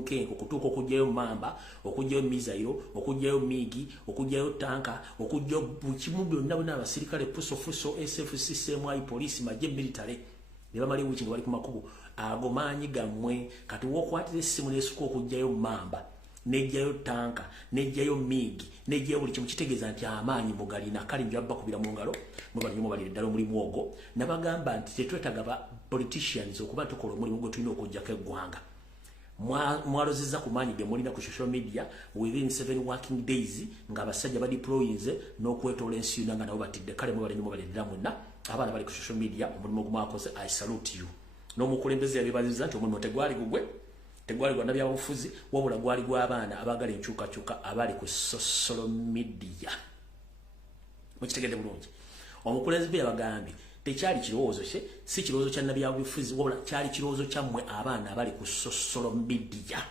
bunkenko kutuuka okujjayo mamba okujjayo mizairo okujjayo migi okujjayo tanka okujjayo bukimu byonna bonna abasirikale pusofuso SFC CMI police majje military ne bamali wiki nga bali ku makubo ago maanyi gammwe kati wokwatira essimu n'esuka okujjayo mamba nejjayo tanka nejjayo migi nejjayo buli kimu kitegeeza nti amaanyi mugalina kale njabba kubira mu ngalo mwe bali ddala omulimu ogwo nabagamba nti tetwetaga ba politicians okuba tukola omulimu gwe tulina okujjako eggwanga mwalozeza ku maanyi ge mulina ku social media within 7 working days nga abasajja badeployinze n'okwetoola ensi yonna nga nabo batidde kale mwe bali ddala mwenna abaana bali ku social media omulimu ogumwakoze I salute you n'omukulembeze yabebaziza nti omulimu tegwali gugwe tegwali gwa nabyabufuzi wabula gwali gw'abaana abagala enkyukakyuka abali ku social media mukitegedde bulungi omukulembeze yabagambye tekyali kirowoozo kye si kirowoozo kya nabyabufuzi wabula kyali kirowoozo kyammwe abaana abali ku social media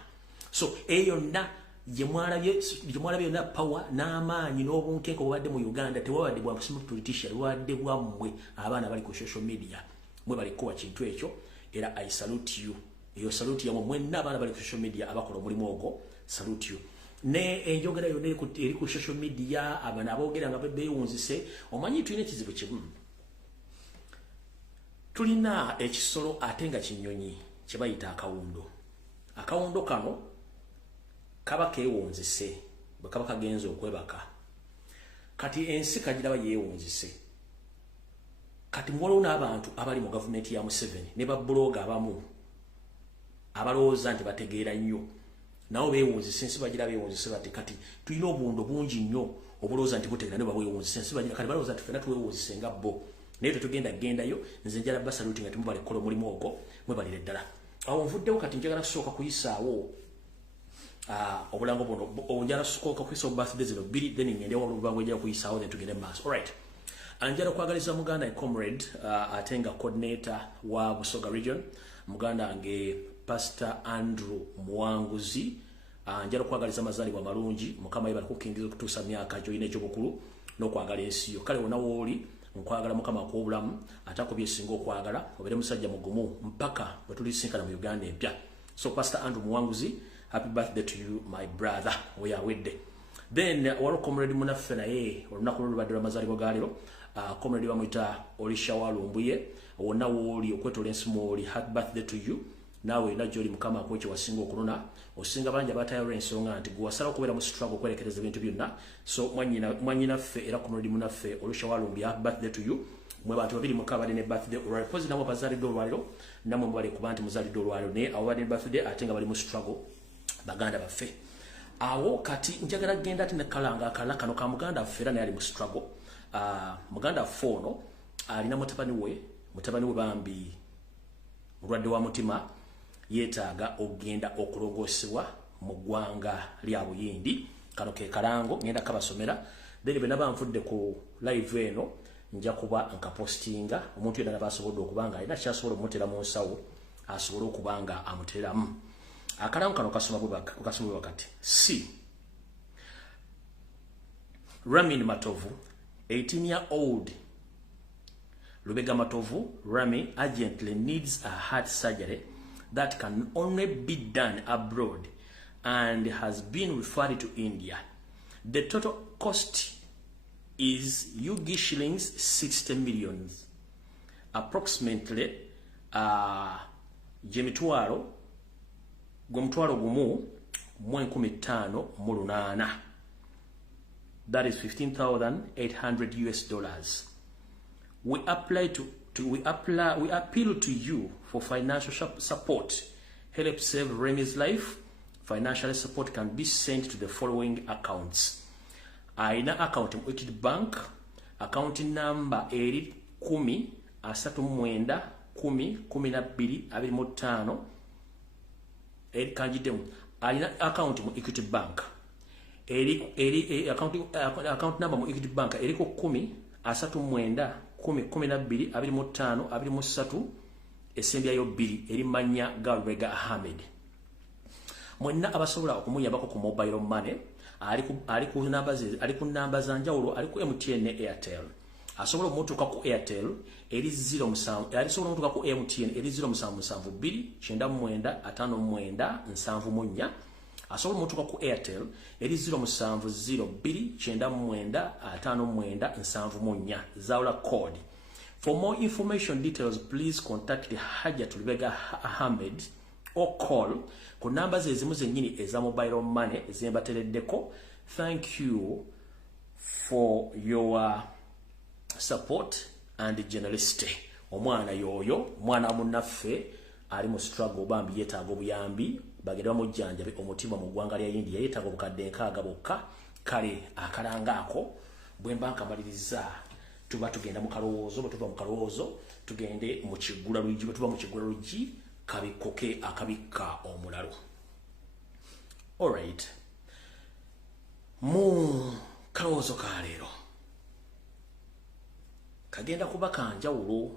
so eyo yonna gye mwalabye yonna power n'amaanyi n'obunkenke obubadde mu Uganda tewabadde bwa politician bubadde bwammwe abaana abali ku social media mwe bali kuwa kintu ekyo era I salute you iyo salute yamwe mwenna abaana bali ku social media abakola omulimu ogwo salute you ne enjogera yonna eri ku social media abaana aboogera nga beewunzise omanyi tulina ekizibu kimu tulina ekisolo ate nga kinyonyi kye bayita akawundo kano kaba keewunzise bwe kaba kagenza okwebaka kati ensi kagiraba yeewunzise kati mwaliwo n'abantu abali mu gavumenti ya Museveni ne babulooga abamu abalowooza nti bategeera nnyo nabo beewunzise ensi bagira beewunzise bati kati tulina obuwundo bungi nnyo obulowooza nti butegeera ne babwewunzise ensi bagira kati balowooza nti ffenna tuweewunzise nga bo naye tetugenda gendayo nze njala basaluti nga temubali kukola omulimu ogwo mwebalire ddala awo nvuddewo kati njagala kusooka kuyisaawo obulango buno njala kusooka kuyisaawo birthday zino bbiri then ngende walubango njala kuyisaawo then tugende maaso alright anjala kwagaliza muganda comrade ate nga coordinator wa Busoga region muganda nge Pastor Andrew Muwanguzi njala kwagaliza mazaalibwa malungi mukama yebali kukingiza okutuusa myaka gyoyina ekyobukulu n'okwagala ensi yo kale wona wooli nkwagala mukama kw'obulamu atako byesinga okwagala obere musajja mugumu mpaka bwe tulisinkana mu Uganda empya so Pastor Andrew Muwanguzi happy birthday to you my brother oyawedde then walo comrade munaffe naye olunaku lw'olubadde lw'amazaalibwa ga leero comrade bamuyita Olisha wa Lumbuye wonna wooli okwetoola ensi mw'oli happy birthday to you nawe na gy'oli mukama akwekye wasinga okuluna osinga bangi abatayalwa ensonga nti gwe wasala okubeera mu struggle okwerekereza ebintu byonna so mwanyinaffe era comrade munaffe Olisha wa Lumbuye happy birthday to you mwe bantu babiri mukaba badde ne birthday olwaliro pozi namwe bazaaliddwe olwaliro namwe mubale kuba nti muzaaliddwe olwaliro naye abo badde ne birthday ate nga bali mu struggle baganda baffe awo kati njagala genda ati nekalanga akala kano ka muganda affe era naye ali mu struggle muganda affe ono alina mutabani we bambi mulwadde wa mutima yeetaaga ogenda okulongosebwa mu ggwanga lya Buyindi kano ke kalango ngenda kabasomera then bwe naba nfudde ku live eno nja kuba nkapostinga omuntu yenna nabasobodde okubanga alina kyasobola omutera mu nsawo asobole okubanga amuteramu akalango kano kasoma wakati si Ramin Matovu 18-year-old Lubega Matovu Rami urgently needs a heart surgery that can only be done abroad and has been referred to India. The total cost is UG shillings 60 million. Approximately Jemitwaro Gomtwaro Gumu 15,800. That is $15,800. We appeal to you for financial support. Help save Remy's life. Financial support can be sent to the following accounts. Aina account mu Equity Bank, account number 10,39,10,12,25. Kanjidemu. Aina account mu Equity Bank. Account number mu Equity Bank eriko 10,39,10,12,25 esembya yo 2 erimanya Galwega Ahmed. Mwenna abasobola okumuyambako ku mobile money ali ku numbers anjawulo ali ku MTN ne Airtel. asobola omutuuka ku Airtel eri 07 alisobola omutuuka ku MTN eri 0772 asobola omutuuka ku Airtel eri 0702995994 Zaula code. For more information details, please contact Hajat Lubega Ahmed or call ku numbers ezimu zennyini eza mobile money ezembatereddeko. Thank you for your support and generosity. Omwana yoyo mwana munaffe ali mu struggle bambi yetaaga obuyambi bagenda bamujjanjabe omutima mu ggwanga lya India yetaaga obukadde nkaaga bokka. Kale akalangaako bwe mba nkamaliriza tuba tugenda mu kalowoozo bwe tuva mu kalowoozo tugende mu Kigula Lujji bwe tuva mu Kigula Lujji kabikoke akabikka omulalo. Alright, mu kalowoozo ka leero kagenda kuba kanjawulo.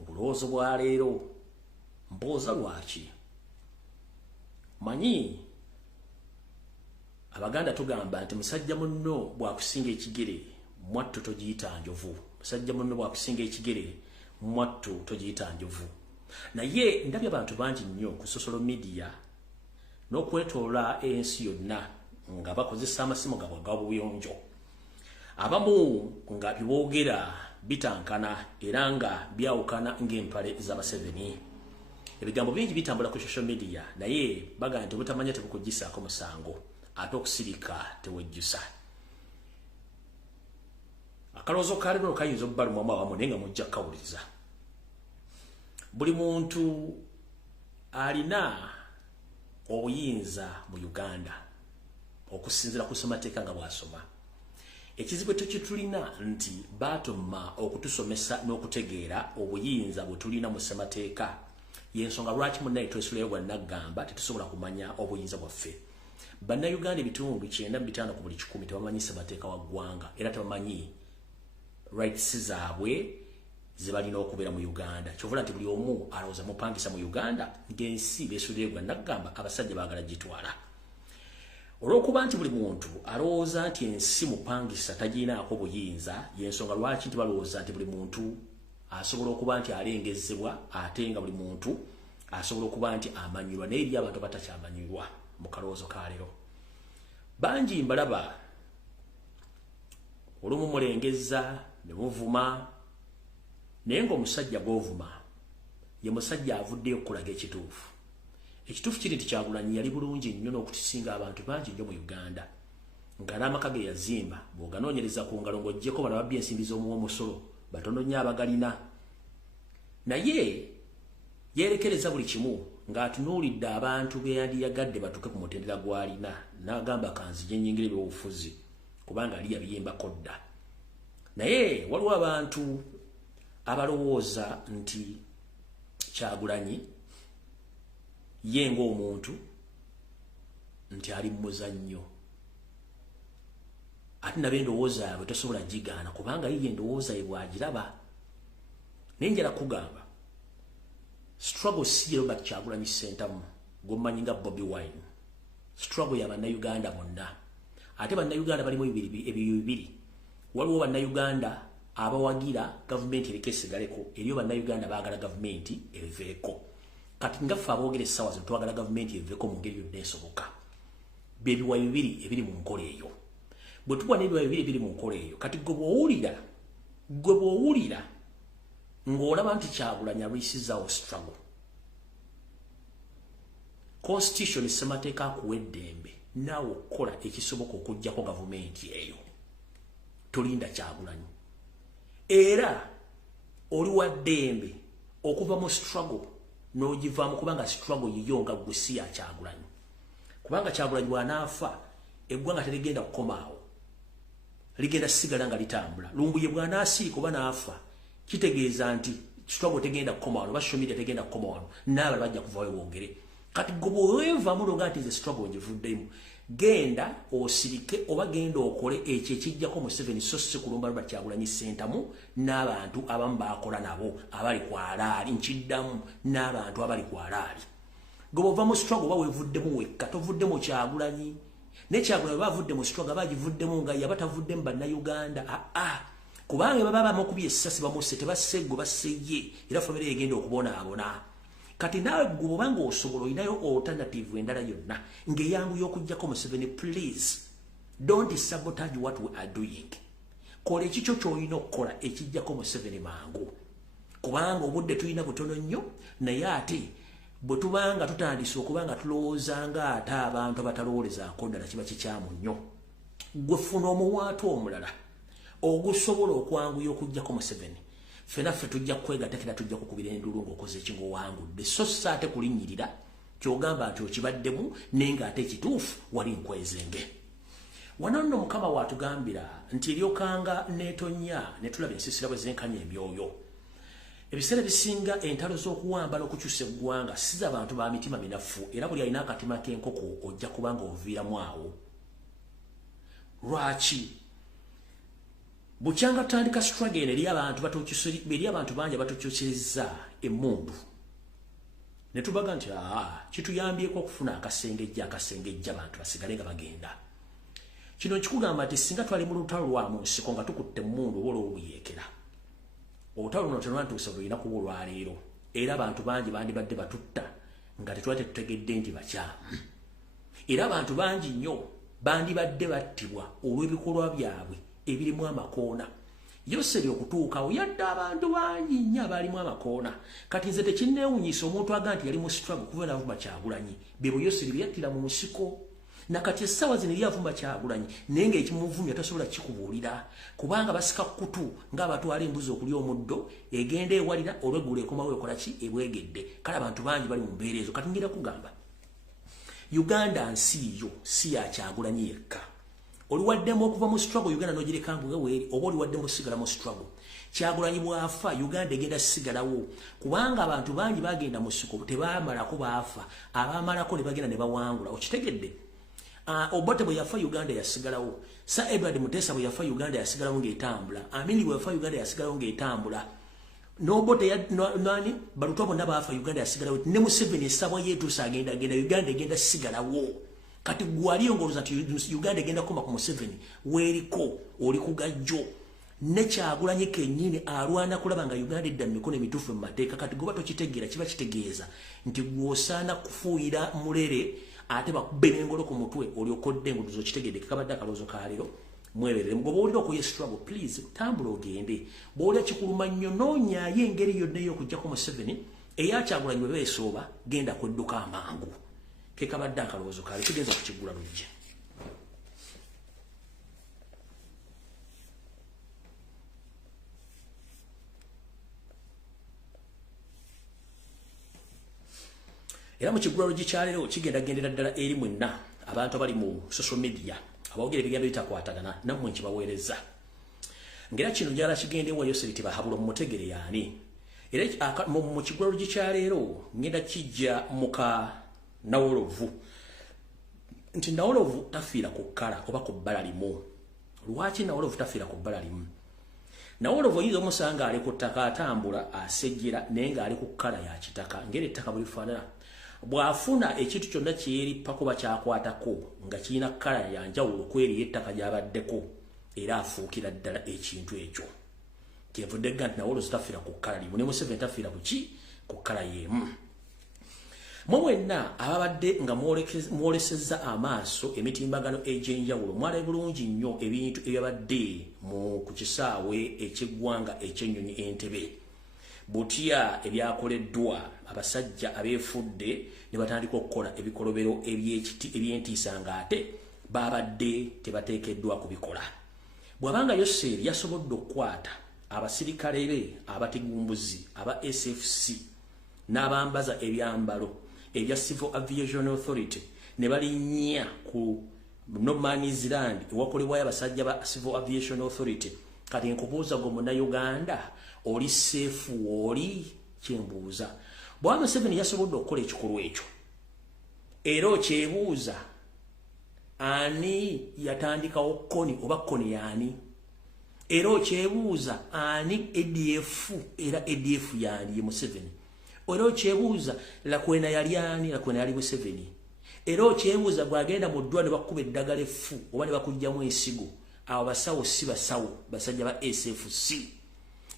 Obulowoozo bwa leero mbooza lwaki? Manyi Abaganda tugamba nti musajja munno bw'akusinga ekigere mwattu togiyita njovu. Musajja munno bw'akusinga ekigere mwattu togiyita njovu. Naye ndabye abantu bangi nnyo ku social media n'okwetoola ensi yonna nga bakozesa amasimu gaabwe ag'obuyonjo. Abamu nga biboogera bitankana era nga byawukana ng'empale z'Abaseveni. Ebigambo bingi bitambula ku social media naye baga nti obutamanya tebukugisaako musango ate okusirika tewejjusa. Akalowoozo ka leero kayinza obbalumamu awamu naye nga mujja kukawuliriza. Buli muntu alina obuyinza mu Uganda okusinziira ku ssemateeka nga bw'asoma. Ekizibu tukitulina nti baatuma okutusomesa n'okutegeera obuyinza bwe tulina mu ssemateeka. Y'ensonga lwaki munnaye twesuleyo bwannagamba tetusobola kumanya obuyinza bwaffe. Bannayuganda ebitundu 95 ku buli 100 tebamanyi ssemateeka wa ggwanga era tebamanyi rights zaabwe ze balina okubeera mu Uganda. Kyovula nti buli omu alowooza mupangisa mu Uganda ng'ensi beesuleyo bwannagamba abasajja baagala gitwala. Olw'okuba nti buli muntu alowooza nti ensi mupangisa tagirinaako buyinza, y'ensonga lwaki nti balowooza nti buli muntu asobola okuba nti alengezebwa ate nga buli muntu asobola okuba nti amanyirwa naye eri abantu batakyamanyirwa mu kalowoozo ka leero. Bangi mbalaba olumu mulengeza ne muvuma naye ng'omusajja gw'ovuma ye musajja avuddeyo okulaga ekituufu. Ekituufu kiri nti Kyagulanyi yali bulungi nnyo n'okukisinga abantu bangi nnyo mu Uganda nga n'amaka ge yazimba bw'oganoonyereza ku ngalo ng'oggyeko bano babbye ensimbi z'omuwa omusolo batono nnyo abagalina. Naye yeerekereza buli kimu ng'atunuulidde abantu be yandiyagadde batuuke ku mutendera gw'alina n'agamba kanzije nnyingire ebyobufuzi kubanga ali yabiyimbako dda. Naye waliwo abantu abalowooza nti Kyagulanyi ye ng'omuntu nti ali mu muzannyo. Ate nabo endowooza yaabwe tosobola gigaana kubanga ye endowooza ye bw'agiraba. Naye njala kugamba struggle si Robert Kyagulanyi Ssentamu gw'omumanyi nga Bobi Wine. Struggle ya bannayuganda bonna. Ate bannayuganda balimu ebyo bibiri. Waliwo bannayuganda abawagira gavumenti eriko esigaleko, eriyo bannayuganda baagala gavumenti eveeko. Kati ngaffe aboogera essaawa zino twagala gavumenti eveeko mu ngeri yonna esoboka. Byebiwayi bibiri ebiri mu nkola eyo. Bwe tuba n'ebiwayi bibiri ebiri mu nkola eyo kati gwe bw'owulira ng'olaba nti Kyagulanyi alwisizaawo struggle. Constitution ssemateeka akuwa eddembe naawe okukola ekisoboka okuggyako gavumenti eyo. Tolinda Kyagulanyi. Era oli wa ddembe okuva mu struggle n'ogivaamu kubanga struggle yiyo nga gwe si ya Kyagulanyi. Kubanga Kyagulanyi bw'anaafa eggwanga terigenda kukomaawo. Ligenda sigala nga litambula. Lumbuye bw'anaasiika oba n'afa kitegeeza nti struggle tegenda kukomaawo oba social media tegenda kukomaawo n'abala bajja kuvaayo bongere. Kati gwe bw'oweevaamu n'ogaa nti nze struggle ngivuddemu genda osirike oba genda okole ekyo ekijjako Museveni so si kulumba Robert Kyagulanyi Ssentamu n'abantu abamu baakola nabo abali ku alaali nkiddamu n'abantu abali ku alaali. Gwe bw'ova mu struggle oba weevuddemu wekka tovuddemu Kyagulanyi. Ne Kyagulanyi bavudde mu struggle bagivuddemu nga yaba tavuddemu bannayuganda. kubanga baba mukubye essasi bamuse tebaseggo baseye era family egenda okubona abona kati nawe gubanga osobola inayo alternative endala yonna ngeyangu yokujjako Museveni please don't sabotage what we are doing kole kicho kyoyina okukola ekijjako Museveni mangu kubanga obudde tuyina butono nnyo naye ate bwe tubanga tutandise okubanga tulowooza nga ate abantu abatalowolezako ddala kiba kikyamu nnyo gwe funa omuwaatu omulala ogusobola okwanguya okujjako Museveni fenaffe tujja kwegatakira tujja kukubira endulu ng'okoze ekingo wangudde so saate kulinnyirira kyogamba nti okibaddemu naye ng'ate ekituufu wali nkwezenge wano nno mukama waatugambira nti eryokanga neetonya ne tulaba ensisira bwe zenkanya ebyoyo ebiseera bisinga entalo z'okuwamba n'okukyusa eggwanga si z'abantu ba mitima minafu era buli alina akatima k'enkoko ojja kubanga oviiramu awo lwaki bukyanga tutandika struggle eri abantu bangi abatukyusirizza emmundu ne tubaga nti kituyambyeko okufuna akasengejja abantu basigale nga bagenda kino nkikugamba nti singa twali mu lutalo lwa mu nsiko nga tukutte emmundu oba olw'obuyeekera olutalo luno tenwantuusa lulina kuba olwaleero era abantu bangi bandibadde batutta nga tetwali tetutegedde nti bakyamu era abantu bangi nnyo bandibadde battibwa olw'ebikolwa byabwe ebirimu amakoona Yoseri okutuukawo yadde abantu bangi nnyo abalimu amakoona kati nze tekinneewunyisa omuntu aga nti yali mu struggle kuva n'avuma Kyagulanyi bebo Yoseri byattira mu nsiko nakati essaawa zino eri avuma Kyagulanyi naye ng'ekimuvumya tasobola kikubuulira kubanga basika kutu ng'abatwala embuzi okulya omuddo egenda ewalira olw'eggulu ekomawo ekola ki ebwegedde kale abantu bangi bali mu mbeera ezo kati ngira kugamba Uganda nsi yo si ya Kyagulanyi yekka oliwaddemu okuva mu struggle Uganda n'ogireka weeri oba oliwaddemu osigala mu struggle Kyagulanyi bwafa Uganda egenda sigalawo kubanga abantu bangi bagenda mu ssiko tebaamalako baafa abaamalako ne bagenda ne bawangula okitegedde Obote bwe yafa Uganda yasigalawo Sir Edward Mutesa bwe yafa Uganda yasigalawo ng'etambula Amini bwe yafa Uganda yasigalawo ng'etambula n'Obote nani baluto bonna baafa Uganda yasigalawo ne Museveni essabwa yeetuusa agenda Uganda egenda sigalawo kati gwali ngoloza nti Uganda egenda koma ku Museveni weeriko oli ku gajjo ne Kyagulanyi kennyini alwana kulaba nga Uganda edda mu mikono emituufu mu mateeka kati goba tokitegeera kiba kitegeeza nti gwosaana kufuuyira mulere ate bakubbe n'engolo ku mutwe olyokodde enguduzo kitegedde kabadde akaloozo kaaliro mweberere mugoba olina okuye struggle please tambula ogende bw'olya kikuluma nnyo noonyaayo engeri yonna ey'okujjako Museveni eya Kyagulanyi bwe beesooba genda kwedduka amangu ke kabadde akaloozo kaali tugenza kukigula lujje era mu kigula lujji kyaleero kigendagendera ddala eri mwenna abantu abali mu social media abawogera ebigambo bitakwatagana nammwe nkibaweereza ngera kino gyala kigende wa Yoseri tibahabula mu mutegere yaani era mu kigula lujji kyaleero ngenda kijja muka Nawolovu nti Nawolovu tafiira ku kkala oba ku bbala limu lwaki Nawolovu tafiira ku bbala limu Nawolovu oyinza omusanga ali ku ttaka atambula asejjera naye ng'ali ku kkala ya kitaka ngeri ettaka bwe lifaanana bw'afuna ekintu kyonna kyerippa kuba kyakwatako nga kirina kkala ya njawulo kweri y'ettaka gy'abaddeko era afuukira ddala ekintu ekyo kyenvudde ga nti Nawolovu tafiira ku kkala limu ne Museveni tafiira ku ki ku kkala y'emu mwenna ababadde nga mwolesezza amaaso emitimbagano egy'enjawulo mwalabe bulungi nnyo ebintu ebyabadde ku kisaawe eky'eggwanga eky'ennyonyi Entebbe butya ebyakoleddwa abasajja abeefudde ne batandika okukola ebikolobero eby'entiisa ng'ate babadde tebateekeddwa kubikola bw'abanga Yoseri yasobodde okukwata abasirikale be abatigumbuzi aba SFC n'abambaza ebyambalo ebya Civil Aviation Authority ne balinnya ku No Man's Land ewakolebwayo abasajja ba Civil Aviation Authority kati nkubuuza gwe Munnayuganda oli seefu oli kyembuuza bw'aba Museveni yasobodde okukola ekikolwa ekyo era okyebuuza ani yatandikawo koni oba koni yaani era okyebuuza ani ADF era ADF yaani ye Museveni era okyebuuza Lakwena yali ani Lakwena yali Museveni era okyebuuza gwagenda mu ddwa ne bakuba eddagala effu oba ne bakugjamu ensigo abo basawo si basawo basajja ba SFC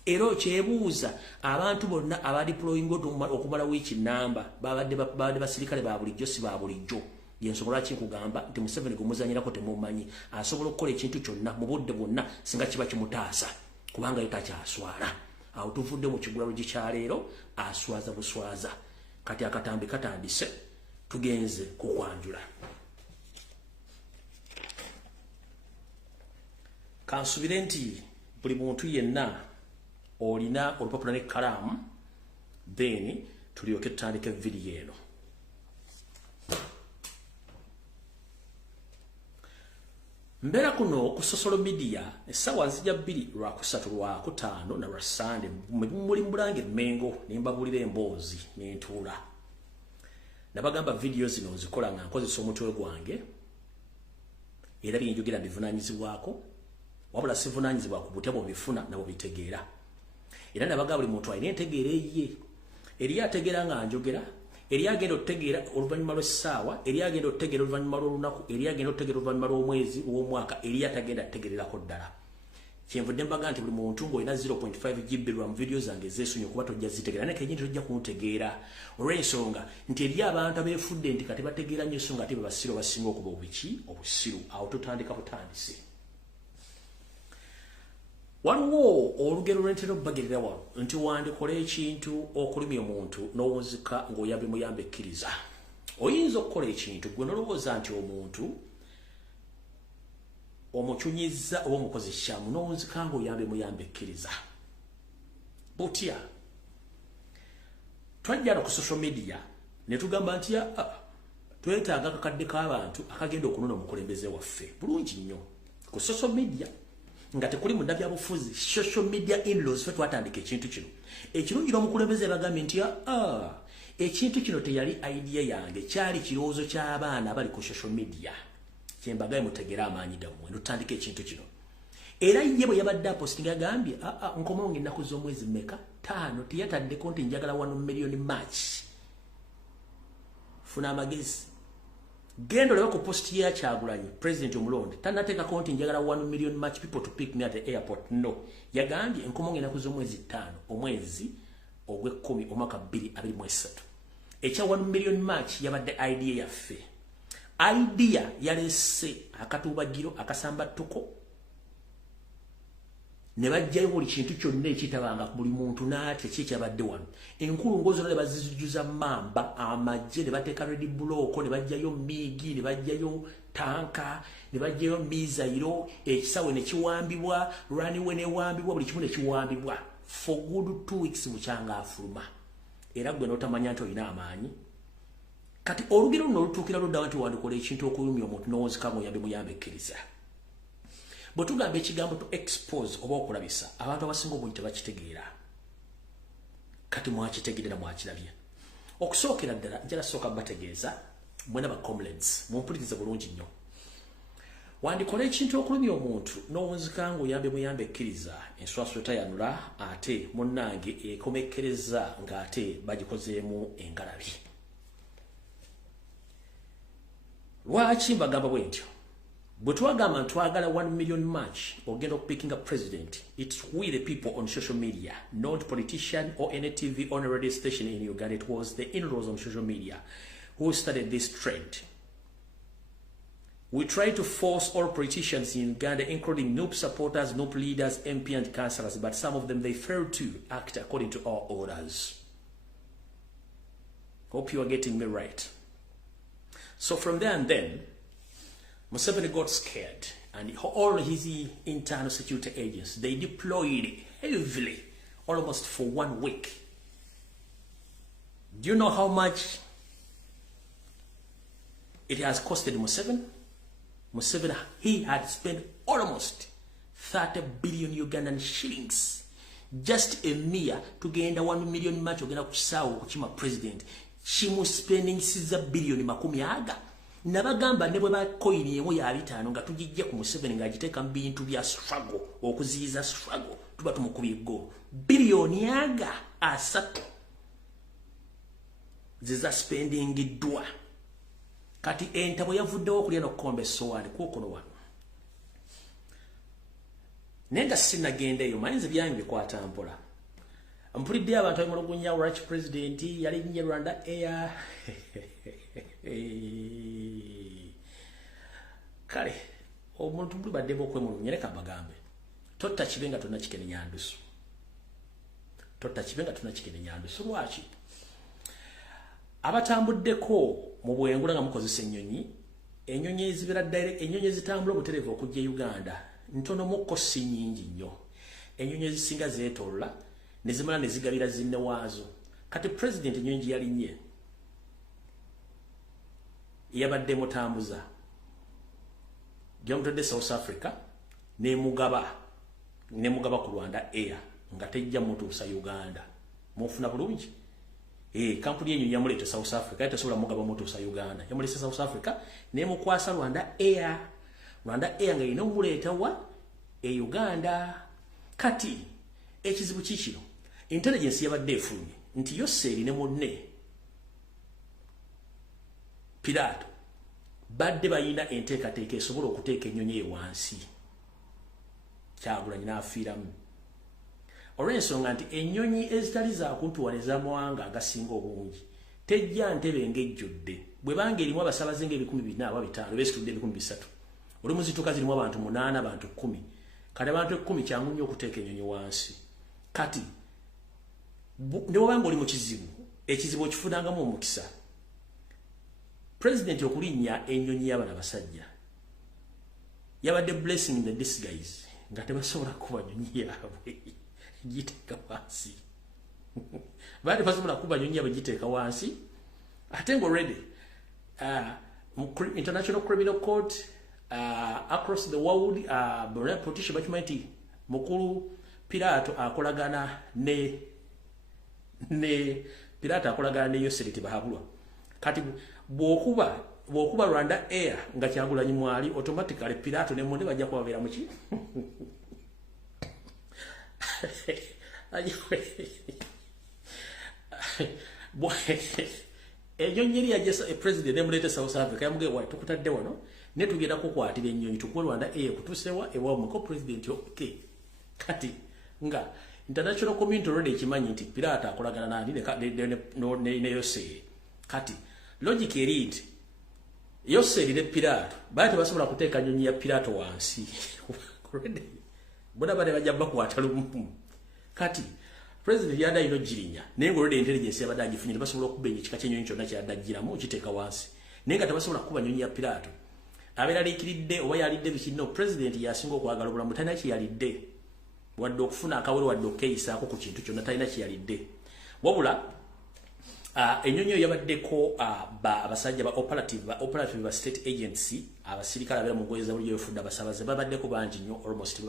ero kyebuuza abantu bonna abadeploying okumala wiiki namba babadde basirikale ba bulijjo si ba bulijjo yensobola ki kugamba nti Museveni gumuzanyirako temumanyi asobola okukola ekintu kyonna mu budde bwonna singa kiba kimutaasa kubanga yetakyaswala awo tuvudde mu kigula Lujji kya leero aswaza buswaza kati akatambi katandise tugenze kukwanjula kansubire nti buli muntu yenna olina olupapula ne kalamu then tulyoke tutandike video eno mbera kuno ku social media esawa nzija 2 lwa 3 lwa 5 na Sunday muli mbulange mengo nimbabulira emboozi n'entula nabagamba video zino nzikola nga nkozesa omutwe gwange era binjogera bivunanyizibwako wabula sivunanyizibwa ku butabo bifuna nabo bitegeera era nabagamba buli muntu ayina entegeera ye eri ategeera nga njogera eri agenda otegeera oluvannyuma lw'essaawa eri agenda otegeera oluvannyuma lw'olunaku eri agenda otegeera oluvannyuma lw'omwezi w'omwaka eri atagenda ategeererako ddala kyenvudde mbaga nti buli muntu ng'olina 0.5 GB lwa mu video zange ezeesunye okuba tojja zitegeera naye kenyini tojja kuntegeera olw'ensonga nti eri abantu abeefudde nti kati bategeera nnyo ensonga ate be basiru abasinga okuba obusiru awo tutandika butandise waliwo olugero lw'entera okubagerera wano nti wandikola ekintu okulumya omuntu n'owunzika ng'oyambe muyambe ekkiriza oyinza okukola ekintu gwe nolowooza nti omuntu omukyunyizza oba omukozi kyamu n'owunzika ng'oyambe muyambe ekkiriza butya twajjana ku social media ne tugamba nti twetaaga akakadde k'abantu akagenda okunona omukulembeze waffe bulungi nnyo ku social media nga tekuli munda byabufuzi social media in-laws fe twatandika ekintu kino ekirungira omukulembeze bagambye nti ekintu kino teyali idea yange kyali kirowoozo ky'abaana abali ku social media kyembagaye mutegera amaanyi gammwe notandika ekintu kino era ye bwe yabadde apostinga agambye nkomonga ennaku z'omwezi mmeka 5 teyataddeko nti njagala 1 million match funa amagezi gendo leo ku post ya Kyagulanyi president omulonde tanateeka konti njagala 1 million match people to pick me at the airport no yagambye enkomonge naku z'omwezi 5 omwezi ogwe 10 omwaka 2023 echa 1 million match yabadde idea yaffe idea yalese akatubagiro akasamba tuko ne bajjayo buli kintu kyonna ekitabanga buli muntu n'ate kikyabadde wano enkulu ngozo ne bazijuza mamba amajje ne bateeka red block ne bajjayo migi ne bajjayo tanka ne bajjayo mizairo ekisawe ne kiwambibwa runway ne wambibwa buli kimu ne kiwambibwa for good 2 weeks mukyanga afuluma era gwe notamanya nti olina amaanyi kati olugero luno lutuukira luddawa nti wandikola ekintu okuyumya omuntu n'owunzika ng'oyambe muyambe ekkiriza bwe tugamba ekigambo to expose oba okulabisa abantu abasinga obungi tebakitegeera kati mwakitegeera na mwakirabye okusookera ddala njala sooka bategeeza mwena ba comrades mumpulirize bulungi nnyo wandikola ekintu okulumya omuntu n'owunzika ng'oyambe muyambe ekkiriza enswaswa tayanula ate munnange ekomekkereza ng'ate bagikozeemu engalabi lwaki mbagamba bwe ntyo bwe twagamba ntwagala 1 million match ogenda okupicking a president it's we the people on social media not politician or any TV on a radio station in Uganda. It was the in-laws on social media who started this trend. We try to force all politicians in Uganda, including NUP supporters, NUP leaders, MP and councillors, but some of them they fail to act according to our orders. Hope you are getting me right. So from there and then Museveni got scared and all his internal security agents, they deployed heavily, almost for 1 week. Do you know how much it has costed Museveni? Museveni, he had spent almost 30 billion Ugandan shillings. Just a mere to gain the 1 million match ogenda kukisawo kukima president. Chimu spending 6 billion makumi aga. Nabagamba ne bwe ba coin yemu ya 5 nga tugijje ku Museveni nga agiteeka mu bintu bya struggle okuziyiza struggle tuba tumukubye go billion aga asatu ziza spending dwa kati entabo yavuddewo okulya n'okukomba essowaani kuukuno wano nenga sinagende yo mayinze byange bikwata mpola mpulidde abantu abamulugunya Rwach president yali nnye Rwanda Air kale omuntu buli badde bokwe mu nyereka bagambe totta kibenga tonna kikene nyandusu lwaki abatambuddeko mu bwengula nga mukozesa ennyonyi ezibira direct ennyonyi ezitambula obuterevu okujja Uganda ntono mukko si nnyingi nnyo ennyonyi ezisinga zeetolla ne zimala ne zigabira zinne waazo kati president ennyonyi yali nnye yabadde mutambuza gyamutadde South Africa ne mugaba ku Rwanda Air nga tejja mutuusa Uganda mufuna bulungi kampuni yenyu yamuleta South Africa etasobola mugaba mutuusa Uganda yamuleta South Africa ne mukwasa Rwanda Air nga ino muleta wa Uganda kati ekizibu kikino intelligence yabadde efunye nti Yoseri ne munne Pilato badde bayina enteekateeka esobola okuteeka ennyonyi wansi Kyagulanyi n'afiiramu olw'ensonga nti ennyonyi ezitali zakuntuwa ne z'amawanga agasinga obungi tejja ntebe ng'ejjudde bwe banga erimu abasabaze ng'ebikumi 4 beesitudde ebikumi 3 oli muzituka zirimu abantu 8 abantu 10 kati abantu 10 kyangu nnyo okuteeka ennyonyi wansi kati ne bw'obanga oli mu ekizibu okifunangamu omukisa president okulinnya ennyonyi y'abana basajja yabadde blessing in the disguise nga tebasobola kuba nnyonyi yaabwe giteeka wansi baade basobola kuba nnyonyi yaabwe giteeka wansi ate nga already International Criminal Court across the world politician bakimanyi mukulu Pilato akolagana ne Yoseri tebahabulwa kati bwokuba Rwanda Air nga Kyagulanyi mwali automatically Pilato ne monde bajja kubabeera muki ennyonyi yajja president emulete South Africa yamuge wa tukutadde wano ne tugenda kukwatira ennyonyi tukwe Rwanda Air kutusewa ewa muko president okay kati nga international community already ekimanyi nti Pilato akolagana nani ne Yoseri kati logic eri Yoseri ne Pilato bati basobola kuteeka nnyonyi ya Pilato wansi bona bale bajja bakwata lumu kati president yada ino jirinya nengo already intelligence yabadde agifunye basobola okubenya ekika ky'ennyonyi kyonna kyadagiramu kiteeka wansi nenga tabasobola kuba nnyonyi ya Pilato abeera liikiridde oba yalidde bikino president yasinga okwagala obulamu talina kyeyalidde wadde okufuna akawero wadde okkeeyisaako ku kintu kyonna talina kyeyalidde wabula ennyonyi eyo yabaddeko abasajja ba operative ba state agency abasirikale abeera mu ngoye zabuli yofudde abasabaze babaddeko bangi nnyo almost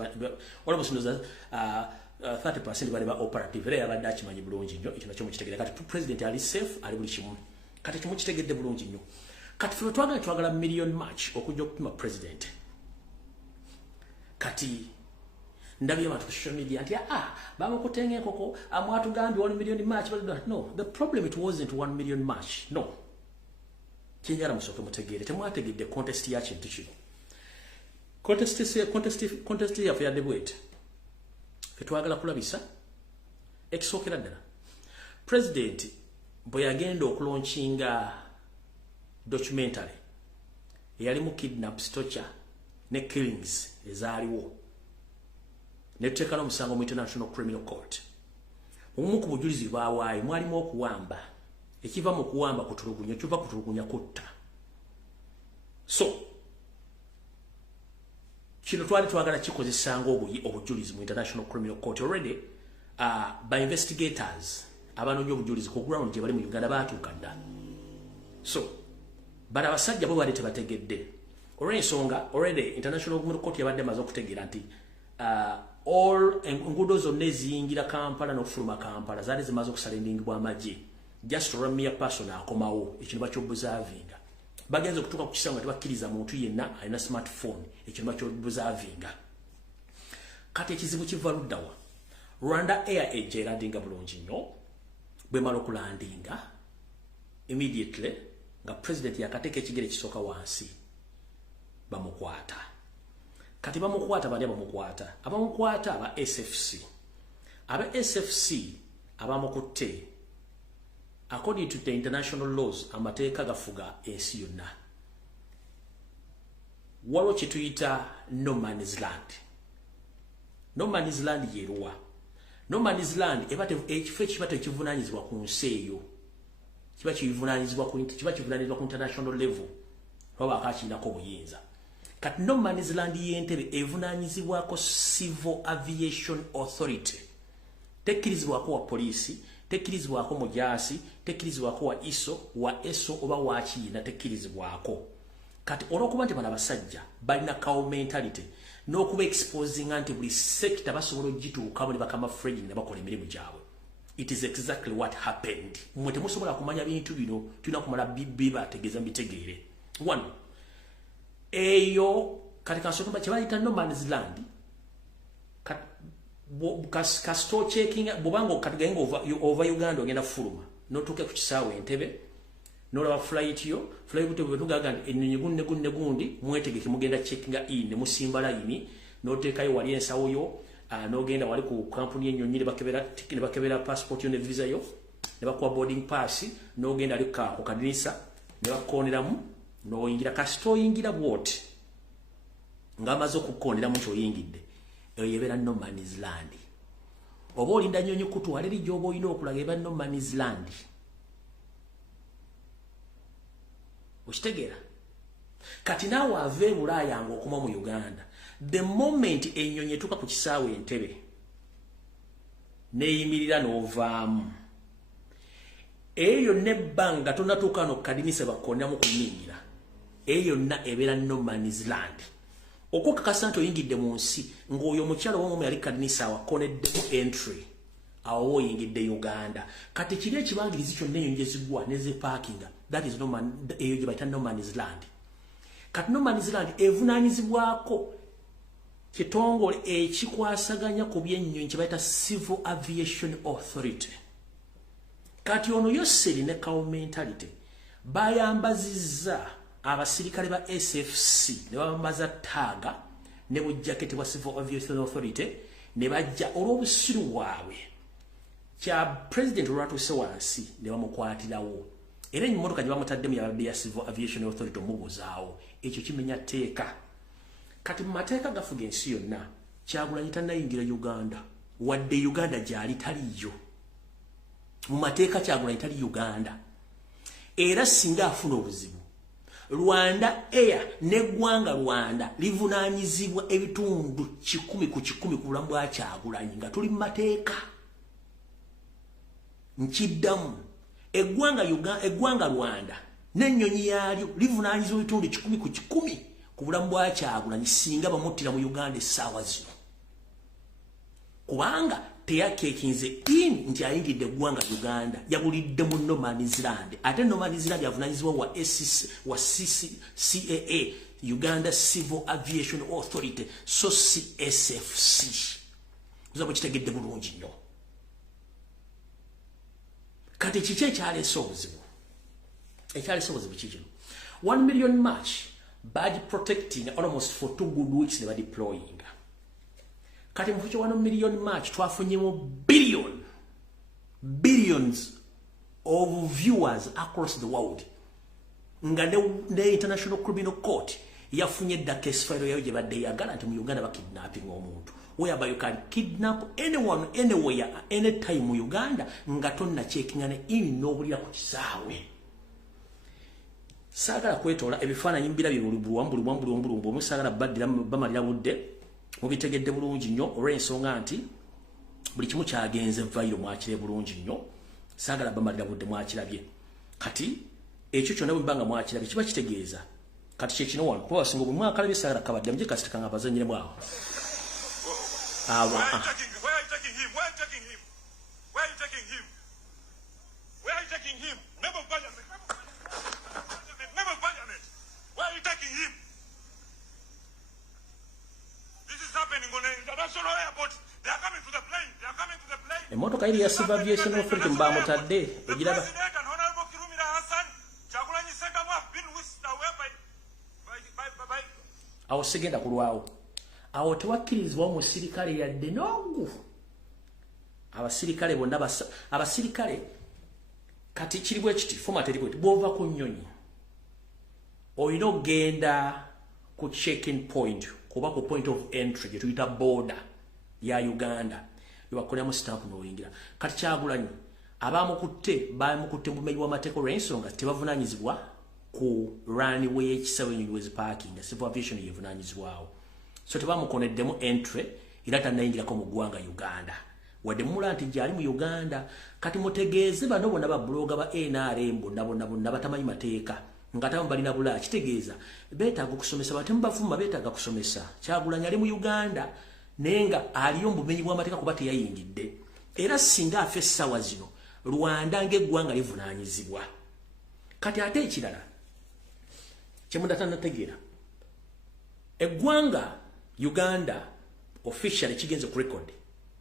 30% bali ba operative era yabadde akimanyi bulungi nnyo ekyo nakyo mukitegere kati president ali safe ali buli kimu kati kimu kitegedde bulungi nnyo kati ffe twagala million march okujja okupima president kati ndabye abantu ku social media nti bamukutenga enkoko amwatugambye 1 million march no the problem it wasn't 1 million march no kinjala musooke mutegeere temwategedde contest ya kintu kino contest ya ya debate fetwagala kulabisa ekisookera ddala president bwe yagenda okulaunchinga documentary eyali mu kidnaps torture ne killings ezaaliwo netuteeka n'omusango mu International Criminal Court omu ku bujulizi bwawaayo mwalimu okuwamba ekiva mu kuwamba kutulugunya kiva kutulugunya kutta so kino twali twagala kikozesanga obujulizi mu International Criminal Court already by investigators abanoonya obujulizi ku ground gye bali mu Uganda baatuuka dda so bali abasajja bo bali tebategedde olw'ensonga already International Criminal Court yabadde maze okutegeera nti all enguudo zonna eziyingira Kampala n'okufuluma Kampala zaali zimaze okusalendingibwa amagye just to run mere person akomawo ekino bakyobuzaavinga bagenze okutuuka ku kisango tebakkiriza muntu yenna alina smartphone ekino bakyobuzaavinga kati ekizibu kiva luddawa Rwanda Air ejja erandinga bulungi nnyo bwe mala okulandinga immediately nga president yakateeka ekigere kisooka wansi bamukwata kati bamukwata bali abamukwata aba SFC abamukutte according to the international laws amateeka gafuga ensi yonna waliwo kye tuyita no man's land yeruwa no man's land ekifo ekiba tekivunaanyizibwa ku nsi eyo kiba kivunaanyizibwa ku international level oba akakiinako obuyinza kati no man's land y'Entebbe evunaanyizibwako Civil Aviation Authority tekkirizibwako wa polisi tekkirizibwako mujaasi tekkirizibwako wa ESO oba wa kiina tekkirizibwako kati olwokuba nti bano abasajja balina cow mentality n'okuba exposing anti buli sector basobola ogituukamu ne bakama fredging ne bakola emirimu gyabwe. It is exactly what happened. Mwe temusobola kumanya bintu bino tulina kumala bibategeeza mbitegeere. One, eyo kati kansooka kyebayita no man's land store checking bobanga kati gainga over Uganda ogenda fuluma notuuke ku kisaawe Entebbe n'olaba flight bwe tugaga ennyonyi gundi mwetegeke mugenda checkinga in ne musimba line n'oteekayo wali ensawo yo n'ogenda wali ku kampuni y'ennyonyi ne bakebera passport yo ne visa yo ne bakuwa boarding pass n'ogenda ali ku kadinisa ne bakooneramu n'oyingira kasito oyingira bwoti ng'amaze okukooneramu ky'oyingidde eyo yebeera no man's land. Oba olinda nnyonyi kutwala eri gy'oba olina okulaga eba no man's land. Okitegeera? Kati naawe ava e Bulaaya ng'okoma mu Uganda. The moment ennyonyi etuuka ku kisaawe Entebbe neeyimirira n'ovaamu eyo nebbanga tonatuuka no kadinisa bakooneramu kunyingira eyo yonna ebeera no man's land. Okukakasa nti oyingidde mu nsi ng'oyo omukyala w'omu yali kadinisa awakoneddemu entry awo oyingidde Uganda. Kati kiri ekibangirizi kyonna ennyonyi gye zigwa ne zeepaakinga that is eyo gye bayita no man's land. Kati no man's land evunaanyizibwako kitongole ekikwasaganya ku by'ennyonyi kye bayita Civil Aviation Authority. Kati ono Yoseri ne cow mentality bayambazizza abasirikale ba SFC ne bambaza taaga ne bujaketi bwa Civil Aviation Authority ne bajja olw'obusiru bwabwe kya president olwatuuse wansi ne bamukwatirawo era emmotoka gye bamutaddemu yabadde ya Civil Aviation Authority omubuzaawo ekyo kimenya tteeka. Kati mu mateeka gafuga ensi yonna Kyagulanyi tannayingira Uganda wadde Uganda gyali taliyo mu mateeka Kyagulanyi tali Uganda era singa afuna obuzibu Rwanda Air n'eggwanga Rwanda livunaanyizibwa ebitundu 10 ku 10 ku bulamu bwa Kyagulanyi nga tuli mu mateeka. Nkiddamu eggwanga Rwanda n'ennyonyi yaalyo livunaanyizibwa ebitundu 10 ku 10 ku bulamu bwa Kyagulanyi singa bamuttira mu Uganda essaawa zino kubanga teyakeekinze in nti ayingidde eggwanga Uganda yabulidde mu no man's land ate no man's land yavunaanyizibwa wa CAA Uganda Civil Aviation Authority so CSFC kuzaba kitegedde bulungi nnyo. Kati kiki ekyaleese obuzibu kikino 1 million march badge protecting almost for 2 good weeks ne badeploying. Kati mfucho 1 million march twafunyemo billions of viewers across the world. Nga ne International Criminal Court yafunye da case file yayo jebadde yagala nti mu Uganda ba kidnapping omuntu. Whereby you can kidnap anyone anywhere anytime mu Uganda nga tonna chekingane in n'obulira ku kisaawe. Sagala kwetola ebifaananyi mbira bibulubulu musagala baddira bamalira budde mubitegedde bulungi nnyo olw'ensonga nti buli kimu kyagenze vairo mwakire bulungi nnyo sagala bamalira budde mwakirabye. Kati ekyo kyonna bwe mbanga mwakirabye kiba kitegeeza kati kye kino wano kuba basinga bwe mwakalabye sagala kabadde muje kasita nga bazanyiremu awo. Where are you taking him? Where are you taking him? Where are you taking him? Member of Parliament. Member of Parliament. Where are you taking him? This is happening on an international airport. They are coming to the plane. Emotoka iri ya Civil Aviation Authority mbamutadde egiraba. President and Honorable Kirumira Hassan, Kyagulanyi Ssentamu have been whisked away by Awo sigenda kulwawo. awo tewakkirizibwa musirikale yadde n'ogu. Abasirikale bonna abasirikale kati kiribwe kiti format eriko bwova ku nnyonyi oyina ogenda ku checking point kuba ku point of entry gye tuyita border ya Uganda bakoleramu stamp n'oyingira. Kati Kyagulanyi abamukutte bamukutte mu bumenyi bw'amateeka olw'ensonga tebavunaanyizibwa ku runway y'ekisawo ennyonyi weziparking civil aviation yevunaanyizibwawo. So tebamukoneddemu entry era tannayingirako mu ggwanga Uganda wadde mula nti gyali mu Uganda. Kati mutegeeze bano bonna babloga ba NRM bonna batamanyi mateeka nga tamu balina bula kitegeeza beetaaga okusomesa batemu bafumba beetaaga kusomesa. Kyagulanyi ali mu Uganda nenga aliyo mu bumenyi bw'amateeka kuba teyayingidde era singa afe essaawa zino Rwanda ng'eggwanga livunaanyizibwa. Kati ate ekirala kyemudatanategeera eggwanga Uganda officially kigenze ku record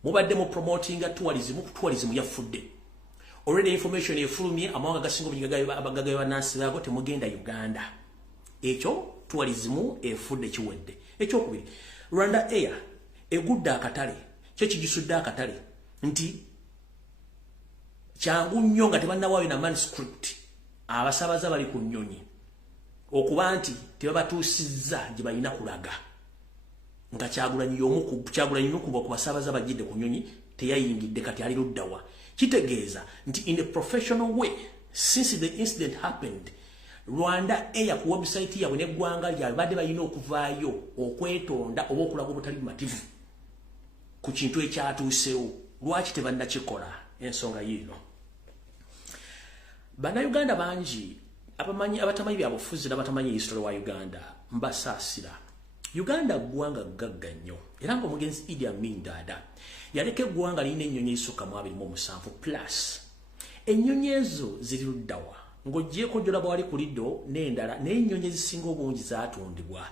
mubadde mu promotinga tourism yafudde. Already information efulumye amawanga gasinga obunyiga bannansi baago temugenda Uganda. Ekyo tourism efudde kiwedde. Ekyokubiri Rwanda Air egudde akatale kyo kigisudde akatale nti kyangu nnyo nga tebannawaayo na manuscript abasaabaza bali ku nnyonyi okuba nti tebabatuusizza gye balina kulaga nga Kyagulanyi y'omu ku basaabaza bajjidde ku nnyonyi teyayingidde kati ali luddawa. Kitegeeza nti in a professional way since the incident happened Rwanda Air ku website yabwe n'eggwanga lyabwe badde balina okuvaayo okwetonda oba okulaga obutali bumativu ku kintu ekyatuusewo. Lwaki tebannakikola? Ensonga yiino bannayuganda bangi abatamanyi byabufuzi n'abatamanyi history wa Uganda mbasaasira. Uganda ggwanga ggagga nnyo era ng'omugenzi Idi Amin Dada yaleka eggwanga lirina ennyonyi ezisukka mu 27 plus. Ennyonyi ezo ziri luddawa ng'oggyeko gy'olaba wali ku liddo n'endala naye ennyonyi ezisinga obungi zaatundibwa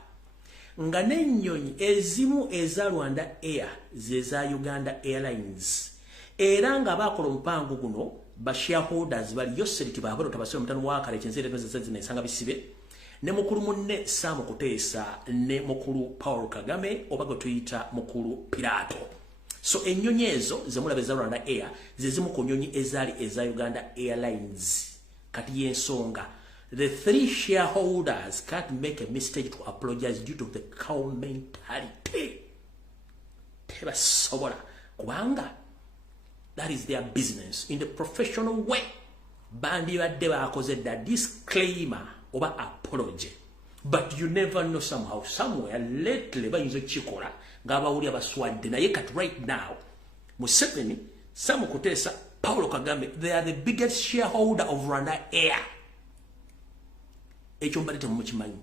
nga n'ennyonyi ezimu eza Rwanda Air zeza Uganda Airlines era nga baakola omupango guno ba shareholders bali Yoseri tibabalo tabasira mutano wakale kyenzere zina esanga bisibe ne mukulu munne Sam Kuteesa ne mukulu Paul Kagame obago tuyita mukulu Pirato. So ennyonyi ezo zemulabe za Rwanda Air zezimu ku nnyonyi ezali eza Uganda Airlines. Kati yensonga the three shareholders can't make a mistake to apologize due to the cow mentality. Tebasobola kubanga that is their business in the professional way. Bandi badde bakoze da disclaimer oba apology, but you never know somehow somewhere lately bayinza kikola ng'abawuli abaswadde naye kati right now Museveni, Sam Kuteesa, Paulo Kagame, they are the biggest shareholder of Rwanda Air. Ekyo mbadde temukimanyi.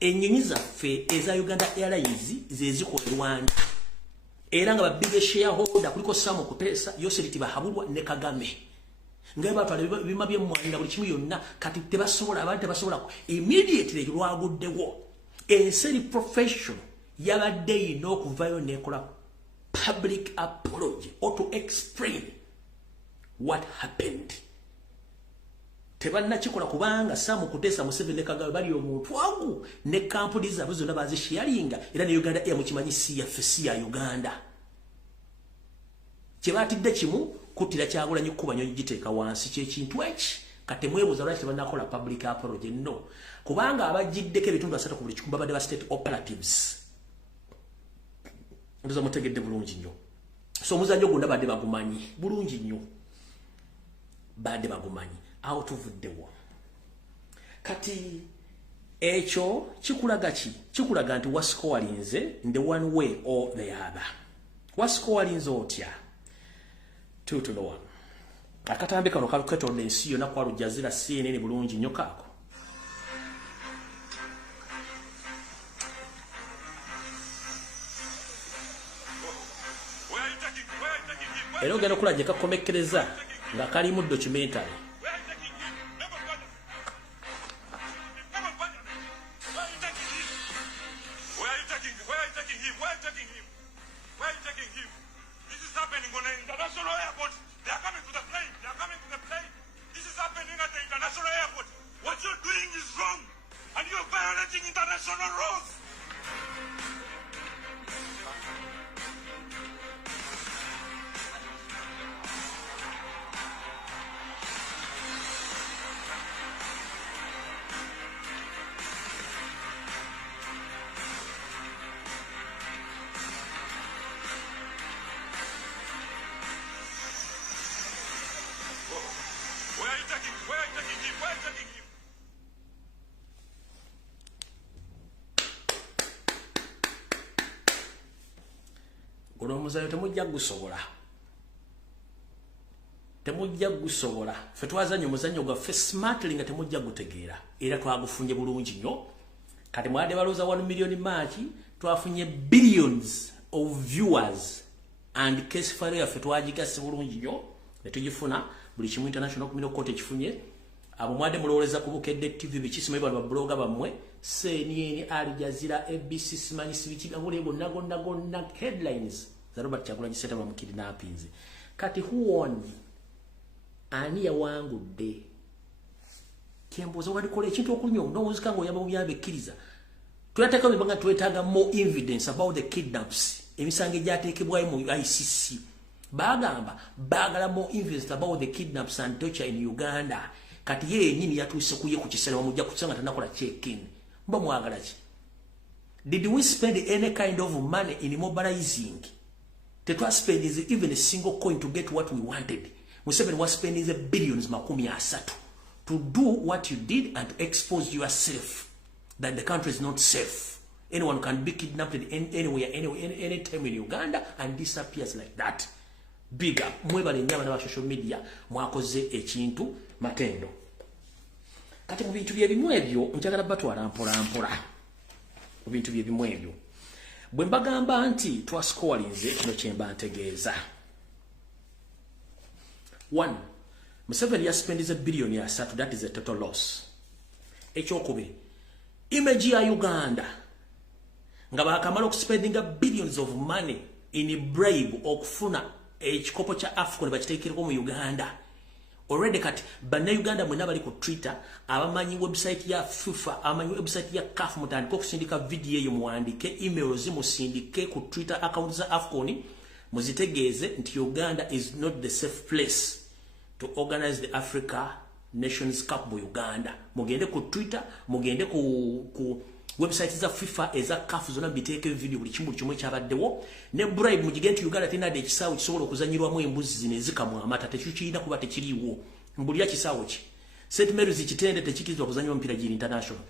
Ennyonyi zaffe eza Uganda Airlines zezikola Rwanda era nga ba biggest shareholder kuliko Sam Kuteesa, Yoseri tibahabulwa ne Kagame. Nga batwala bima by'emmwanira buli kimu yonna kati tebasobola abantu tebasobola immediately lwaguddewo enseri profession yabadde yina okuvayo nekola public apology or to explain what happened. Tebannakikola kubanga Sam Kuteesa, Museveni ne Kagame bali omuntu wagu ne kampuni zaabwe zonna bazisharinga era ne Uganda Air mukimanyi si yaffe si ya Uganda. Kyebatidde kimu kutira Kyagulanyi kuba nyonyi giteeka wansi ky'ekintu eki kati mwebuuza lwaki tebannakola public apology no kubanga abagiddeko ebitundu 3 ku buli kikumi babadde ba state operatives. Ndoza mutegedde bulungi nnyo. So omuzannyo gwonna badde bagumanyi bulungi nnyo badde bagumanyi awo tuvuddewo. Kati ekyo kikulaga ki? Kikulaga nti Wasiko walinze in the one way or the other. Wasiko walinze otya 2-1. Akatambi kano kaketonda ensi yonna kwa Lujjazira CNN bulungi nnyo kaako. Era ogenda okulajja kakomekkereza nga kalimu documentary. taking him? Where are you taking him? Guno muzayo temujja gusobola. Temujja gusobola. Ffe twazannya omuzannyo gwaffe smartly nga temujja gutegeera. Era twagufunye bulungi nnyo. Kati mwade balooza 1 million March twafunye billions of viewers and case file yaffe twagigase bulungi nnyo ne tugifuna buli kimu international criminal court ekifunye. Abo mwade mulowoleza ku Bukedde TV bikisima bano ba blogger bamwe CNN, Al Jazeera, ABC simanyi sibiki abule gonna headlines za Robert Kyagulanyi Ssentamu mu Kidnapping. Kati who won? Ani yawangudde? Kyembuuza wali kola ekintu okunyo n'owuzika ng'oyamba buyambe ekkiriza. Tuyateeka bibanga twetaaga more evidence about the kidnaps. Emisango egyateekebwayo mu ICC. Bagamba baagala more evidence about the kidnaps and torture in Uganda. Kati ye nyini yatuuse kuye ku kiseera wamujja kusanga tanakola check-in. Mba mwagala ki? Did we spend any kind of money in mobilizing? Tetwa spend is even a single coin to get what we wanted. Museveni was spending the billions makumi asatu to do what you did and to expose yourself that the country is not safe. Anyone can be kidnapped anywhere, anytime in Uganda and disappears like that. Big up. Mwebale nyama na social media mwakoze ekintu matendo. Kati mu bintu byebimu ebyo njagala batwala mpola. Mu bintu byebimu ebyo. Bwe mbagamba nti twascorinze kino kyemba ntegeeza. 1. Museveni yaspendiza billion ya asatu, that is a total loss. Ekyokubi. Image ya Uganda. Nga bakamala okuspendinga billions of money in bribe okufuna ekikopo kya Africa bakiteekera mu Uganda. Already kati banna Uganda mwena bali ku Twitter, abamanyi website ya FIFA, abamanyi website ya CAF mutandika okusindika video eyo muwandike, emails musindike ku Twitter account za AFCON, muzitegeeze nti Uganda is not the safe place to organize the Africa Nations Cup mu Uganda. Mugende ku Twitter, mugende ku website za FIFA eza CAF zona biteeke video buli kimu kimwe kyabaddewo ne bribe mugigenti Uganda tena de kisaawo kisobola okuzanyirwamu embuzi zine zikamwa amata tekikiina kuba tekiriwo mbulya kisaawo ki St Mary's kitende tekikirizwa okuzanywa mpira giri international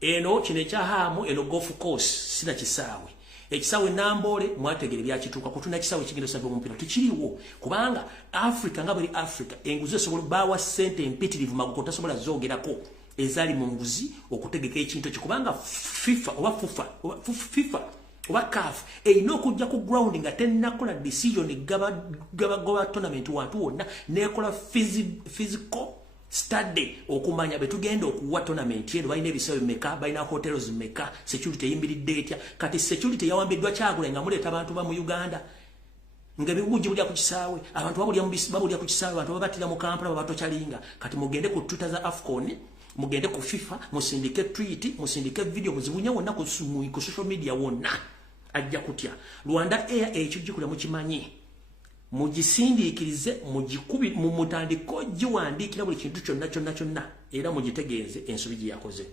eno kine kya hamu eno golf course sina kisaawe ekisaawe Nambole mwategere byakituuka kutuna kisaawe kigendo sabu mpira tekiriwo kubanga Africa nga bali Africa enguzo sobola bawa sente empitirivu magukota sobola zogerako ezali mu nguzi okutegeka ekintu kikubanga FIFA oba CAF eyina okujja ku ground nga tennakola decision gaba tournament wantu wonna nekola physical study okumanya betugenda okuwa tournament eno balina ebisawe meka balina hotels meka security yimbiridde etya kati security yawambiddwa Kyagulanyi nga muleeta abantu ba mu Uganda nga bibuji bulya ku kisaawe abantu babulya ku kisaawe abantu babatira mu Kampala babatokyalinga kati mugende ku Twitter za AFCON mugende ku FIFA musindike tweet musindike video muzibunya wonna ku social media wonna ajja kutya Rwanda Air ekijikula mukimanyi mugisindikirize mugikubi mu mutandiko giwandikira buli kintu kyonna era mugitegeeze ensobi gye yakoze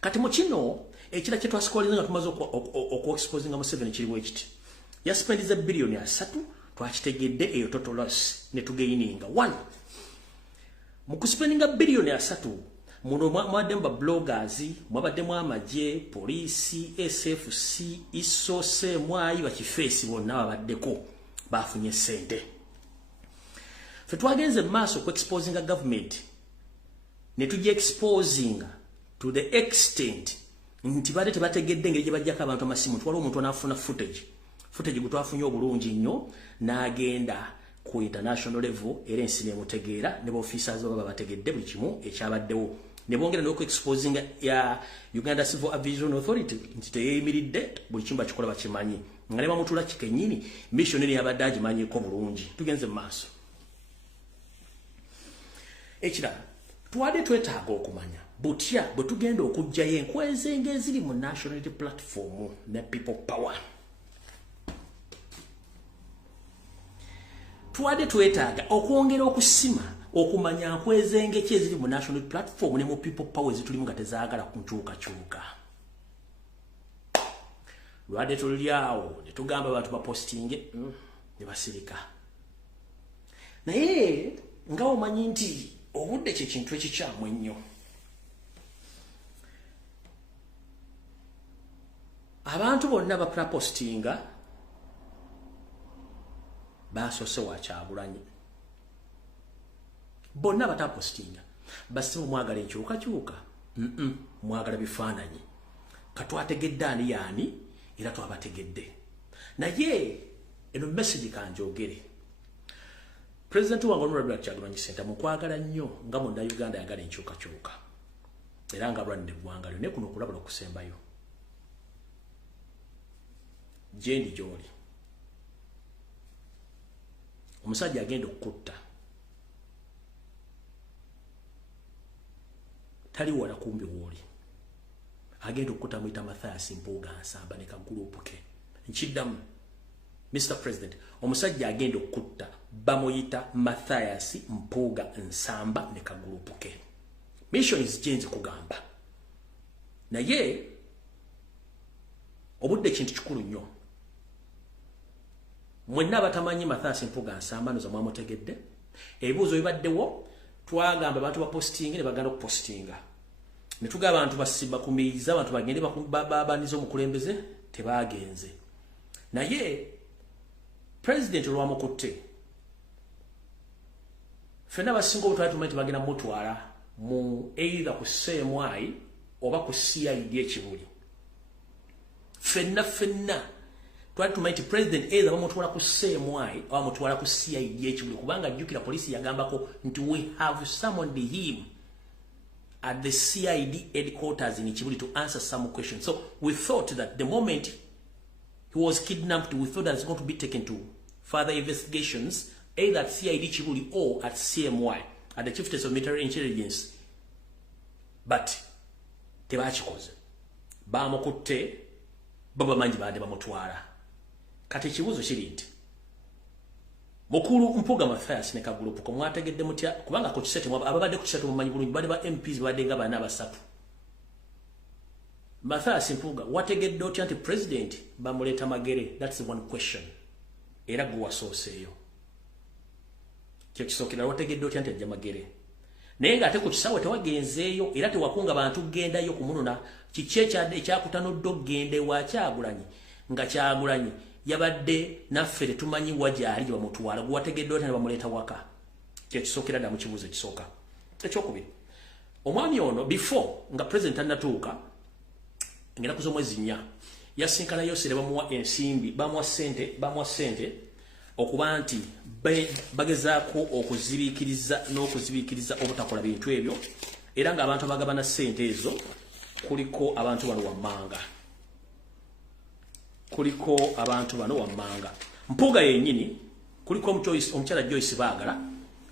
kati mu kino ekira kye twasikolinga tumaze okuexposinga Museveni kiriwo ekiti yaspendiza billion asatu twakitegedde eyo total loss ne tugaininga 1 mukuspendinga billion asatu muno mwademba bloggers mwabaddemu amagye police SFC isose mwayi bakifeesi bonna babaddeko bafunye sente fe twagenze maaso ku exposinga government ne tujja exposinga to the extent nti bade tebategedde engeri gye bajjako abantu amasimu twala omuntu anafuna footage gutwafunye obulungi nnyo n'agenda ku international level era ensi nemutegeera ne officers baba bategedde buli kimu ekyabaddewo ne bongera n'oku exposing ya Uganda Civil Aviation Authority nti teyimiridde buli kimu bakikola bakimanyi nga ne bamutula kikenyini mission yabadde agimanyiko bulungi tugenze mu maaso ekirala twade twetaaga okumanya butya bwe tugenda okujjayo enkwezenge eziri mu national platform ne people power twade twetaaga okwongera okusima okumanya nkwezenge ki eziri mu national platform ne mu people power ezitulimu nga tezaagala kunkyukakyuka lwade tulyawo ne tugamba abantu bapostinge ne basirika naye nga omanyi nti obudde kye kintu ekikyamu ennyo. Abantu bonna bapostinga baasose wa Kyagulanyi. Bonna batapostinga basimu mwagala enkyukakyuka. Mwagala bifaananyi. Katwategedde ani yaani era twabategedde. Naye eno message kanjogere. President wange Honorable Kyagulanyi Ssentamu mukwagala nnyo nga munda Uganda yagala enkyukakyuka. Era nga lwanne ggwanga lyonna kuno okulabula okusembayo. Jendi gy'oli. Omusajja agenda okukutta. Tali wala kumbi woli. Agenda okukutta mwita Mathias Mpuuga Nsamba ne kagulupu ke. Nkiddamu. Mr. President, omusajja agenda okukutta bamuyita Mathias Mpuuga Nsamba ne kagulupu ke. Mission is jenzi kugamba. Naye obudde kintu kikulu nnyo. Mwenna batamanyi Mathias Mpuuga Nsamba noza mwamutegedde. Ebibuuzo bibaddewo twagamba abantu bapostinga ne baganda okupostinga. Ne tugaba abantu basiba kumiriza abantu bagende babaniza omukulembeze tebagenze. Naye President olwamukutte fena basinga obutwala tumanyi bagenda mutwala mu either ku CMI oba ku CID ekibuli. Fenna twali tumanyi President either bamutwala ku CMI oba mutwala ku CID ekibuli kubanga jjukira polisi yagambako nti we have summoned him at the CID headquarters in Kibuli to answer some questions. So we thought that the moment he was kidnapped, we thought that it's going to be taken to further investigations, either at CID Kibuli or at CMY, at the Chieftains of Military Intelligence. But tebachikoze. Bamukutte, baba manji baade bamutwala. Kati ekibuuzo kiri nti Mukulu Mpuuga Mathias ne kagulupu ko mwategedde mutya kubanga ko kisete ababadde ku kisete mumanyi bulungi bade ba MPs bade nga bana basatu. Mathias Mpuuga wategedde otya nti President bamuleta magere? That's the one question. Era gwe wasooseeyo. Kye kisookera wategedde otya nti ajja magere? Naye nga ate ku kisawe tewagenzeeyo era tewakunga bantu gendayo kumunona kiki ekyakutanudde okgende wa Kyagulanyi nga Kyagulanyi yabadde naffe tetumanyi wajali bamutwala gwategedde otya ne bamuleta waka. Kye kisookera dda mu kibuuzo ekisooka. Ekyokubiri, omwami ono before nga President annatuuka ngenda kuza omwezi 4 yasinkana Yoseri bamuwa ensimbi bamuwa sente okuba nti bagezaako okuzibikiriza obutakola bintu ebyo era nga abantu bagabana sente ezo kuliko abantu bano wammanga Mpuuga yennyini kuliko omukyala Joyce Baagala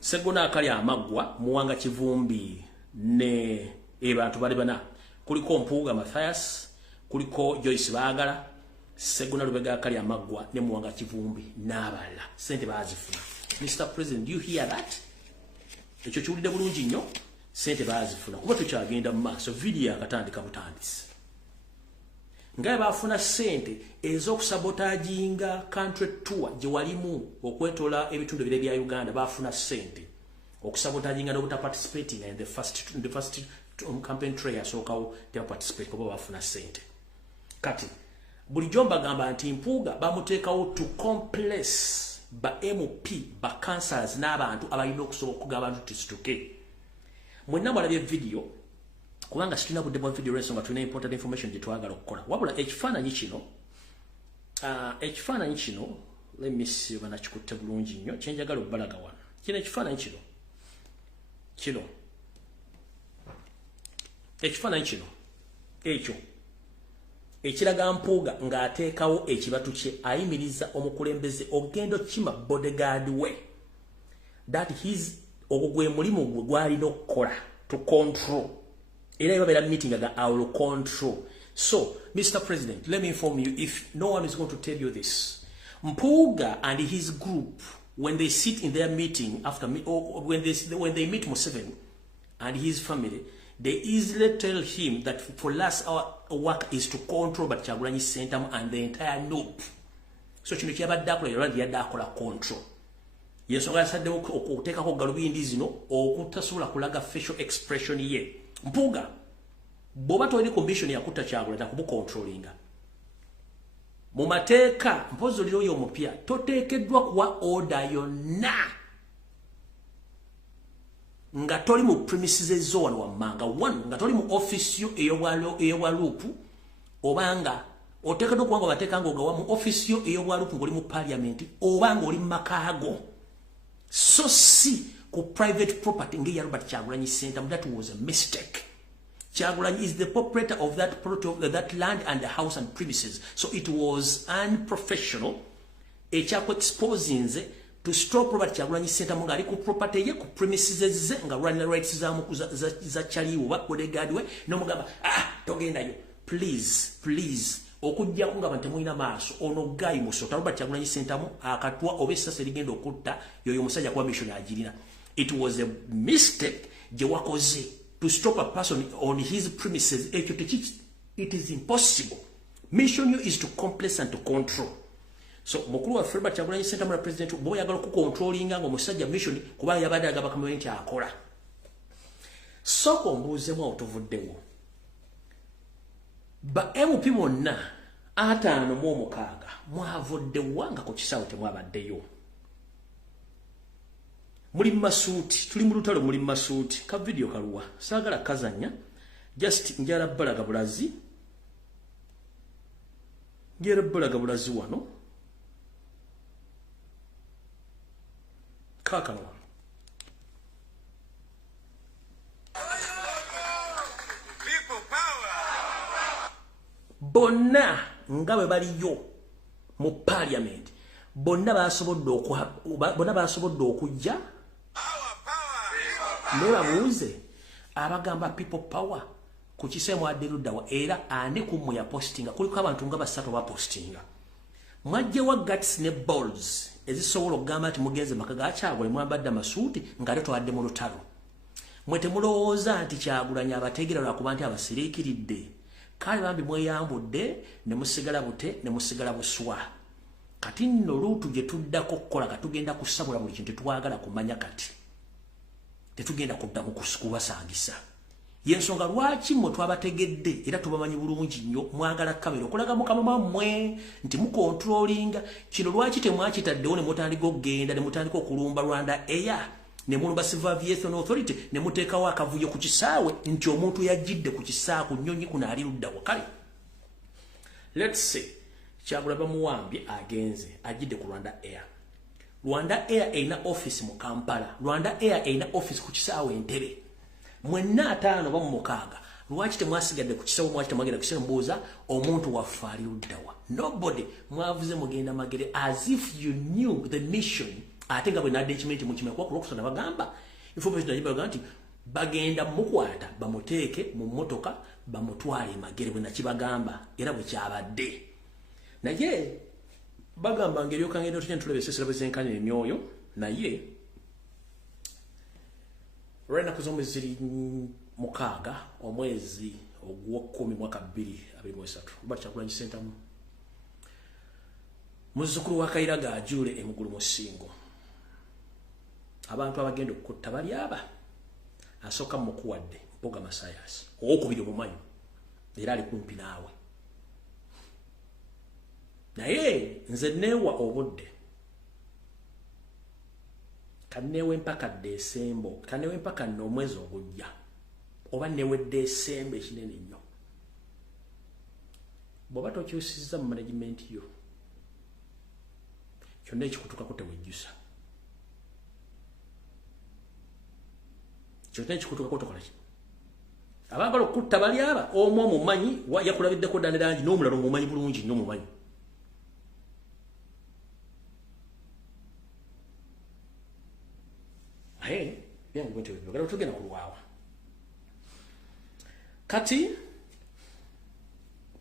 Segona akali amaggwa Muwanga Kivumbi ne abantu bali bana kuliko Mpuuga Mathias kuliko Joyce Baagala Segona Lubega akali amaggwa ne Muwanga Kivumbi n'abalala sente baazifuna. Mr. President, do you hear that? Ekyo kiwulidde bulungi nnyo. Sente baazifuna kuba tukyagenda mu maaso video akatandika butandisi nga baafuna sente ez'okusabotaginga country tour gye walimu okwetola ebitundu bire bya Uganda. Baafuna sente okusabotaginga n'obutaparticipating in the first campaign trail yasookawo tebaparticipate kuba baafuna sente. Kati bulijjo mbagamba nti Mpuuga bamuteekawo to compress ba MP ba councillors n'abantu abalina okusobola okugamba abantu tisituke. Mwenna mwalabye video kubanga situna budde bwa video resonga tulina important information gye twagala okukola wabula ekifaananyi kino let me see oba nakikutte bulungi nnyo kyenjagala obbalaga wano. Kino ekifaananyi kino ekyo ekiraga Mpuuga ng'ateekawo ekibatu kye ayimiriza omukulembeze ogendo kima bodyguard we that his ogwo gwe mulimu gwe gwalina okukola to control era babeera meeting aga I will control. So Mr. President, let me inform you, if no one is going to tell you this, Mpuuga and his group, when they sit in their meeting after or when they meet Museveni and his family, they easily tell him that for last our work is to control but Kyagulanyi Ssentamu and the entire NUP. So kino kyabadde akola yali yadde akola control. yensonga yasaddewo okuteekako galubindi zino okutasobola kulaga facial expression ye. Mpuga bw'oba tolina commission yakutta Kyagulanyi kubucontrollinga mu mateeka mpozi olira oyo omupya toteekeddwa kuwa order yonna nga toli mu premises ez'owano wammanga. One, nga toli mu office yo ey'obwaluupu obanga oteekeddwa okuba nga bateeka ng'ogawa mu office yo ey'obwaluupu ng'oli mu parliament oba ng'oli mu makaago. So si ku private property ng'eya Robert Kyagulanyi Center. That was a mistake. Kyagulanyi is the proprietor of that land and the house and premises. So it was unprofessional. Ekyako exposing to stop Robert Kyagulanyi Center nga ali ku property ye ku premises ze nga running rights za chaliwo ba bodegadwe no mugamba togendayo. Please okujja kunga abantu mulina maaso ono guy musota Robert Kyagulanyi Center mu akatwa obesasa ligendo okutta yoyo musajja kwa mission agirina. It was a mistake je wakoze to stop a person on his premises. It is impossible. Mission is to complex and to control. So mukulu wa Robert Kyagulanyi Center mu president bo yagala ku controllinga ngo musajja mission kuba yabadde agaba community akola. So kombuuzemu otuvuddewo. Ba MP bonna 56 mwavuddewa nga ku kisawo temwabaddeyo. Muli masuuti tuli mu lutalo muli masuuti ka video kaluwa saagala kazanya just njala balaga bulazi wano kakano bonna nga bwe baliyo mu parliament bonna basobodde okujja nebabuuze abagamba people power ku kisemu adderuddawa era ani kumwe ya postinga kuliko abantu nga basatu ba postinga mwajjewa guts ne balls ezisobola okugamba nti mugenze maka ga Kyagulanyi mwambadde amasuuti nga leto adde mu lutalo mwete mulowooza nti Kyagulanyi abateegera lwakuba nti abasiriikiridde kale bambi mweyambudde ne musigala bute ne musigala buswa kati nno luutu gye tuddako kukola katugenda kusabula buli kintu twagala kumanya kati tetugenda kudda mu kubasaagisa yensonga lwaki mmwe twabategedde era tubamanyi bulungi nnyo mwagala kamera okulaga mukama mmwe nti mukontrolinga kino lwaki temwakitaddewo ne mutandika okugenda ne mutandika okulumba Rwanda Air ne mulumba Civil Aviation Authority ne muteekawo akavuyo ku kisaawe nti omuntu yajjidde ku kisaawe ku nnyonyi kuno ali luddawo kale let's say Kyagulanyi bamuwambye agenze ajjidde ku Rwanda Air. Rwanda Air eina office mu Kampala. Rwanda Air eina office ku kisaawe Entebbe. Mwenna 5 ba mu 6 lwaki temwasigadde ku kisaawe mwaki temwagenda ku kisaawe mbuuza omuntu waffe ali luddawa. Nobody mwavuze mugenda magere as if you knew the mission. Ate nga bwe nadde mu kimekuwa ku Lwokusana bagamba information bagamba nti bagenda mukwata bamuteeke mu mmotoka bamutwale magere bwe nakibagamba era bwe kyabadde. Naye bagamba ngeri okangenda otya ntulebe sesera bezenkanye emyoyo naye rena kuzombe ziri 6 omwezi ogw'okumi mwaka 2023 Robert Kyagulanyi Center muzzukulu wa Kairaga ajule emugulu musingo abantu abagenda okutta bali aba asoka mukuwadde mpoga masayasi okubiri obumanyi era ali kumpi naawe naye nze neewa obudde kanewe mpaka Desemba kanewe mpaka n'omwezi ogujja oba newe Desemba ekinene nnyo bw'oba tokyusizza mu management yo kyonna ekikutukako tewejjusa kyonna ekikutukako tokola ki abagala okutta bali aba omu omumanyi yakulabiddeko ddala langi n'omulala omumanyi bulungi nnyo omumanyi byangu bwete bwagala tugenda kulwawa kati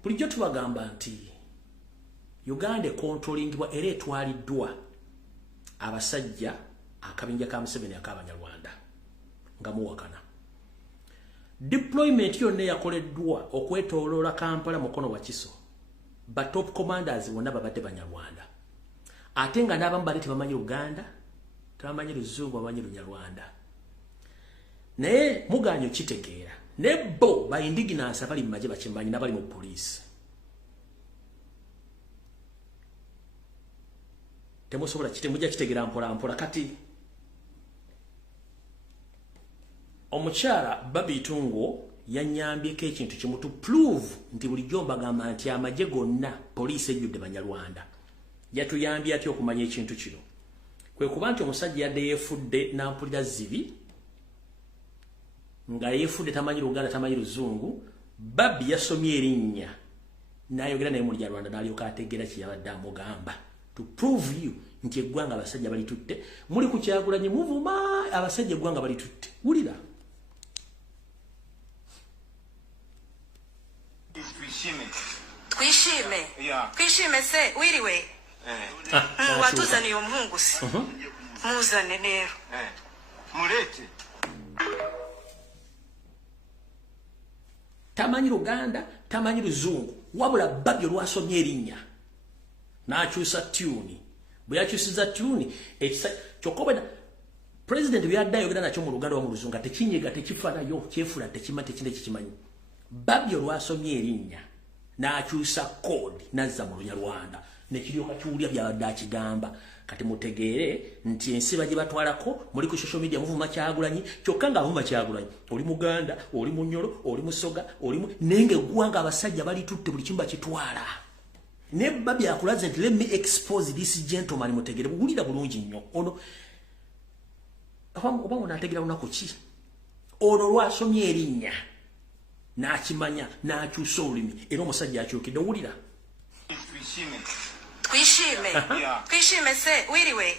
bulijjo tubagamba nti Uganda controllingibwa era etwaliddwa abasajja akabinja ka Museveni ak'Abanyarwanda nga muwakana deployment yonna yakoleddwa okwetooloola Kampala mukono wa Kiso ba top commanders bonna babadde Banyarwanda ate nga n'abamu bali tebamanyi Uganda tamanyi Luzungu amanyi Lunyarwanda naye muganyo kitegeera nebo ba indigenous abali maje bakimanyi nabali mu police temusobola kitemujja kitegeera mpola kati omukyala Babitungo yanyambyeko ekintu kimu to prove nti bulijjo mbagamba nti amaje gonna police ejjudde Banyarwanda yatuyambye ati okumanya ekintu kino kwe kuba nti omusajja yadde yefudde nampulira zibi nga yefudde tamanyi Luganda tamanyi Luzungu Babi yasomye erinnya nayogera naye mu Rwanda n'alyoka ategeera kiyabadde amugamba to prove you nti eggwanga abasajja bali tutte muli ku Kyagulanyi muvuma abasajja eggwanga bali tutte wulira Twishime se wiriwe watuzaniye omuhungu si muzane nero mulete tamanyi Luganda tamanyi Luzungu wabula Babi olwasomye erinnya n'akyusa tune bwe yakyusiza tune kyokobena president byadda ayogera nakyo mu Luganda wa mu Luzungu tekinyiga tekifanayo kyefula tekima tekinde kikimanyi Babi olwasomye erinnya n'akyusa code nazza mu Lunyarwanda nekiryoka kiwulya byabadde akigamba kati mutegeere nti ensi baje batwalako muri ku social media muvuma Kyagulanyi kyokka nga muvuma Kyagulanyi oli Muganda oli Munyoro oli Musoga oli nenge gwanga abasajja bali tutte buli kimba kitwala ne Babi akulaze nti let me expose this gentleman mutegeere bulira bulungi nnyo ono oba unategeera unako ki ono lwasomye erinnya n'akimanya n'akyusa olulimi era omusajja akyukidde wulira twishime se wiriwe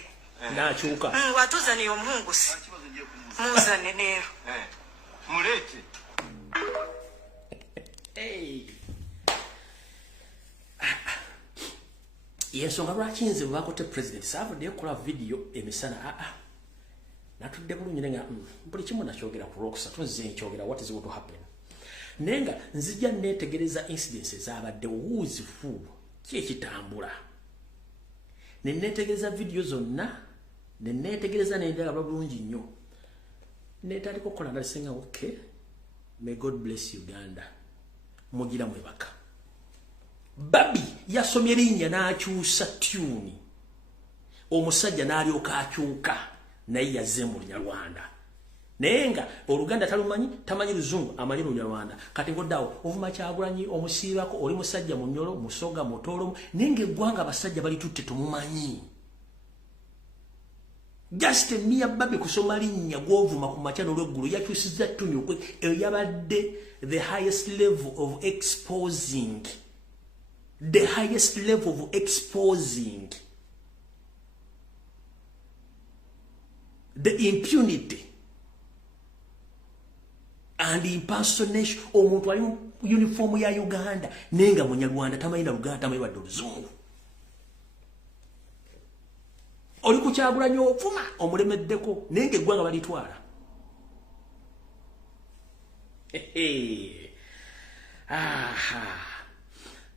n'akyuka watuzaniye omuhungu si muzane nero mulete yensonga lwaki nze bwebakotte president saavuddeyo okukola video emisana natudde bulungi nenga buli kimu nakyogera ku Lwokusatu nze nkyogera what is going to happen nenga nzija netegereza incidents ezabadde wuuzifu ki ekitambula netegereza video zonna netegereza nendaga bulungi nnyo netandika okukola ndalisenga okay may God bless Uganda mugira mwebaka Babi yasomye erinnya n'akyusa tune omusajja n'alyoka akyuka naye yazze mu Lunyarwanda nenga Oluganda talumanyi tamanyi Luzungu amanyi Lunyarwanda kati ngoddawo ovuma Kyagulanyi omusiibako oli musajja Munyoro Musoga Mutoro nenge eggwanga abasajja bali tutte tumumanyi just me Babi kusoma linnya gwovuma ku makyano lw'eggulu yakyusizza tune okwe yabadde the highest level of exposing the impunity and impersonation omuntu ali uniform ya Uganda nenga Munyarwanda tamanyi na Luganda tamanyi wadde Luzungu oli ku Kyagulanyi ofuma omulemeddeko nenge eggwanga balitwala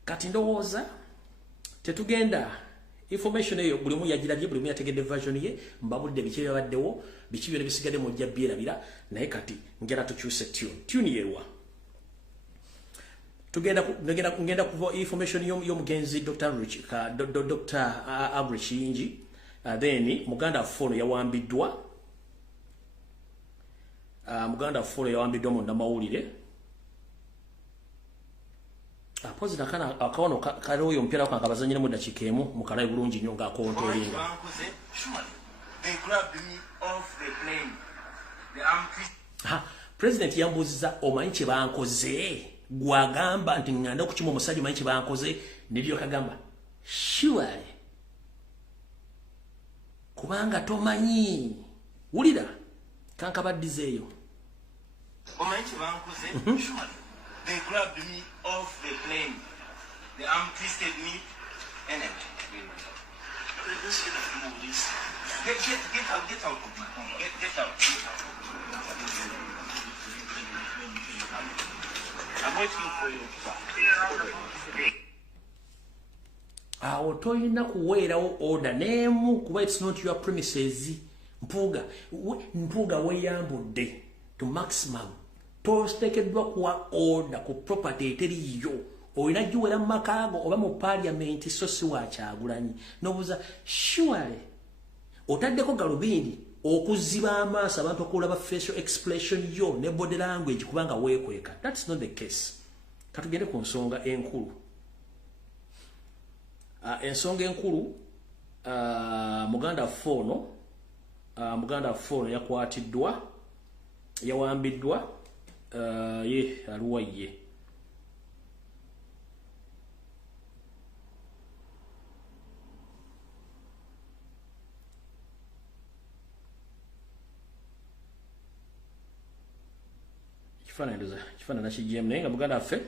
kati ndowooza tetugenda information eyo buli mu yagirabye buli mu yategedde version ye mbabudde biki byabaddewo biki byone bisigadde mu jja byerabira naye kati ngera tukyuse tune yerwa ngenda kuva information y'omugenzi Dr. Abrishinji then Muganda Fono yawambiddwa mu namawulire apozi nakana akawono kaliwo yo mpira kwa kabazanyire mu dakika emu mukalaye bulungi nnyo nga akonteringa president yambuziza omanyi kye bankoze gwagamba nti nganda okukima omusajja omanyi kye bankoze niryo kagamba sure kubanga tomanyi wulira kankabaddizeeyo omanyi kye bankoze sure they grabbed me off the plane. They twisted me and everything. Just get out of my home. Get out. I'm waiting for you, sir. Toyina kuweerawo order nemu kuba it's not your premises mpuga weyambudde to maximum tostekedwa kuwa order ku property teriyo oyina giwera mu makaago oba mu parliament so si wa Kyagulanyi nobuza surely otaddeko galubindi okuziba amaaso abantu okulaba facial expression yo ne body language kubanga weekweka. That's not the case. Katugende ku nsonga enkulu. Ensonga enkulu Muganda Fono yakwatiddwa yawambiddwa ye aluwaye kifaanana kijemu naye nga muganda ffe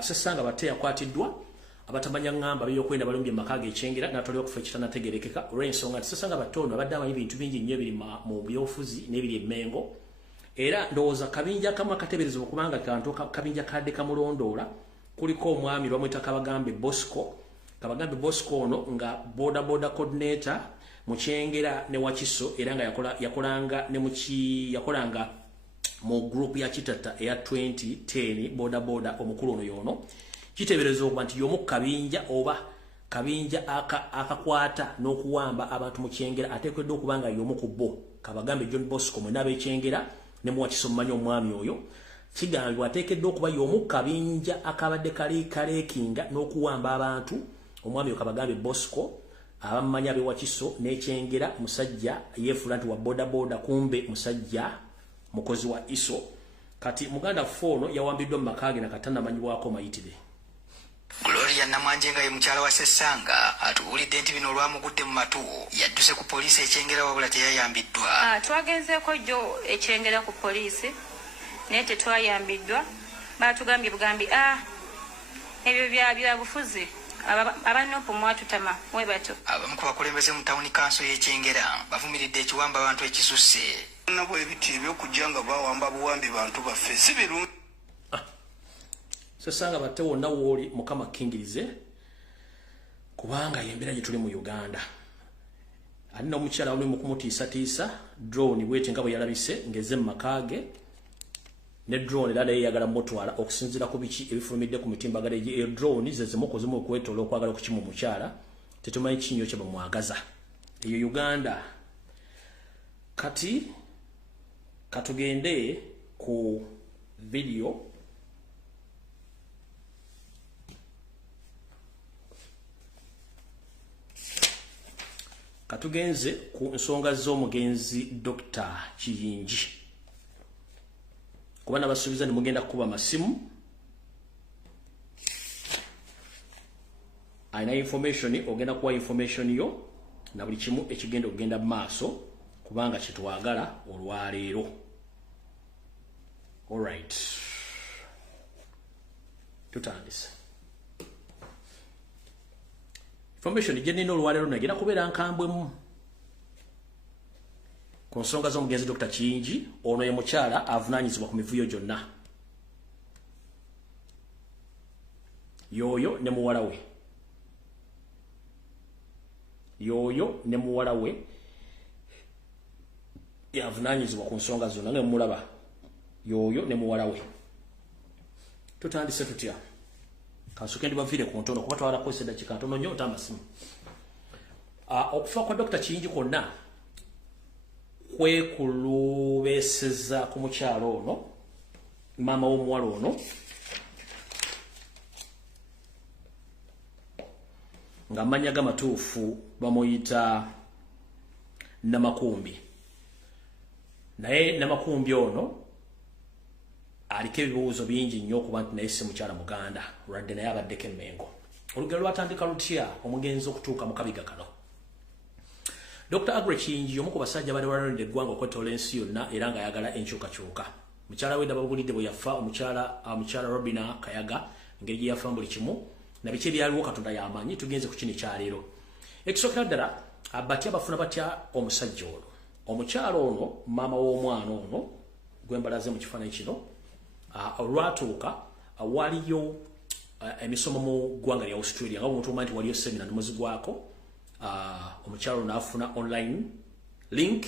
sesanga bate yakwatiddwa abatamanya ngamba byokwenda balumbye makage ekyengera natolera okufa ekitanategerekeka olw'ensonga nti sesanga batono abadde amanyi bintu bingi nnyo ebiri mu byofuzi n'ebiri emmengo era ndowooza kabinja akamu akateberezebwa kubanga kantu kabinja kadde kamulondoola kuliko omwami lwamwita Kabagambe Bosco ono nga boda coordinator mu Kyengera ne Wakiso era nga yakolanga mu group ya Kitata eya 2010 boda omukulu ono yono kiteberezebwa okuba nti y'omu kabinja oba kabinja akakwata n'okuwamba abantu mu Kyengera ateekeddwa okuba nga y'omu ku bo Kabagambe John Bosco mwe n'ab'Ekyengera ne mu Wakiso mumanyi omwami oyo kigambibwa ateekeddwa okuba y'omu kabinja akabadde kaleekinga n'okuwamba abantu omwami oyo Kabagambe Bosco abamumanyi ab'e Wakiso n'Ekyengera musajja yeefula nti wa boda kumbe musajja mukozi wa iso kati Muganda Fono yawambiddwa mu makage na katanda manyibwako mayitire. Gloria Namwanjenga ye mukyala wa Sessanga atuwulidde nti bino olwamugudde mu matu yadduse ku poliisi Ekyengera wabula teyayambiddwa. Twagenzeeko jjo Ekyengera ku poliisi naye tetwayambiddwa baatugambye bugambi ebyo bya bufuzi abanopo mwatutama mwe bato. Abamu ku bakulembeze mu tawuni kanso y'Ekyengera bavumiridde ekiwamba abantu ekisusse. Nabo ebiti ebyokujjanga bawamba buwambi bantu baffe si birungi. Sesanga bate wonna wooli Mukama kingirize kubanga yembera gye tuli mu Uganda. Alina omukyala oli mu kumutiisatiisa drone bwete nga bwe yalabise ngeze mu makage ne drone era naye yagala mutwala okusinzira ku biki ebifulumidde ku mitimbagala e drone zezimukozimu okwetoola okwagala okukimu omukyala tetumanyi kinyo kye bamwagaza eyo Uganda. Kati katugende ku video katugenze ku nsonga z'omugenzi Dr. Kiyingi kuba nabasuubiza nimugenda kuba masimu aina information ogenda kuwa information yo na buli kimu ekigenda okugenda maaso kubanga kitwagala olwaleero. Alright, tutandise information gye nina olwaleero negenda kubeera nkambwemu ku nsonga z'omugenzi Dr. Kiyingi. Ono ye mukyala avunaanyizibwa ku mivuyo gyonna yoyo ne muwala we yavunaanyizibwa ku nsonga zonna ne mulaba yoyo ne muwala we. Tutandise tutya kansuke ndi bavire ku ntono kuba twala kwese dakika ntono nnyo tamasimu. Okufa kwa Dr. Kiyingi konna kwekulubeseza ku mukyalo ono mama w'omuwala ono nga amanya gamatuufu bamuyita Namakumbi. Naye Namakumbi ono aliko ebibuuzo bingi nnyo okuba nti naye si mukyala Muganda lwadde naye abaddeko emmengo. Olugero lwatandika lutya omugenzi okutuuka mu kabiga kano? Dr. Kiyingi y'omu ku basajja bali balonde eggwanga okwetoola ensi yonna era nga ayagala enkyukakyuka. Mukyala we dababulidde bwe yafa omukyala Robina Kayaga engeri gye yafa buli kimu na biki ebyaliwo Katonda y'amanyi. Tugenze ku kino ekyaleero ekisookera ddala batya bafuna batya omusajja ono omukyala ono maama w'omwana ono gwembalaze mu kifaananyi kino olwatuuka waliyo emisomo mu ggwanga lya Australia nga omuntu omanyi nti waliyo semina nomuzigwako omukyalo n'afuna online link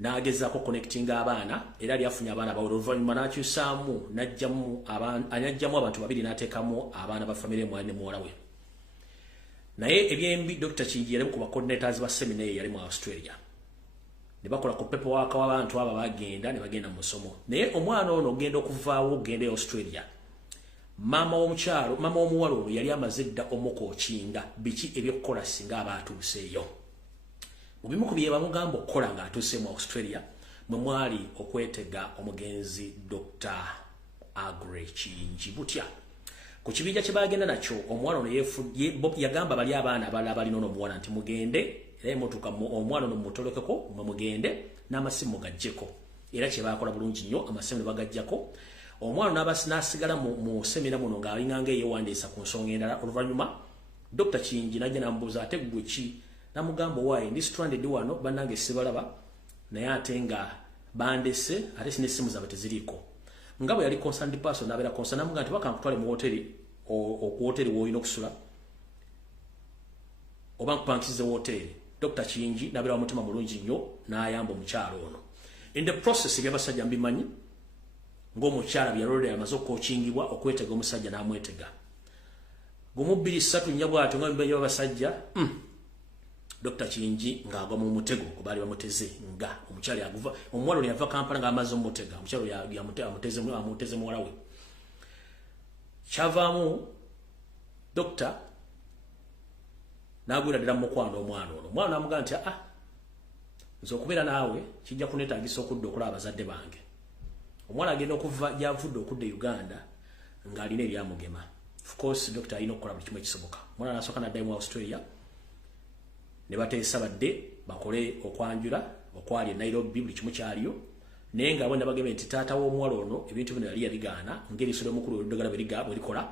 nagezaako connecting abaana era lyafunye abaana bawera oluvannyuma n'akyusaamu n'ajjamu abantu babiri n'ateekamu abaana ba famire mwali ne muwala we naye ebyembi Dr. Kingi yali ku coordinators ba seminary yali mu Australia ne bakola ku paperwork w'abantu abo bagenda ne bagenda mu musomo naye omwana ono ogenda okuvaawo ogenda e Australia mama w'omuwala ono yali amaze dda omukokinga biki ebyokukola singa aba atuuseeyo mu bimu ku bye bamugamba okukola ng'atuuse mu Australia mwe mwali okwetega omugenzi Dr. Agre Kingi butya ku kibinja kye bagenda nakyo omwana ono yagamba bali abaana abalala balina ono omuwala nti mugende era emotuka omwana ono mutolekeko mwe mugende n'amasimu gajjeko era kye bakola bulungi nnyo amasimu ne bagajjako omwana n'asigala mu semina muno ng'alinganga eyewandiisa ku nsonga endala oluvannyuma Dr. Kingi najja namubuuza ate ggwe ki namugamba waayi ndi stranded wano bannange sibalaba naye ate nga bandese ate sinesimu zaabwe teziriiko nga bwe yali concerned person n'abeera concerned namugamba nti bakankutwale mu hoteri ku hoteri w'olina okusula oba nkupankize hoteri Dr. Kingi n'abeera w'omutima mulungi nnyo n'ayamba omukyalo ono in the process ebyabasajja mbimanyi ng'omukyala byalolera amaze okukingibwa okwetega omusajja n'amwetega gumu 2-3 nnya bw'atyo nga bibanja babasajja Dr. Kingi ng'agwa mu mutego gwe baali bamuteze nga omukyala yaguva omuwala ono yava Kampala ng'amaze omutega omukyala amuteze muwala we kyavaamu Dr. n'agwira ddala mu mukwano omwana ono omwana n'amugamba nti nze okubeera naawe kijja kuneetaagisa okudda okulaba abazadde bange omwana agenda okuva gy'avudde okudda e Uganda ng'alina ebyamugema of course Dr. alina okukola buli kimu ekisoboka omwana n'asooka n'addayo mu Australia ne bateesa badde bakole okwanjula okwali e Nairobi buli kimu kyaliyo naye nga abona bagamba nti taata w'omuwala ono ebintu bino yali yabigaana ng'eriiso ly'omukulu w'eddagala bwe likola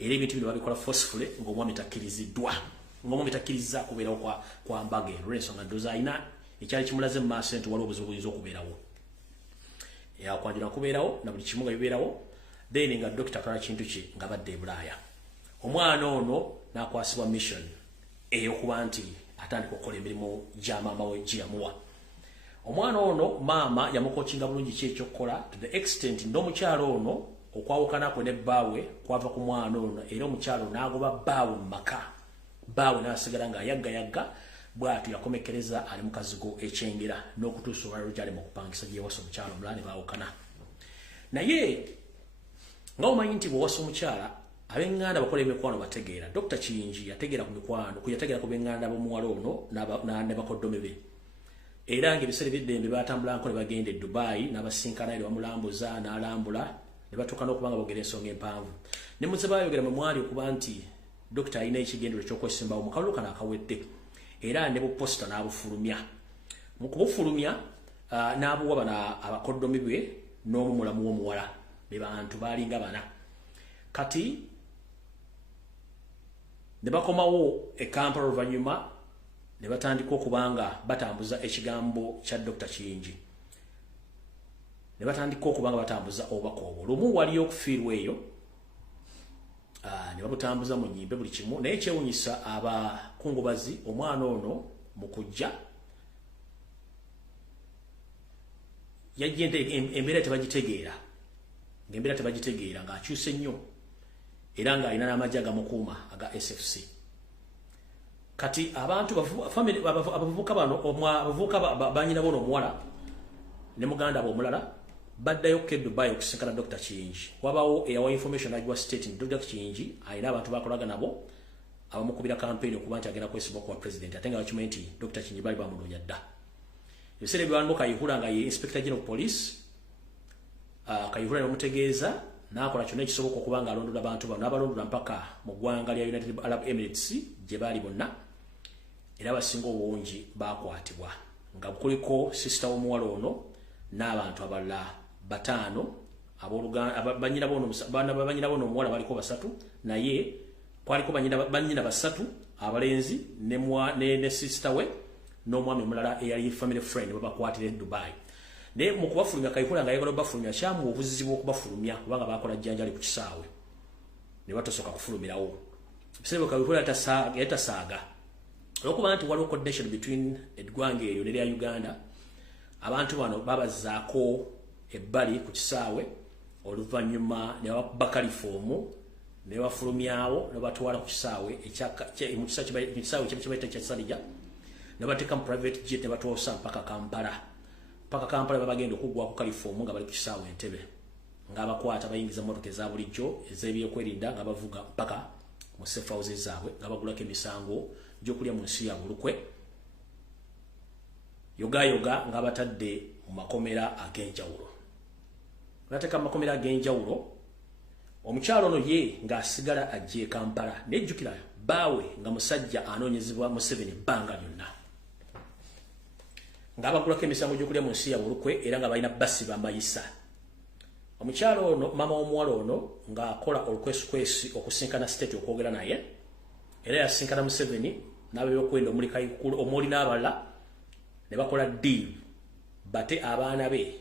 era ebintu bino babikola forcefully ng'omwami takkiriziddwa ng'omwami takkiriza kubeerawo kwa mbaga olw'ensonga ndowooza alina ekyali kimulaze mu maaso nti waliwo obuzibu buyinza okubeerawo okwanjula kubeerawo na buli kimu nga bibeerawo then nga Dr. akola kintu kye nga badde e Bulaaya omwana ono n'akwasibwa mission ey'okuba nti atandika okukola emirimu gya maama we gye yamuwa omwana ono maama yamukokinga bulungi ki ekyokukola to the extent n'omukyalo ono okwawukanako ne bbaawe kwava ku mwana ono era omukyalo n'agoba bbaawe mu maka bbaawe n'asigala ng'ayaggayagga bw'atyo yakomekereza ali mu kazigo ekyengera n'okutuusa olwaliro gy'ali mu kupangisa gye yawasa omukyalo omulala ne baawukana naye nga omanyi nti bw'owasa omukyala ab'enganda bakola emikwano bategeera Dr. Kingi yategeera ku mikwano yategeera ku b'enganda b'omuwala ono ne bakoddome be era ng'ebiseera eby'eddembe batambulanko ne bagenda e Dubai n'abasinkana eri bamulambuza n'alambula ne batuuka n'okuba nga boogera ensonga empanvu ne muze baayogera mwe mwali okuba nti Dr. alina ekigendero ky'okwesimbawo mu kalulu kano akawedde era ne buposita n'abufulumya mu kubufulumya n'abuwa bano abakoddomi bwe n'omumulamu w'omuwala be bantu baalinga bana kati ne bakomawo e Kampala oluvannyuma ne batandika okubanga batambuza ekigambo kya Dr. Kingi ne batandika okubanga batambuza obubaka obwo lumu waliyo okufiirwa eyo ne babutambuza mu nnyimbe buli kimu naye kyewunyisa abakungubazi omwana ono mu kujja yajjente embeera tebagitegeera ng'akyuse nnyo era ng'alina n'amagye agamukuuma aga SFC kati abantu abavubuka bano abavubuka banyina bono omuwala ne muganda we omulala baddayo ku Dubai okusinkana Dr. Kingi wabawo eyawa information ajwa state nti Dr. Kingi alina abantu bakolaga nabo abamukubira campaign okuba nti agenda kwesiba okuba president ate nga bakimanyi nti Dr. Kingi bali bamunoonya dda ebiseera ebyawanduka Kayihura nga ye inspector general police Kayihura n'omutegeeza n'akola kyonna ekisoboka okuba nga alondola abantu bano n'abalondola mpaka mu ggwanga lya United Arab Emirates gye baali bonna era abasinga obungi bakwatibwa nga kuliko sister w'omuwala ono n'abantu abalala 5 banyina bono omuwala baliko 3 naye kwaliko banyina 3 abalenzi ne sister we n'omwami omulala eyali family friend babakwatira e Dubai ne mu kubafulumya Kayihura nga yagala bafulumya kyamu obuzibu okubafulumya kubanga bakola jjanjali ku kisaawe ne batosoka kufulumirawo biseera Kayihura yatasaaga olwokuba nti waliwo coordination between eggwanga eryo nerya Uganda abantu bano babazaako ebbali ku kisaawe oluvannyuma ne bakuba kalifomu ne bafulumyawo ne batwala ku kisaawe mu kisaawe kyebayita kya Salija ne bateeka mu private jet ne batwosa mpaka Kampala babagenda okuggwa ku kalifomu nga bali ku kisaawe Entebbe ng'abakwata bayingiza motoka eza bulijjo ez'ebyokwerinda nga bavuga mpaka mu safe houses zaabwe nga bagulako emisango gy'okulya mu nsi ya bulukwe yoga nga batadde mu makomera ag'enjawulo. Bateeka mu makomera ag'enjawulo omukyalo ono ye ng'asigala ajje Kampala nejjukira baawe nga musajja anoonyezebwa Museveni ebbanga lyonna ng'abagulako emisango gy'okulya mu nsi ya bulukwe era nga balina basi bamayisa. Omukyalo ono mama w'omuwala ono ng'akola olukwesukwesi okusinkana state okwogera naye era yasinkana Museveni n'abebyokwenda omuli Kayikulu omuli n'abalala ne bakola deal bate abaana be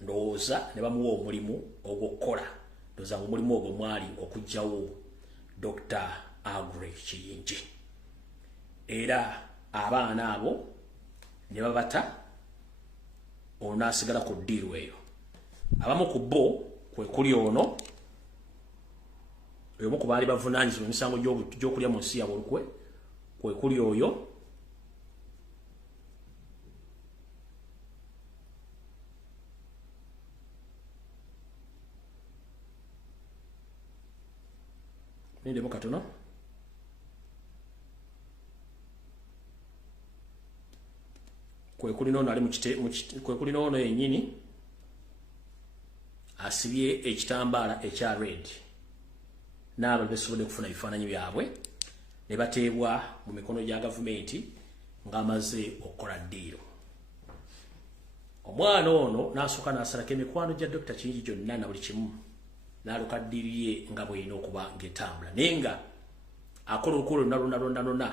ndowooza ne bamuwa omulimu ogw'okukola ndowooza omulimu ogwo mwali okuggyawo Dr. Aggrey Kiyingi era abaana abo ne babata ono n'asigala ku deal eyo. Abamu ku bo kwe kuli ono oyo ku baali bavunaanyizibwa emisango gy'okulya mu nsi ya bulukwe kwe kuli oyo nindemu katono kwe kuli n'ono ali kwe kuli n'ono yennyini asibye ekitambaala ekya red n'abantu besobodde kufuna ebifaananyi byabwe ne bateebwa mu mikono gya gavumenti ng'amaze okukola ddiiro. Omwana ono n'asooka n'asalako emikwano gya Dr. Kiyingi gyonna na buli kimu n'aluka ddiiro ye nga bw'erina okuba ng'etambula naye nga akola olukulo lonna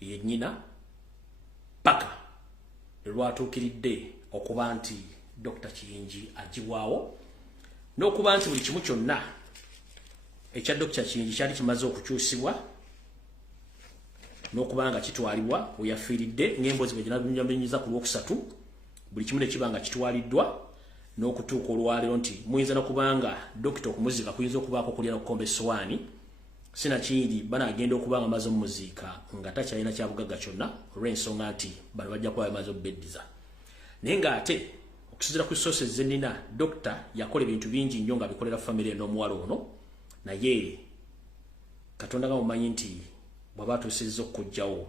yennyina paka lwe lwatuukiridde okuba nti Dr. Kiyingi agibwawo n'okuba nti buli kimu kyonna ekya Dr. Kiyingi kyali kimaze okukyusibwa n'okuba nga kitwalibwa we yafiiridde ng'emboozi bwe ginabinyiza ku lwokusatu buli kimu ne kiba nga kitwaliddwa n'okutuuka olwaleero nti muyinza n'okubanga dokita okumuziika kuyinza okubaako okulya n'okukomba essowaani sinakindi banagenda okuba nga amaze omumuziika nga takyalina kyabugagga kyonna olw'ensonga nti bano bajja kuba bamaze obbeddiza naye ng'ate okusinziira ku sources zenina dokita yakola ebintu bingi nnyo nga bikolera famire n'omuwala ono naye Katonda nga mumanyi nti bw'aba atuusizza okujjawo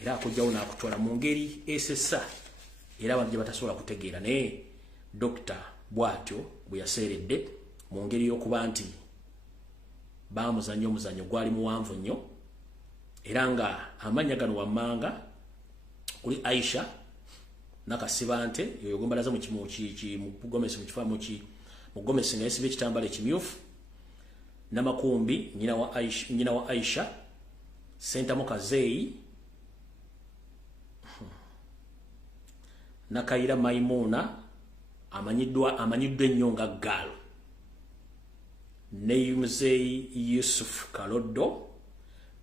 era akujjawo n'akutwala mu ngeri esesa era abantu gye batasobola kutegeera naye dokita bw'atyo bwe yaseeredde mu ngeri y'okuba nti baamuzannya omuzannyo gwali muwanvu nnyo era nga amannya gano wammanga kuli Aisha nakasibante yoyo gombalaza mu Gomesi mu kifaa mu Gomesi nga yesibye ekitambala ekimyufu Namakumbi nyina wa Aisha Sentamu Kazeyi Nakayira Maimuna amanyiddwa ennyo nga Galo ne Muzeyi Yusuf Kaloddo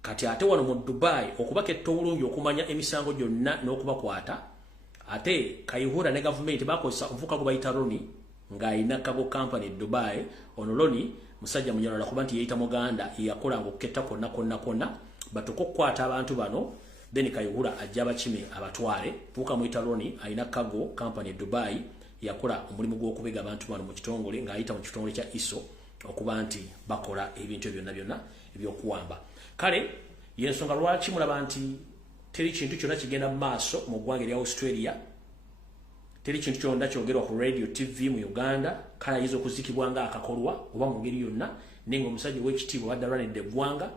kati ate wano mu Dubai okubaketta obulungi okumanya emisango gyonna n'okubakwata ate Kayihura ne gavumenti bakozesa omuvuka gwe bayita Roni ng'ayina kago company Dubai ono Roni musajja munyala kuba nti yeyita Muganda yakola ng'okuketta konna batuko okukwata abantu bano then Kayihura ajja abakime abatwale tuuka muyita Roni ayina kago company Dubai yakola omulimu gw'okubega abantu bano mu kitongole ng'ayita mu kitongole kya ISO okuba nti bakola ebintu byonna ebyokuwamba kale yensonga lwaki mulaba nti teri kintu kyonna kigenda mu maaso mu ggwanga erya Australia teri kintu kyonna kyogerwa ku radio TV mu Uganda kale ayinza okuzikibwa nga akakolwa oba mu ngeri yonna nenga omusajja w'ekitiibwa abadde alwanidde eggwanga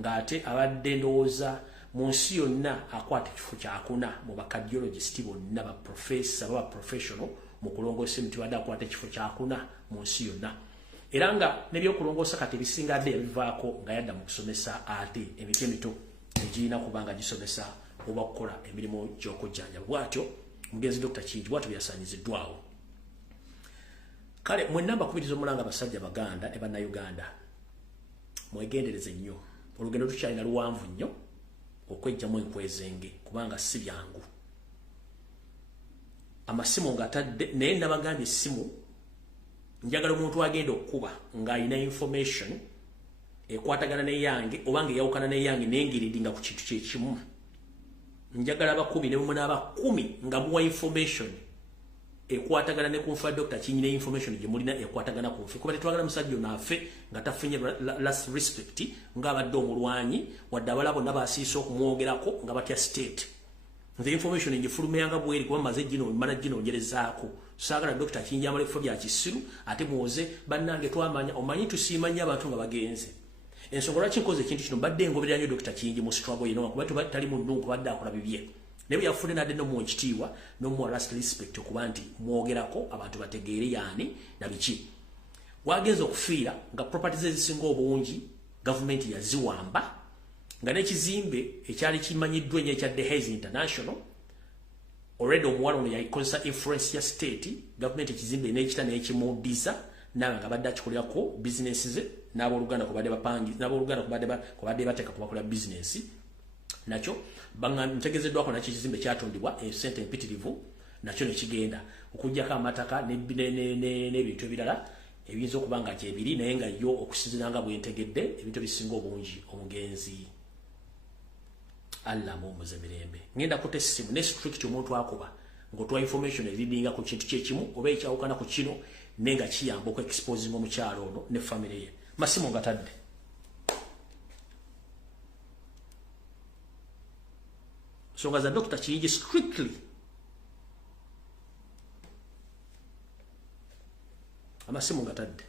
ng'ate abadde ndowooza mu nsi yonna akwata ekifo kyakuna mu bacardiologist bonna baprofesa baba professional mu kulongoosa emiti wadde akwata ekifo kyakuna mu nsi yonna era nga nebyokulongoosa kati ebisingadde yabivaako nga yadda mu kusomesa ate emiti emito egirina kubanga gisomesa oba kukola emirimu gy'okujjanjaba bw'atyo mugenzi Dr. Kiyingi bw'atyo byasaanyiziddwawo kale mwenna mbakubiriza omulanga abasajja Baganda ne Bannayuganda mwegendereze nnyo olugendo tukyalina luwanvu nnyo okwejjamu enkwezenge kubanga si byangu amasimu ngatadde naye nabagambye essimu njagala omuntu agenda okukuba ng'alina information ekwatagana neyange obanga eyawukana neyange nengiridinga ku kintu kyekimu njagala abakubi ne bumuna abakumi nga muwa information ekwatagana ne kunfa Dr. Kinyi ne information gye mulina ekwatagana kunfe kuba tetwagala musajja naffe nga tafunye last respect nga abadde omulwanyi wadde abalabo nabasiisa okumwogerako nga batya state the information njifulumeyanga bweri kuba maze gino mana gino njerezaako sagala Dr. Kinyi amale fo bya kisiru ate muoze bannange twamanya omanyi tusimanya abantu nga bagenze ensonga lwaki nkoze ekintu kino badde ngoberera nnyo Dr. Kinyi mu struggle yino kuba tubali mu nnungu badde akola bibye Nebi yafune na deno mu nkitiwa no mu last respect okuba nti mwogerako abantu bategeere yani na biki wagenza okufiira nga properties ezisinga obungi government yaziwamba nga n'ekizimbe ekyali kimanyiddwa ennyo ekya The Haze International already omuwala ono yaikosa influence ya state government ekizimbe n'ekita n'ekimudiza nawe nga badde akikolerako business ze n'abooluganda kubadde bapangi n'abooluganda kubadde bateeka kubakola business nakyo banga ntegezeddwako nakyo ekizimbe kyatundibwa esente empitirivu nakyo nekigenda okujjako amataka n'ebintu ebirala ebiyinza okuba nga kyebiri naye nga yo okusinzira nga bwentegedde ebintu ebisinga obungi omugenzi Allah mumuze mirembe ngenda kuta essimu ne strict omuntu akuba ng'otwa information eridinga ku kintu kyekimu oba ekyawukana ku kino nenga kiyamba oku exposing omukyalo ono ne family ye masimu ngatadde songa za Dr. Kinyi strictly amasimu ngatadde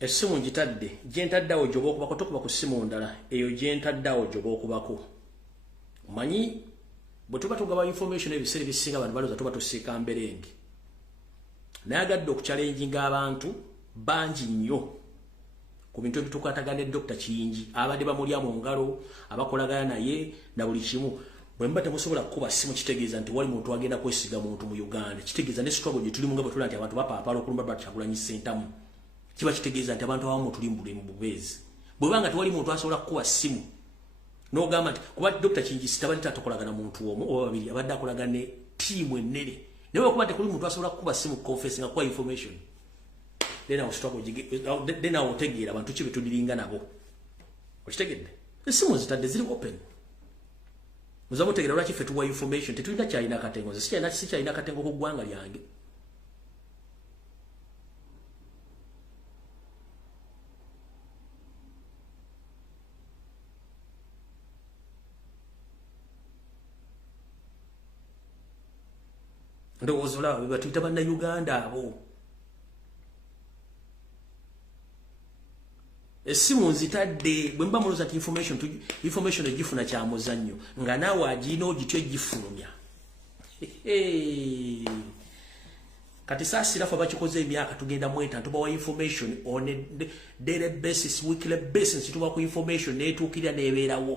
essimu njitadde gyentaddawo gyoba okubako tokuba ku ssimu ndala eyo gyentaddawo gyoba okubako manyi bwe tuba tugaba information ebiseera ebisinga abantu balooza tuba tusiika mberenge nayagadde okuchallenginga abantu bangi nnyo ku bintu ebitukwatagana ne Dr. Kinyi abadde bamulya mu ngalo abakolagana naye na buli kimu bwe mba temusobola kukuba ssimu kitegeeza nti wali muntu agenda kwesiga muntu mu Uganda kitegeeza ne struggle gye tulimu nga bwe tulaba nti abantu bapaapala okulumba Kyagulanyi Ssentamu kiba kitegeeza nti abantu abamu tuli mu bubeezi bwe banga tewali muntu asobola kukuba ssimu n'ogamba nti kuba Dr. Kinyi sitabali tatokolagana muntu omu oba babiri abadde akolagana ne tiimu ennene naye okuba tekuli muntu asobola kukuba ssimu confess nga kuba information then awo otegeera abantu ki betudiringa nabo okitegedde essimu zitadde ziri open muza mutegeera lwaki ffe tuwa information tetulina kyalina katengo nze sikyalina katengo ku ggwanga lyange ndowooza olaba be batuyita bannayuganda abo essimu nzitadde bwe mba mulooza nti information egifuna kya muzannyo nga naawe agirina ogityo egifulumya kati saasirafu abakikoze emyaka tugenda mweta tubawa information on a daily basis weekly basis tuba ku information neetuukirira neebeerawo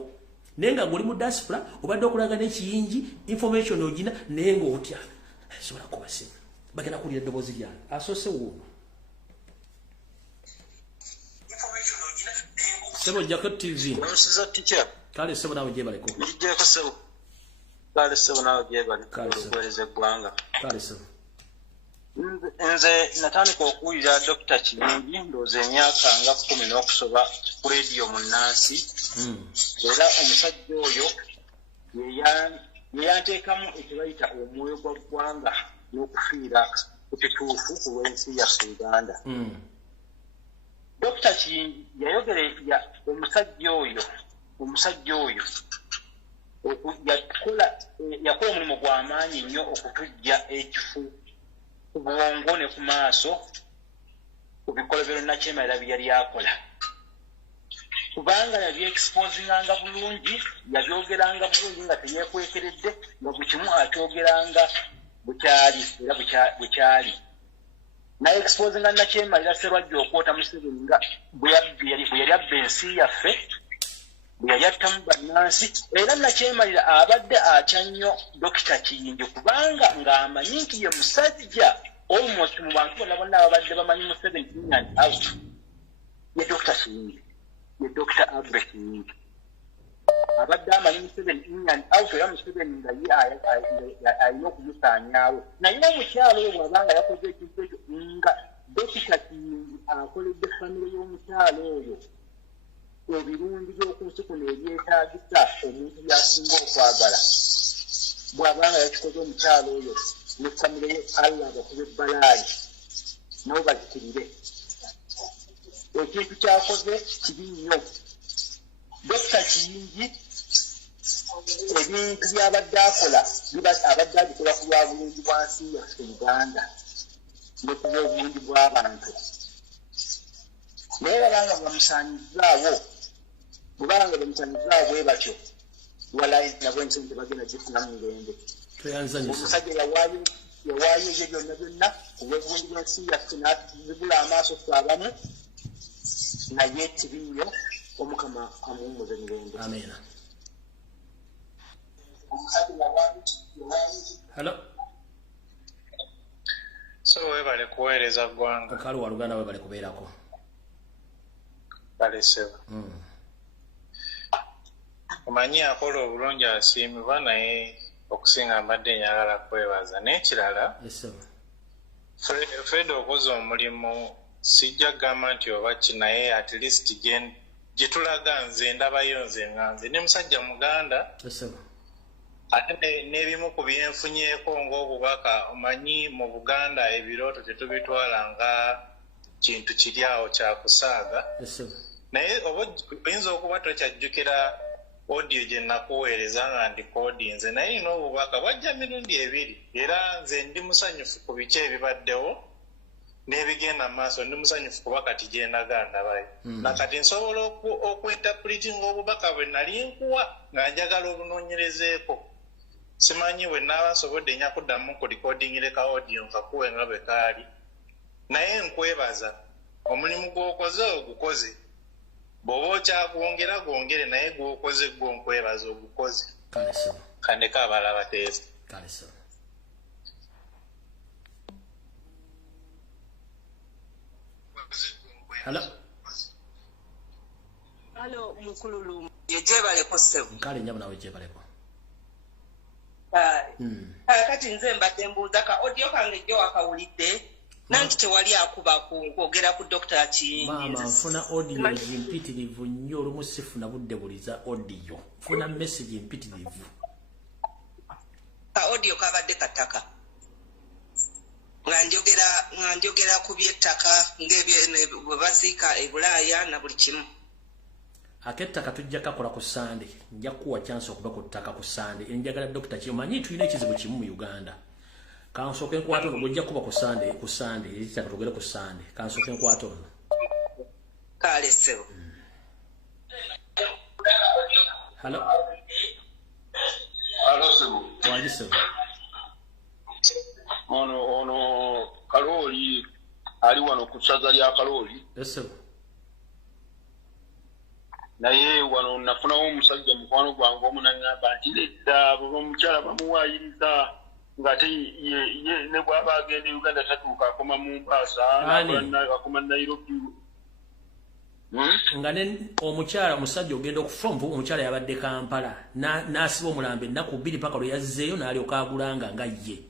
naye nga guli mu diaspora obadde okulaga n'ekiyingi information ogina naye ng'otya sobola kuba ssimu bagenda kuwulira eddoboozi lyange asoose wuuno sebo jjako TV kale sebo naawe gyebaleko kale sebo naawe gyebaleko eggwanga kale sebo nze natandika okuwulira Dr. Kinyi ndowooza emyaka nga 10 n'okusoba ku leediyo mu Nnansi era omusajja oyo yeyanteekamu ekibayita omwoyo gwa ggwanga n'okufiira ku kituufu ku lw'ensi yaffe Uganda. Dr. Kinyi yayogera omusajja oyo yakola omulimu gw'amaanyi nnyo okutujja ekifu ku bwongo ne ku maaso ku bikolobero Nakyemalira bye yali akola kubanga yabyeexposinganga bulungi yabyogeranga bulungi nga teyeekwekeredde nga buli kimu akyogeranga bukyali era bukyali naye exposinga Nakyemalira Sserwajja okwota Museveni nga bwe yali abba ensi yaffe yayattamu bannansi era nakyemalira abadde atya nnyo Dokita Kiyingi kubanga ng'amanyi nti ye musajja almost mu bantu bonna ababadde bamanyi mu 17 and out ye Dokita Kiyingi ye Dokita Abbe Kiyingi abadde amanyi mu 17 and out era mu 7 nga ye alina okumusaanyaawo naye omukyalo oyo bw'abanga yakoze ekintu ekyo nga Dokita Kiyingi akoledde famire y'omukyalo oyo ebirungi by'okunsi kuno ebyetaagisa omuntu byasinga okwagala bw'abanga yakikoze omukyalo oyo ne famire ye Allah bakuba ebbalaayi nabo bazikirire ekintu kyakoze kibi nnyo Dokita Kiyingi ebintu by'abadde akola abadde agikola ku lwa bulungi bwa nsi yaffe Uganda ne ku bw'obulungi bw'abantu naye babanga bamusaanyizaawo bwebanga bamusaanyizaawo bwe batyo walayi nabo ensente bagenda gifuna mu ngende omusajja yawaayo ebyo byonna byonna olw'obulungi bw'ensi yaffe n'atuzibula amaaso ffe abamu naye tibinyo Omukama amuwumuze mirembe. Amen. Hello. So webale kuweereza ggwanga. Kale waluganda webale kubeerako. Baleseba. Omanyi akola obulungi asiimibwa naye okusinga mbadde njagala kwebaza n'ekirala. Yes sir. Fred okoze omulimu sijja gamba nti oba kinaye at least gitulaga nze ndabayo nze nganze ne musajja muganda ate n'ebimu ku byenfunyeeko ng'obubaka omanyi mu Buganda ebirooto tetubitwala nga kintu kiri awo kyakusaaga naye oba oyinza okuba tokyajjukira audio gye nakuweereza nga ndikodinze naye n'obubaka bwajja mirundi ebiri era nze ndi musanyufu ku biki ebibaddewo n'ebigenda maaso ndi musanyufu kuba kati gye ndagandabayo nakati nsobola okwinterpretinga obubaka bwe nali nkuwa nga njagala obunoonyerezeeko simanyi bwe naaba nsobodde nja kuddamu ku recordingire ka audio nkakuwe nga bwe kaali naye nkwebaza omulimu gw'okoze ogukoze bw'oba okyakwongera gwongere naye gw'okoze gwo nkwebaza ogukoze kandeka abalala bateesa Hello. Hello, Mukululu. Yejebaleko sebo. Nkale nyabo nawe jebaleko. Kati nze mbadde mbuuza ka audio kange gyo akawulidde nanti tewali akuba kwogera ku Dr. Kiyingi. Mama nfuna audio zimpitirivu nnyo olumu sifuna budde buliza audio. Nfuna message impitirivu. Ka audio kabadde kataka. Nganjogera ku by'ettaka ng'ebyo bwe baziika e Bulaaya na buli kimu. Akettaka tujja kakola ku Sande. Nja kuwa chance okuba ku ttaka ku Sande. Njagala Dr. Kiyingi manyi tulina ekizibu kimu mu Uganda. Kansoke nkwato ono gujja kuba ku Sande ekitaka tugere ku Sande. Kansoke nkwato ono. Kale sebo. Hello. Hello sebo. Waji sebo. Ono Kaloli ali wano ku ssaza lya Kaloli. Yes. Naye wano nafunawo omusajja mukwano gwange omunanyamba nti ledda omukyala bamuwaayiriza ng'ate ye ne bw'aba agenda Uganda tatuuka akoma mu Mombasa akoma Nairobi. Nga ne omukyala omusajja ogenda okufa omukyala yabadde Kampala n'asiba omulambo ennaku 2 paka lwe yazzeeyo n'alyoka agulanga nga ye.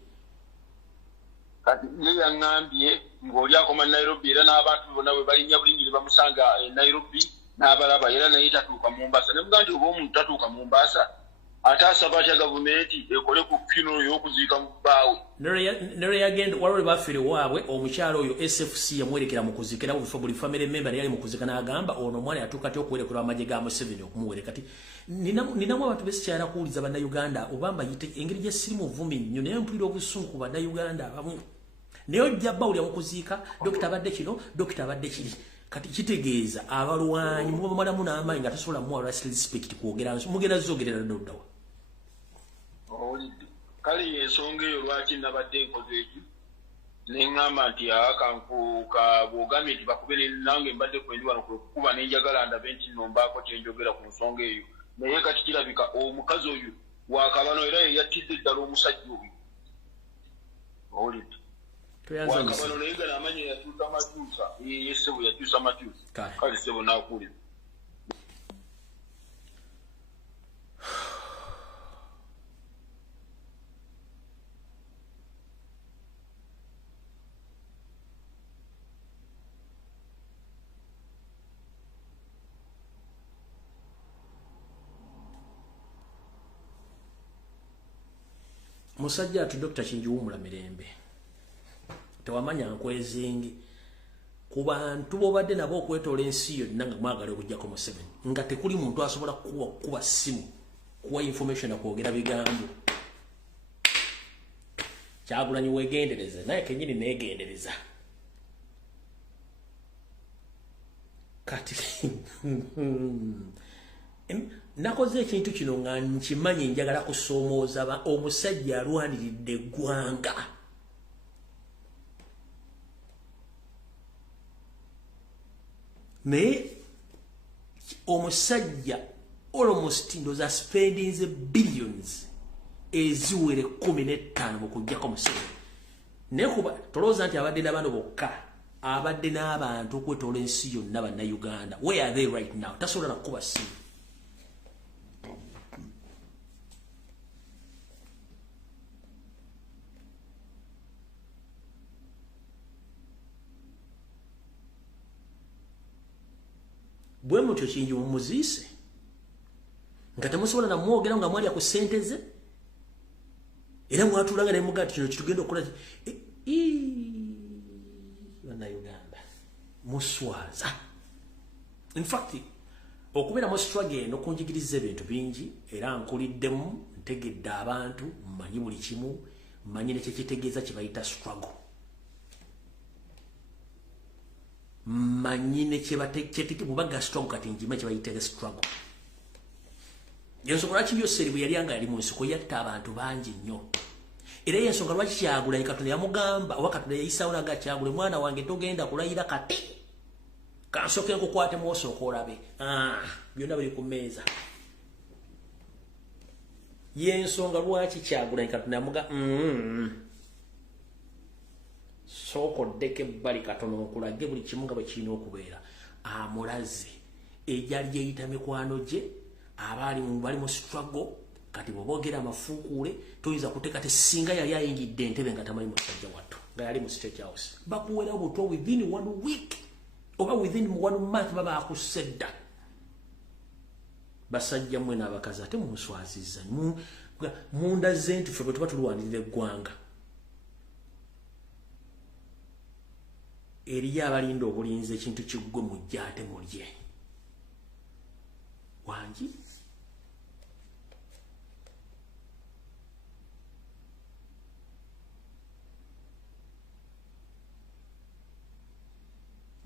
Kati ye yaŋŋambye ng'oli akoma Nairobi era n'abantu bonna bwe balinnya bulinnyiri bamusanga e Nairobi n'abalaba era naye tatuuka Mombasa. Ne mugaa nti oba omuntu tatuuka Mombasa ate asaba atya gavumenti ekole ku funeral y'okuziika mu bbaawe. Nere yagenda waliwo bafiire waabwe omukyala oyo SFC yamwerekera mu kuziika era buli family member yali mu kuziika n'agamba ono omwana yatuuka ati okuwerekerwa amagye ga Museveni okumuweereka kati ninamu abantu besikyala kuwuliza bannayuganda oba mbayite engeri gye siri muvumi nnyo naye mpulira obusungu ku bannayuganda abamu naye ojja bawulira mu kuziika dokita abadde kino dokita abadde kiri kati kitegeeza abalwanyi muba bamalamu n'amaanyi nga tasobola muwa respect kwogera mugenda zogerera doddawa kale y'ensonga eyo lwaki nabadde nkoze eki nengamba nti akankuka bwogambye nti bakubere nange mbadde kwendi wano kuba nenjagala ndabe nti nombaako kyenjogera ku nsonga eyo naye kati kirabika omukazi oyo wakabano era yeyatidde ddala omusajja oyo owulidde wakabano naye gana amanya yakyusa makyusa yesebo yakyusa makyusa kale sebo nakuulira musajja ati Dr. Kinjiwumula Mirembe tewamanya nkwezingi ku bantu bobadde nabo okwetoola ensi yonna nga mwagala okujjako Museveni nga tekuli muntu asobola kuba simu kuwa information akwogera bigambo Kyagulanyi wegendereze naye kenyini negendereza kati nakoze ekintu kino nga nkimanyi njagala kusoomooza omusajja alwaniridde eggwanga naye omusajja almost ndoza spending billions eziwere 15 okujjako Museveni naye kuba tolowooza nti abadde n'abantu bokka abadde n'abantu okwetoola ensi yonna bannayuganda where are they right now tasobola nakuba simu bwe mutyo kingi mumuziise nga temusobola namwogera nga mwali ku ssente ze era mwatulanga ne mugati kino kitugenda okukola bannayuganda muswaza in fact okubeera mu struggle eno kunjigiriza ebintu bingi era nkuliddemu ntegedde abantu mmanyi buli kimu mmanyi nekyekitegeeza kyebayita struggle manyine mubaga struggle kati njima kyebayita struggle yensonga lwaki Yoseri bwe yali anga yali mu nsiko yatta abantu bangi nnyo era yensonga lwaki Kyagulanyi Katonda yamugamba oba Katonda yayisaawo naga Kyagulanyi mwana wange togenda kulayira kati kansooke nkukwate mwosooka olabe byonna biri ku mmeeza yensonga lwaki Kyagulanyi Katonda yamuga soko deke bali katono okulage buli kimu nga bwe kirina okubeera amulaze ejjali yeyita mikwano gye bali mu struggle kati bw'oboogera amafuukuule toyinza kuteeka te singa yali ayingidde entebe nga tamanyi musajja wattu nga yali mu State House bakuwera obutwa within 1 week oba within 1 month baba akusedda basajja mmwe n'abakazi ate munswaziza mundaze nti ffe bwe tuba tulwanirira eggwanga eriyo abalinda obulinzi ekintu kiggwe mujja ate mulye wangi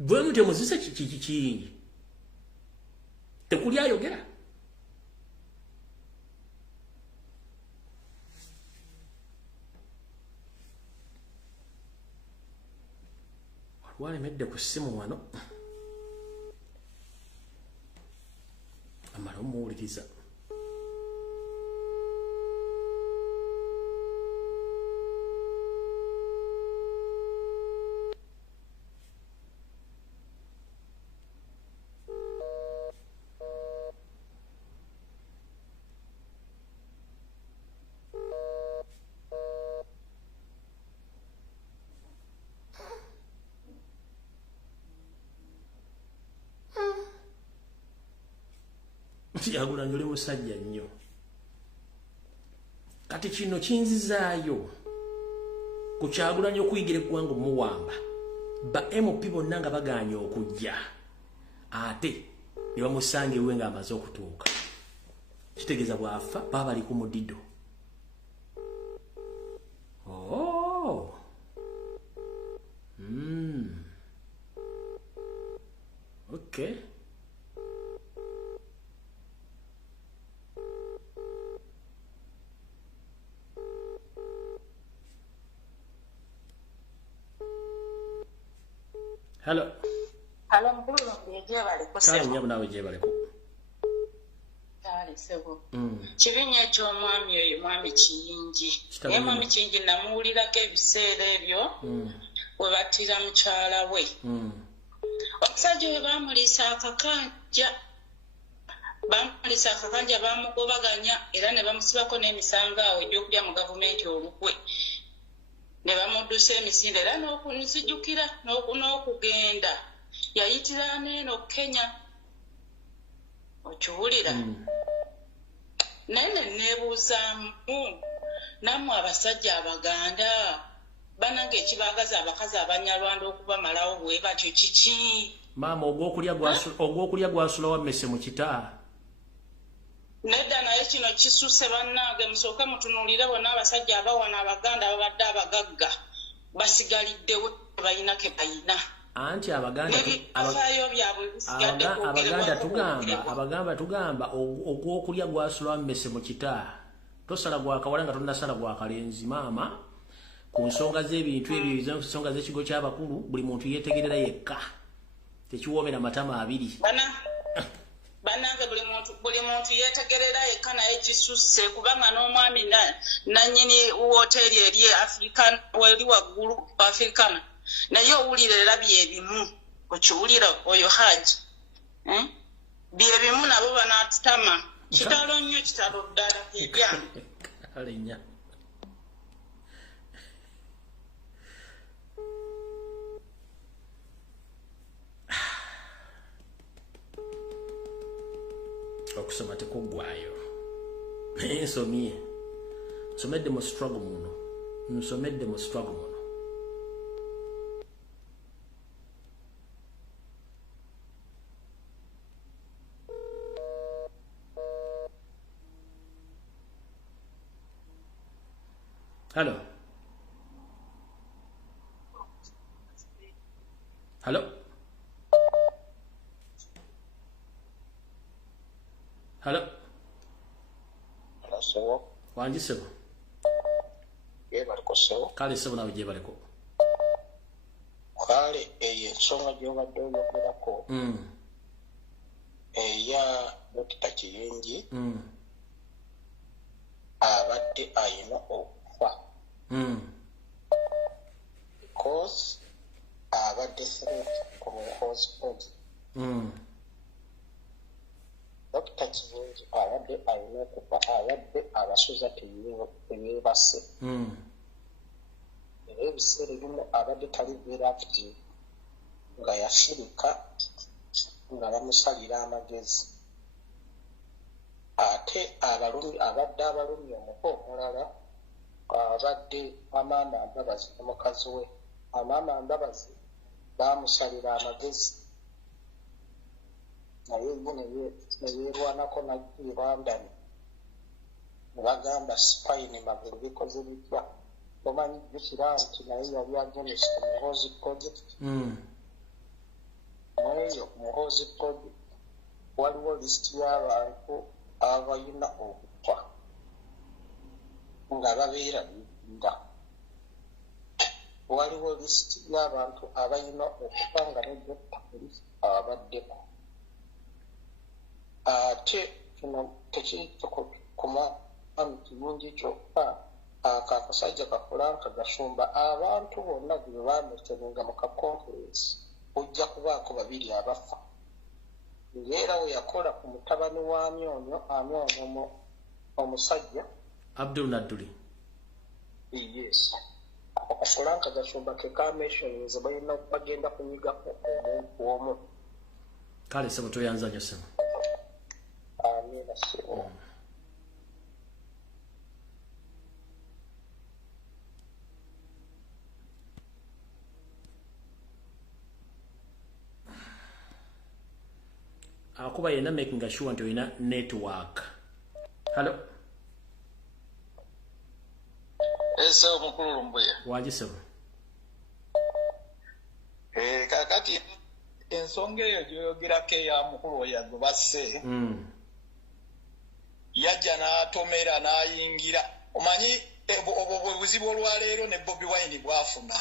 bwe mutyo muzise kiki tekuli ayogera walemedde ku ssimu wano amala omuwuliriza Kyagulanyi oli musajja nnyo kati kino kinzizaayo ku Kyagulanyi okuyigira eggwanga omuwamba ba MP bonna nga bagaanye okujja ate ne bamusanga ewe nga amaze okutuuka kitegeeza bwafa baba bali ku mudido okay Hello. Hello, Mbulu, yejebale kusebo. Kale nyabu nawe jebale ko. Kale sebo. Kibinya ky'omwami oyo mwami Kiyingi. Ye mwami Kiyingi namuwulirako ebiseera ebyo. We battira mukyala we. Omusajja we baamuliisa akakanja. Bamulisa akakanja bamugobaganya era ne bamusibako n'emisango awo egy'okulya mu gavumenti olukwe. Ne bamuddusa emisinde era n'okunsijjukira n'okugenda. Yayitira neeno Kenya. Okiwulira? Naye ne neebuuzaamu nammwe abasajja Abaganda banange ekibaagaza abakazi Abanyarwanda okubamalawo bwe batyo kiki? Maama ogw'okulya gwasula wammese mu kita. Nedda naye kino kisusse bannange musooke mutunuulire bonna abasajja abawana Abaganda ababadde abagagga basigaliddewo balina ke balina. Anti Abaganda tugamba ogw'okulya gwasula wammese mu kita. Tosala gwakawala nga tonnasala gwakalenzi maama. Ku nsonga z'ebintu ebyo ensonga z'ekigo ky'abakulu buli muntu yeetegerera yekka. Tekiwoomera matama abiri. Banange buli muntu yeetegerera yekka naye kisusse kubanga n'omwami nannyini wooteri eri African weri waggulu African naye owulira era byebimu okiwulira oyo Haji byebimu nabo banaatutama kitalo nnyo kitalo ddala ebyange. Alenya okusoma tekuggwayo. Nsomye nsomedde mu struggle muno. Hello. Hello. Hello. Hello. Wanji sebo. Yebaliko sebo. Kale sebo nawe jebaliko. Kale ensonga gy'obadde oyogerako. Eya Dr. Kiyingi. Abadde ayina okufa. Because abadde threat ku hospital. Dr. Kiyingi abadde ayina okufa abadde abasuza teyeebase. Era ebiseera ebimu abadde tali very active nga yasirika nga bamusalira amagezi. Ate abadde abalumya omuko omulala abadde Amaama Mbabazi n'omukazi we. Amaama Mbabazi baamusalira amagezi naye ye neyeerwanako najja London ne bagamba spine magulu bikoze bitya. Omanyi jjukira nti naye yali agenest Muhoozi project. Naye Muhoozi project waliwo lisiti y'abantu abalina okufa nga babeera nga waliwo lisiti y'abantu abalina okufa nga ne Dr. Police abaddeko. Ate kino tekiri kumwami Kiyingi kyokka akasajja Kafulanka Gasumba abantu bonna gye baamuterenga mu kakonferensi ojja kubaako babiri abafa. Ng'era we yakola ku mutabani wa Amyonyo omusajja Abdul Naduli. Yes. Kafulanka Gasumba ke kameshonize balina bagenda kunyigako omuntu omu. Kale sebo toyanza nnyo sebo. Amina sebo. Akuba yena making sure nti oyina network. Hello. Ese omukulu Lumbuye. Wanji sebo. Kakati ensonga eyo gyoyogerako eya mukulu oyo agobase. Yajja n'atomera n'ayingira. Omanyi obwo buzibu olwaleero ne Bobi Wine bwafuna.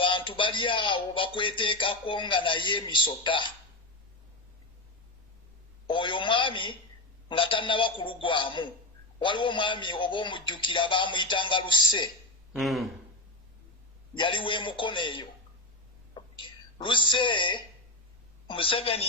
abantu bali awo bakweteekako nga naye emisota oyo mwami nga tannaba kulugwamu waliwo omwami oba omujjukira baamuyitanga Lusse yaliwo emukono eyo Lusse Museveni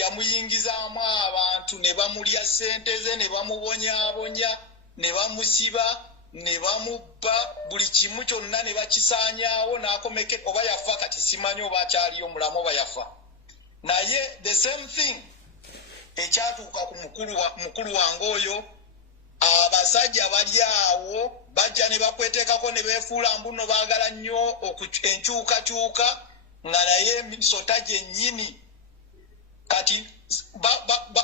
yamuyingizaamu abantu ne bamulya ssente ze ne bamubonyaabonya ne bamusiba ne bamubba buli kimu kyonna ne bakisaanyaawo n'akomeke oba yafa kati simanyi oba akyaliyo mulamu oba yafa naye the same thing ekyatuuka ku mukulu wange oyo abasajja bali awo bajja ne bakweteekako ne beefuula mbuno baagala nnyo enkyukakyuka nga naye emisota gyennyini kati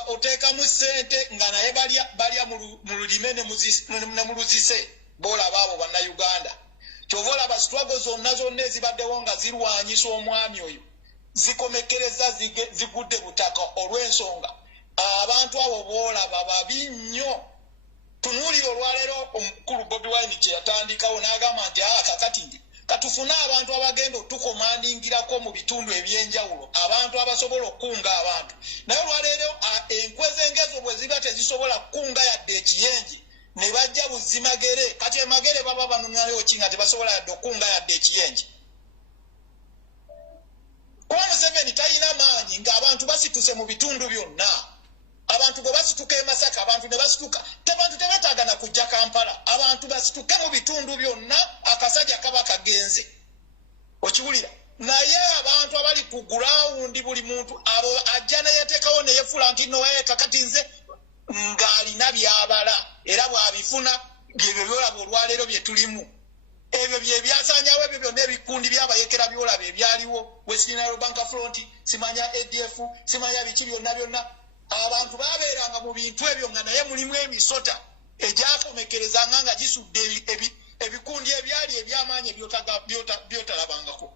oteekamu ssente nga naye balya mu lulime ne mu luzise boolaba abo bannayuganda kyova olaba sitwago zonna ezibaddewo nga zirwanyisa omwami oyo zikomekereza zigudde butaka olw'ensonga abantu abo boolaba babi nnyo tunuulira olwaleero omukulu Bobi Wine kye yatandikawo n'agamba nti kakati katufune abantu abagenda otukomandingirako mu bitundu ebyenjawulo abantu abasobola okukunga abantu naye olwaleero enkwezi engezo bwe ziba tezisobola kukunga yadde ekiyenje ne bajja buzimagere kati emagere baba banunulayo ki nga tebasobola yadde okukunga yadde ekiyenje kuba Museveni talina maanyi ng'abantu basituse mu bitundu byonna abantu bwe basituka e Masaka abantu ne basituka tebantu tebetaagana kujja Kampala abantu basituke mu bitundu byonna akasajja kaba kagenze okiwulira naye abantu abali ku gurawundi buli muntu abo ajja neyeteekawo neyefula nti noye kakati nze ng'alina byabala era bw'abifuna byebyo byolaba olwaleero bye tulimu ebyo bye byasanyawo ebyo byonna ebikundi byabayekera byolaba ebyaliwo West Nile Bank Front simanya ADF simanya biki byonna abantu babeeranga mu bintu ebyo nga naye mulimu emisota egyakomekerezanga nga gisudde ebikundi ebyali ebyamaanyi byotalabangako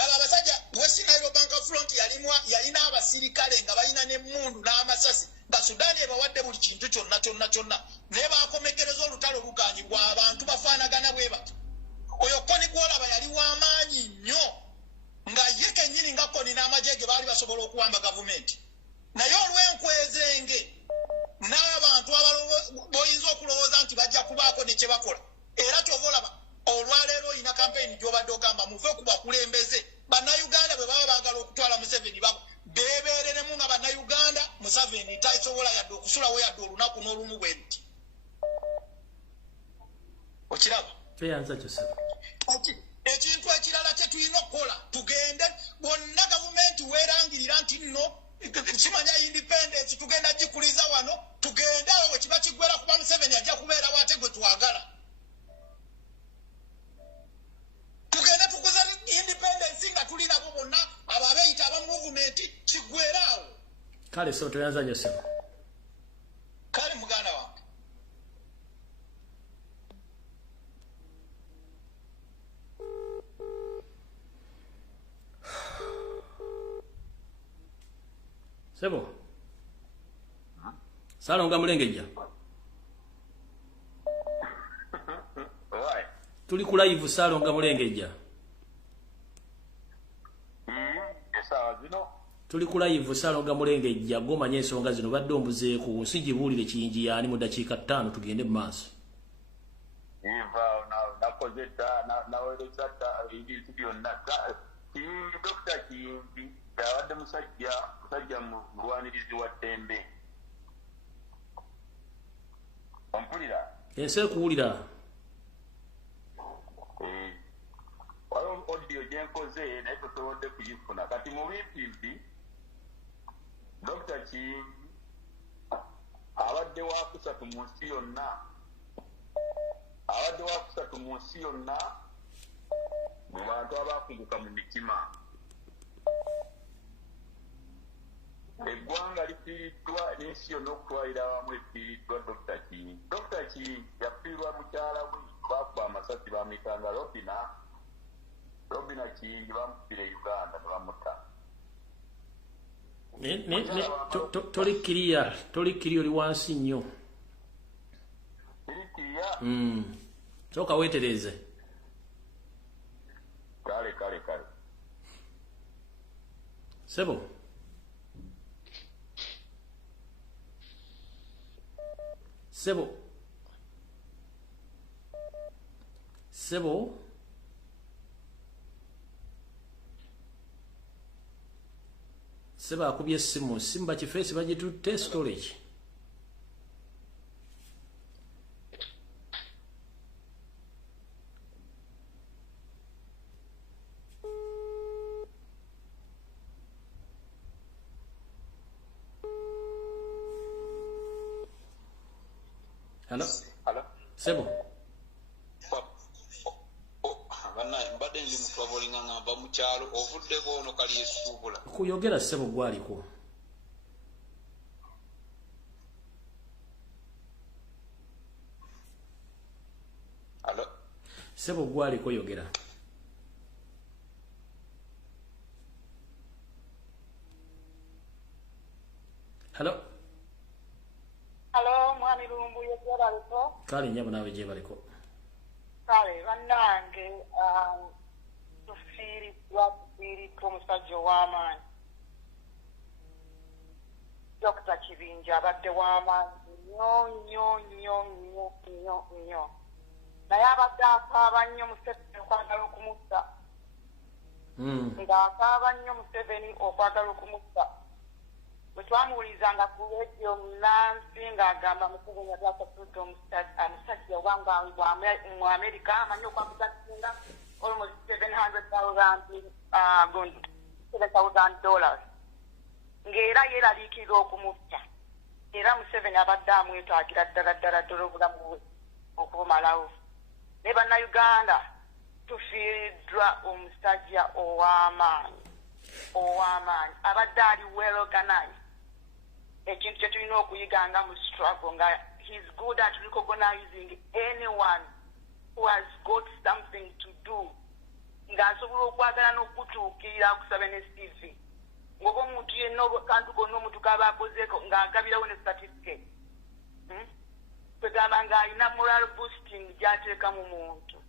abo abasajja West Nile Bank Front yalina abasirikale nga balina n'emmundu n'amasasi nga Sudaani ebawadde buli kintu kyonna naye bakomekereza olutalo luganyibwa abantu bafaanagana bwe bati oyo Koni gwolaba yali w'amaanyi nnyo nga ye kennyini nga Koni n'amagye ge baali basobola okuwamba gavumenti naye olw'enkwezenge n'abantu boyinza okulowooza nti bajja kubaako ne kye bakola era kyova olaba olwaleero olina kampeyini gy'obadde ogamba muve ku bakulembeze bannayuganda bwe baba baagala okutwala Museveni beebeereremu nga bannayuganda Museveni tasobola yadde okusulawo yadde olunaku n'olumu bwe nti okiraba ekintu ekirala kye tulina okukola tugende bonna gavumenti weerangirira nti nno kimanya independence tugenda gikuliza wano tugende awo wekiba kiggwera kuba Museveni ajja kubeerawo ate gwe twagala tugende tukuza independence nga tuli nabo bonna abo abeeyita aba movement kiggwera awo kale so toyanza nnyo sebo kale muganda wange sebo Salonga Mulengejja tuli ku live Salonga Mulengejja tuli ku live Salonga Mulengejja gomanye ensonga zino badde ombuze ku nsigibuulire kiyinji yani mu dakiika 5 tugende mu maaso Dr. Kiyinji yawadde musajja mulwanirizi wa ddembe ompulira ensi ekuwulira waliwo audio gye nkoze naye tosobodde kuyifuna kati mu biipimpi Dr. Kiyinji abadde wakusatu mu nsi yonna mu bantu abakunguka mu mitima eggwanga lifiiriddwa n'ensi yonna okutwalira awamu efiiriddwa Dr. Kiyinji. Dr. Kiyinji yafiirwa mukyala we baakuba amasasi bamuyitanga Robina Kiyinji bamukubira e Uganda ne bamutta. Tolikiriya oli wansi nnyo. Tolikiriya? Sooka weetereze. Sebo. Sebo. Sebo. Seba akubye essimu simba kifeesi bagitutte storage. Hello? Hello? Sebo. Mbadde ndi mu traveling ngamba mu kyalo ovuddeko ono kali esubula. Kuyogera Sebo gwaliko. Hello? Sebo gwaliko yogera. Hello? Hello, mwami Lumbuye gyabaliko. Kale nyabo nawe gye baliko. Kale bannange tufiiriddwa omusajja ow'amaanyi. Dr. Kibinja abadde w'amaanyi nnyo. Naye abadde akaaba nnyo Museveni okwagala okumutta. Ng'akaaba nnyo Museveni okwagala okumutta. Bwe twamuwulizanga ku leediyo munansi ng'agamba Museveni yali akasudde omusajja wanga mu Amerika amanyi okwakugasinga almost $7,000 ng'era yeeraliikirira okumutta. Era Museveni abadde amwetaagira ddala obulamu bwe okubumalawo. Ne bannayuganda tufiiriddwa omusajja ow'amaanyi. Abadde ali well organized. Ekintu kye tulina okuyiganga mu struggle nga he's good at recognizing anyone who has got something to do. Ng'asobola okwagala n'okutuukirira kusaba ne CV. Ng'oba omuntu yenna kantu konna omuntu kaba akozeeko ng'agabirawo ne certificate. Kwegamba ng'alina moral boosting gy'ateeka mu muntu.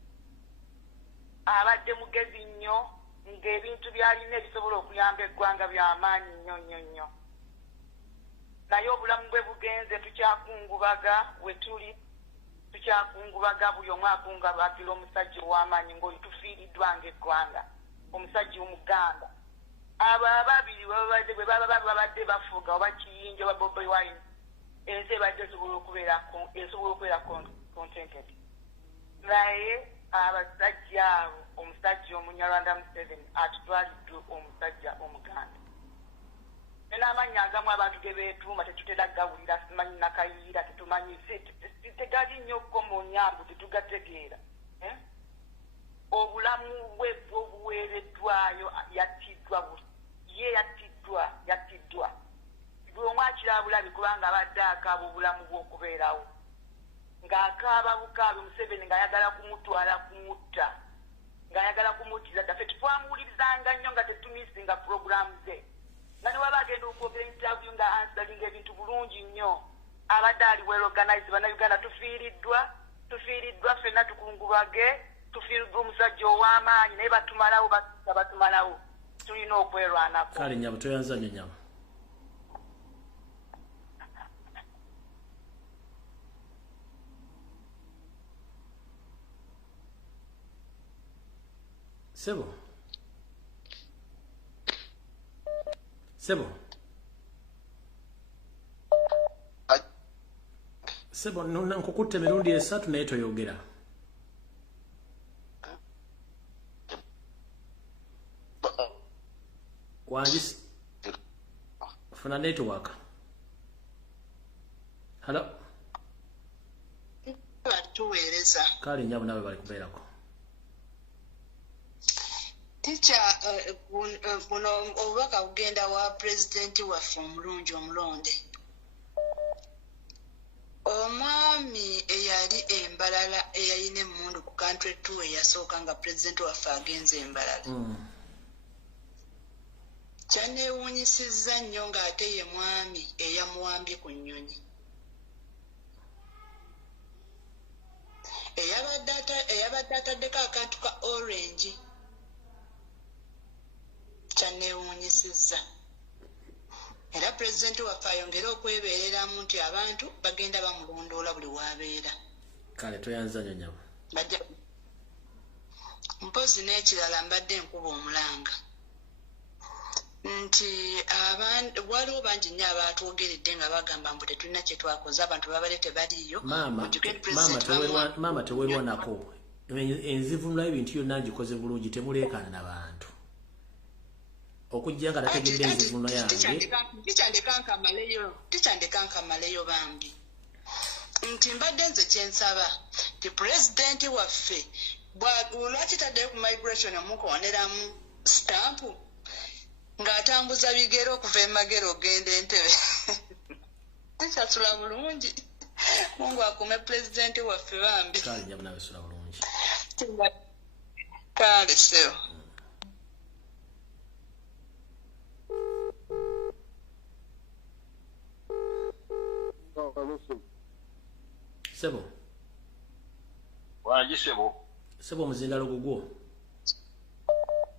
Abadde mugezi nnyo ng'ebintu by'alina ebisobola okuyamba eggwanga by'amaanyi nnyo. Naye obulamu bwe bugenze tukyakungubaga we tuli. Tukyakungubaga buli omu akungubagira omusajja ow'amaanyi ng'olitufiiriddwa ng'eggwanga. Omusajja Omuganda. Abo ababiri bwe baba babadde bafuga oba Kiyinja oba Bobi Wine. Ensi ebadde esobola okubeera contented. Naye abasajja abo omusajja Omunyarwanda Museveni atutwaliddwa omusajja Omuganda. N'amannya agamu abantu ge beetuuma tetutera gawulira, simanyi Nakayiira tetumanyi tegali nnyo ko mu nyambu tetugategeera. Obulamu bwe bwobuweereddwayo yattiddwa. Buli omu akira bulabi kubanga abadde akaaba obulamu bw'okubeerawo. Ng'akaaba bukaabi Museveni ng'ayagala kumutwala kumutta. Ng'ayagala kumuttira daffe twamuwulirizanga nnyo nga tetumisinga puroguramu ze. Nga ne waba agenda okwogera interview nga answering ebintu bulungi nnyo. Abadde ali well organized. Bannayuganda tufiiriddwa ffenna tukungubage. Tufiiriddwa omusajja ow'amaanyi naye batumalawo. Tulina okwerwanako. Kale nyabo toyanza nnyo nyabo. Sebo nkukutte emirundi 3 naye toyogera. Wanjisi funa network. Hello. Batuweereza. Kale nyabo nawe bali kubeerako. Teacher, buno obubaka bugenda wa pulezidenti waffe omulungi omulonde. Omwami eyali embalala eyayina emmundu ku country tour eyasooka nga pulezidenti waffe agenze embalala. Kyaneewuunyisizza nnyo ng'ate ye mwami eyamuwambye ku nnyonyi. Eyabadde ataddeko akantu ka orange. Kyaneewuunyisizza. president waffe ayongere okwebeereramu nti abantu bagenda bamulondoola buli waabeera. Kale toyanza nyonyabo. Bajja mpozi n'ekirala mbadde nkuba omulanga nti waliwo bangi nnyo abatwogeredde nga bagamba mbu tetulina kye twakoze abantu babale tebaliiyo. Maama tewerwa nako. Enzivunula y'ebintu yonna ngikoze bulungi temuleekaana n'abantu. Okujja nga nategedde enzivunula yange. Tikyandeka nkamaleyo bambi. Nti mbadde nze kyensaba ti pulezidenti waffe lwaki taddeyo ku migration omukooneramu stampu ng'atambuza bigero okuva emagero ogenda Entebbe. Tikyasula bulungi. Mungu akume pulezidenti waffe bambi. Kale njabu nawe sula bulungi. Kale sewo. Sebo. Wangi Sebo. Sebo muzindalo gugwo.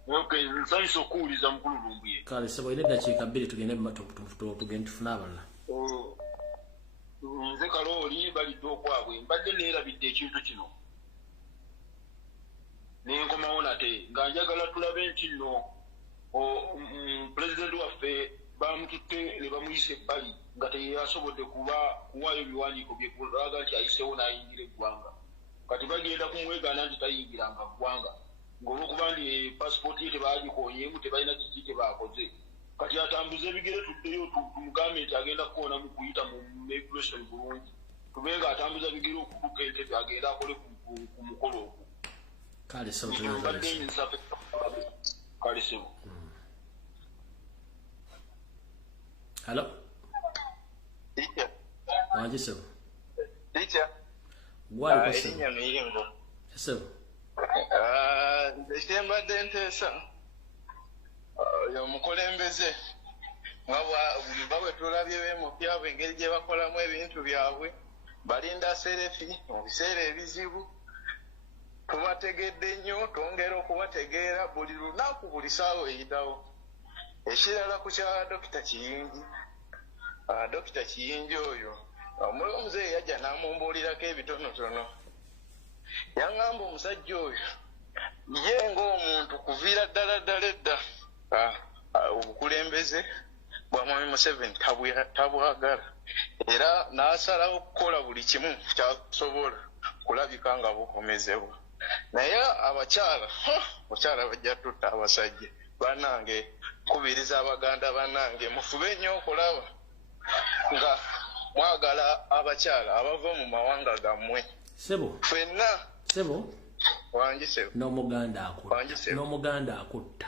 Okay, nsanyusa okuwuliza mukulu Lumbuye. Kale Sebo ine eddakiika bbiri tugende tufune abalala. Nze Kalooli balidde okwabwe mbadde neerabidde ekintu kino. Nenkomawo nate nga njagala tulabe nti nno pulezidenti waffe bamututte ne bamuyisa ebbali nga teyasobodde kuwaayo biwandiiko bye kulaga nti ayiseewo n'ayingira eggwanga. Kati bagenda kumwegaana nti tayingiranga ggwanga ng'olwokuba ndi pasipooti ye tebaagikoonyeemu tebalina kiki kye baakoze. Kati atambuza ebigere tuddeyo tumugambe nti agenda kukoona mu kuyita mu migration bulungi. Tube nga atambuza bigere okutuuka Entebbe agenda akole ku mukolo ogwo. Kale Sebo Kale Sebo. Hello? Teacher. Wangi Sebo. Teacher. Gwali ko Sebo. Erinya miyingo. Sebo. Ekyembadde nteesa. Omukulembeze. Bwe tulabye b'emupya engeri gye bakolamu ebintu byabwe. Balinda serefi mu biseera ebizibu. Tubategedde nnyo, twongera okubategeera buli lunaku buli ssaawa eyitawo. Ekirala ku kya Dokita Kiyingi. Dokita Kiyingi oyo omuzeeyi yajja n'amumbuulirako ebitonotono. Yaŋŋamba omusajja oyo ye ng'omuntu kuviira ddala edda obukulembeze bwa Mwami Museveni tabwagala era n'asalawo okukola buli kimu kyasobola kulabika nga bukomezebwa. Naye abakyala bajja tutta abasajja bannange kubiriza Abaganda bannange mufube nnyo okulaba nga mwagala abakyala abava mu mawanga gammwe. Sebo. Ffenna. Sebo. Wangi Sebo. N'Omuganda akutta.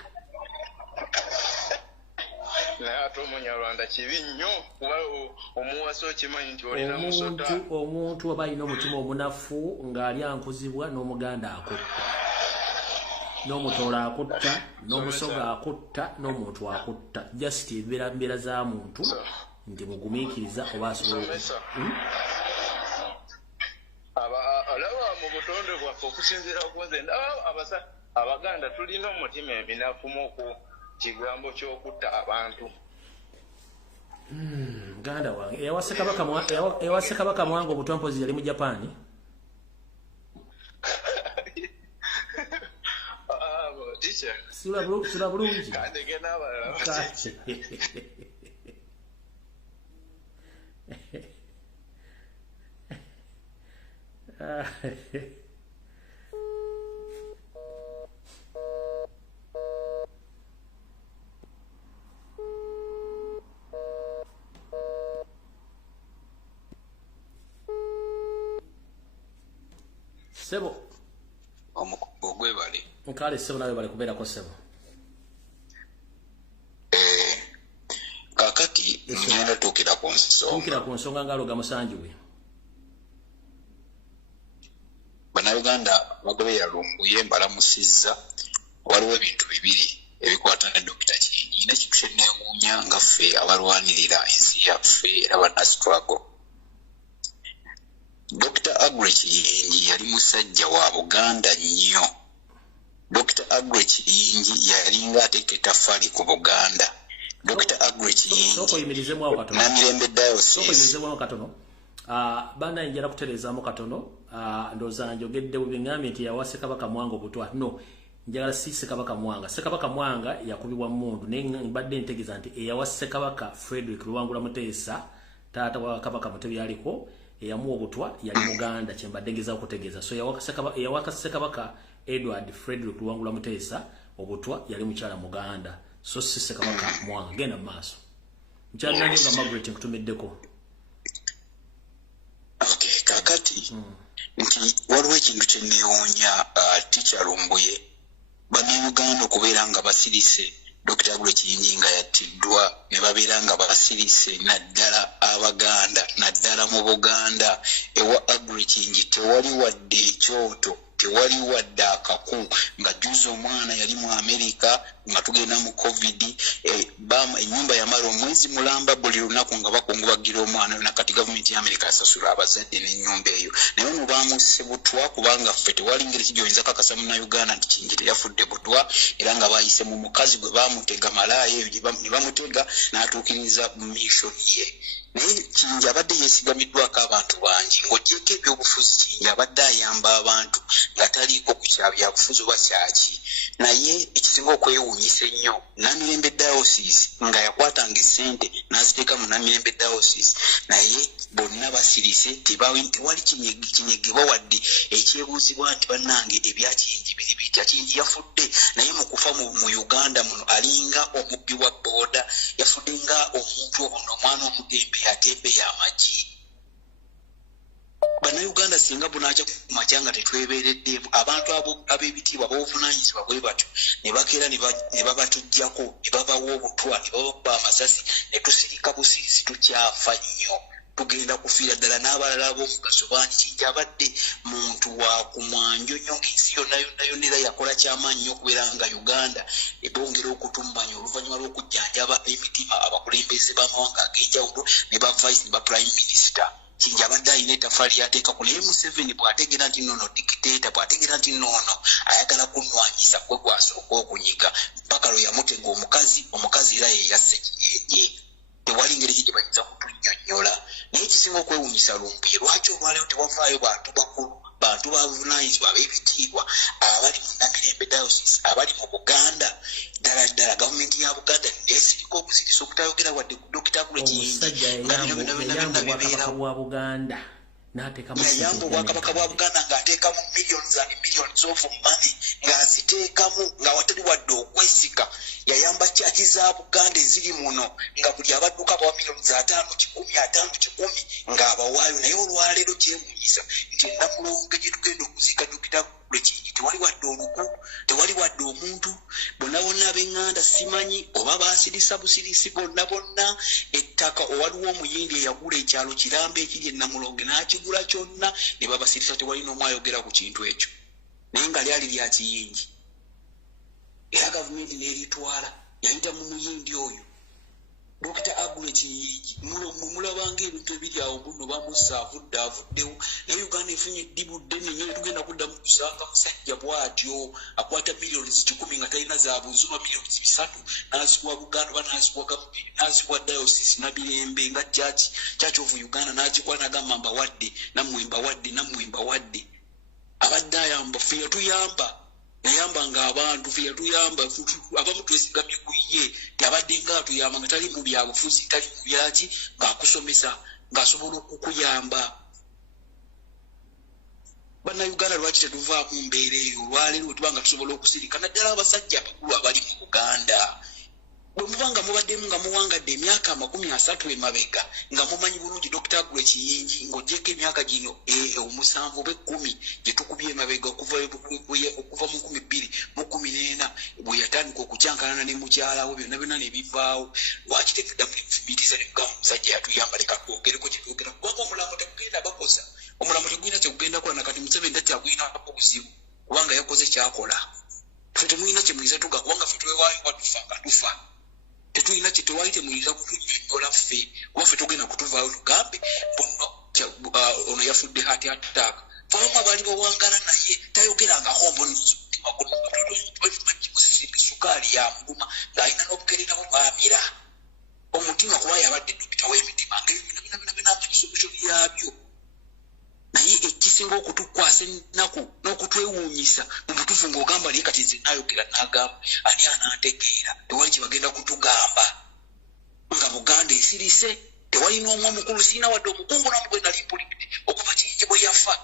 Naye ate Omunyarwanda kibi nnyo kuba omuwasa okimanyi nti olina musota. Omuntu oba alina omutima omunafu ng'ali ankuzibwa n'Omuganda akutta. N'Omutola akutta, n'Omusoga akutta, n'omuntu akutta. Just embeera za muntu nti mugumiikiriza oba asobola alaba mu butonde bwaffe okusinziira kunze Abaganda tulina omutima eminafu mu kigambo ky'okutta abantu. Muganda wange eyawase Kabaka Mwanga obutompozi yali mu Japan. Sula bulungi. Sebo. Ogwebale. Nkale Sebo nawe bali kubeerako Sebo. Kakati ngenda tukira ku nsonga ngaloga musanjuwe. Bannayuganda bagoberera Lumbuye mbalamusizza waliwo ebintu bibiri ebikwata ne Dokita Kiyingi n'ekintu kye nneewuunya nga ffe abalwanirira ensi yaffe era bannastruggle. Dr. Aggrey Kiyingi yali musajja wa Buganda nnyo. Dr. Aggrey Kiyingi yalinga ateeka ettaffaali ku Buganda Dr. Agrechi soko yimirizemu awo katono Namirembe Diocese soko yimirizemu awo katono bana njala kuterezaamu katono ndoza njogedde bubingami nti yawase kabaka Mwanga obutwa no njala si Sekabaka Mwanga Sekabaka Mwanga yakubibwa mundu mbadde ntegeza nti eyawase kabaka Frederick Luwangula Muteesa taata wa kabaka Mutebi yaliko eyamuwa obutwa yali Muganda kyembadde ngeza okutegeeza so yawaka Sekabaka Edward Frederick Luwangula Muteesa obutwa yali mukyala Muganda so si Sekabaka Mwanga genda maaso mkyala nanyo nga Margaret nkutumiddeko. Okay, kakati nti waliwo ekintu kye neewuunya teacher Lumbuye bano Uganda okubeera nga basirise Dr. Agrechi nga yattiddwa ne babeera nga basirise naddala Abaganda naddala mu Buganda ewa Agrechi tewali wadde ekyoto tewali wadde akaku nga juzi omwana yali mu Amerika nga tugenda mu COVID ennyumba yamala omwezi mulamba buli lunaku nga bakungubagira omwana nakati gavumenti ya Amerika asasula abazadde n'ennyumba eyo naye ono baamusse butwa kubanga ffe tewali ngeri kijoyinza kakasa Munnayuganda nti Kingi teyafudde butwa era nga baayise mu mukazi gwe baamutega malaaya eyo ne bamutega n'atuukiriza mu miishoni ye naye Kingi abadde yeesigamiddwako abantu bangi ng'ogyeko ebyobufuzi Kingi abadde ayamba abantu nga taliiko ku kyabyabufuzi oba kyaki naye ekisinga okwewuunyisa ennyo Namirembe Diocese nga yakwatanga essente n'aziteeka mu Namirembe Diocese naye bonna basirise tewali kinyegebwa wadde ekyebuuzibwa nti bannange ebya Kingi biri bitya Kingi yafudde naye mu kufa mu Uganda muno alinga omubbi wa booda yafudde nga omuntu ono omwana omugembe agembe y'amagi Bannayuganda singa bunaaja ku makyanga tetwebeereddemu abantu ab'ebitiibwa b'obuvunaanyizibwa bwe batyo ne bakeera ne babatuggyako ne babawa obutwa ne babakuba amasasi ne tusirika busirisi tukyafa nnyo tugenda kufiira ddala n'abalala ab'omugaso bangi Kingi abadde muntu wa kumwanjo nnyo ng'ensi yonna era yakola kyamaanyi nnyo okubeera nga Uganda ebongera okutumbanya oluvannyuma lw'okujjanjaba emitima abakulembeze b'amawanga ag'enjawulo ne ba vice ne ba prime minister Kingi abadde alina ettaffaali yateekako naye Museveni bw'ategeera nti nnono dikiteeta bw'ategeera nti nnono ayagala kunnwanyisa gwe gwasooka okunyiga mpaka lwe yamutega omukazi era ye yasse Kingi tewali ngeri ki gye bayinza kutunnyonnyola naye kisinga okwewuunyisa Lumbuye lwaki olwaleero tewavaayo bantu bakulu bantu babuvunaanyizibwa ab'ebitiibwa abali mu Namirembe Diocese abali mu Buganda ddala gavumenti ya Buganda neesirika okuzirisa okutayogera wadde ku Dr. Agrechi bwa Buganda yayamba obwakabaka bwa Buganda ng'ateekamu millions and millions of money ng'aziteekamu nga watali wadde okwesika yayamba kyaki za Buganda eziri muno nga buli abadduka bawa millions 5, 10, ng'abawaayo naye olwaleero kyewuunyisa nti ennamulonge gye tugenda okuzika Dr. Agrechi tewali wadde oluku tewali wadde omuntu bonna ab'eŋŋanda simanyi oba baasirisa busirisi bonna ettaka owaliwo omuyindi eyagula ekyalo Kirambo ekiri e Namulonge n'akigula kyonna ne babasirisa tewali n'omu ayogera ku kintu ekyo naye nga lyali lya kiyingi era gavumenti n'eritwala yayita mu muyindi oyo Dr. Agrechi mulabanga ebintu ebiri awo muno bamussa avuddewo naye Uganda efunye eddibu ddene nnyo tugenda kuddamu kusanga musajja bw'atyo akwata millions 10 nga talina zaabuzuma millions 3 n'azikuwa Buganda oba n'azikuwa Diocese Namirembe nga Church of Uganda n'agikuwa n'agamba mbawadde nammwe abadde ayamba ffe yayambanga abantu ffe yatuyamba abamu twesigamye ku ye tyabadde nga atuyamba nga tali mu byabufuzi tali mu byaki ng'akusomesa ng'asobola okukuyamba Bannayuganda lwaki tetuvaamu mbeera eyo olwaleero bwe tuba nga tusobola okusirika naddala abasajja abakulu abali mu Buganda bwe muba nga mubaddemu nga muwangadde emyaka 30 emabega nga mumanyi bulungi Dr. Agrechi ng'oggyeko emyaka gino 7 oba 10 gye tukubye emabega okuva mu 2014 bwe yatandika okukyankalana ne mukyalawo byonna ne bivaawo lwaki tetuddamu nemufumitiza ne kugamba omusajja yatuyamba leka twogereko kye twogera kubanga omulambo tegugenda bakosa omulambo tegulina kyegugenda kola nakati Museveni takyaguyinako buzibu kubanga yakoze kyakola ffe temulina kye muyinza tuga kubanga ffe twewaayo watufa nga tufa tetulina kye tewali temuyinza kutunyonnyola ffe kuba ffe tugenda kutuvaayo tugambe ono yafudde heart attack faamu abaali bawangala naye tayogerangako mbonisukaali yamuluma ng'alina n'obukererabo baamira n'agamba naye kati nze nayogera n'agamba ani anantegeera tewali kyebagenda kutugamba nga Buganda esirise tewali n'omwe omukulu siina wadde omukungu namu gwe nali mpulidde okuva Kiyingi bwe yafa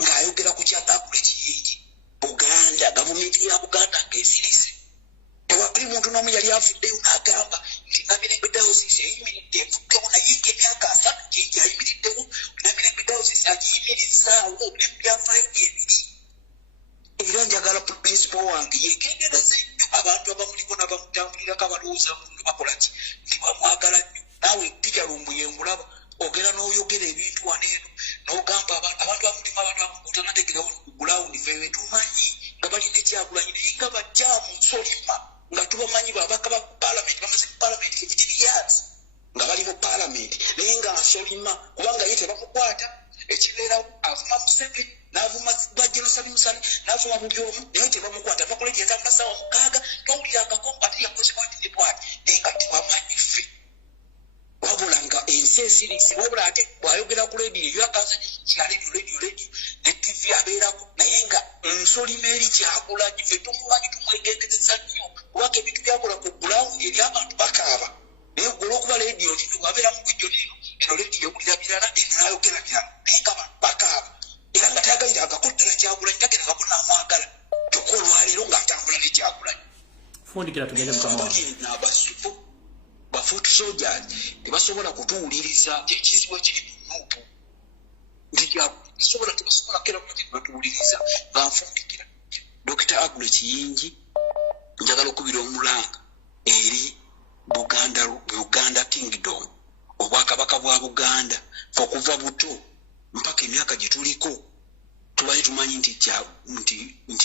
ng'ayogera ku kyatagula Kiyingi Buganda gavumenti ya Buganda ng'esirise tewali muntu n'omu yali avuddeyo n'agamba nti Namirembe Dayosisi eyimiridde evuddewo naye ng'emyaka 3 Kiyingi ayimiriddewo Namirembe Dayosisi agiyimirizaawo n'ebyafaayo byebiri era njagala principal wange yegendereze nnyo abantu abamuliko n'abamutambulirako abalowooza munno bakola ki nti bamwagala nnyo naawe tija Lumbuye ngulaba ogera n'oyogera ebintu waneeno n'ogamba abantu bamutima abantu otanategerawo gulawundi fe tumanyi nga balina Kyagulanyi naye nga bajja mu nsolima nga tubamanyi babaka ba palamenti bamaze ku palamenti 15 years nga bali mu palamenti naye nga nsolima kubanga ye tebamukwata ekibeerawo avuma Museveni n'avuma Bajjero Sabimusani n'avuma Bubyomu naye tebamukwata bakola ekyeza masaawa 6 towulira akakombo ate yakozebwa nti nebwati naye nga tebamanyi ffe wabula nga ensi esirise wabula ate bw'ayogera ku lediyo yakaza kya lediyo ne TV abeerako naye nga nsolima eri Kyagulanyi ffe tumumanyi tumwegendereza nnyo kubanga ebintu byakola ku bulawundi eri abantu bakaaba naye olw'okuba lediyo kino bwabeera mu gwijjo nino eno lediyo ewulira birala eno n'ayogera birala naye nga abantu bakaaba era nga tayagalira agakoddala Kyagulanyi tageragako n'amwagala kyokka olwaleero ng'atambula ne Kyagulanyi fundikira tugende mukama n'abasufu bafuutu soldiers tebasobola kutuwuliriza ekizibu ekiri mu nuupu nti tebasobola kera batuwuliriza nga nfundikira Dr. Agule Kiyingi njagala okubira omulanga eri Buganda Kingdom obwakabaka bwa Buganda okuva buto mpaka emyaka gye tuliko tubaye tumanyi nti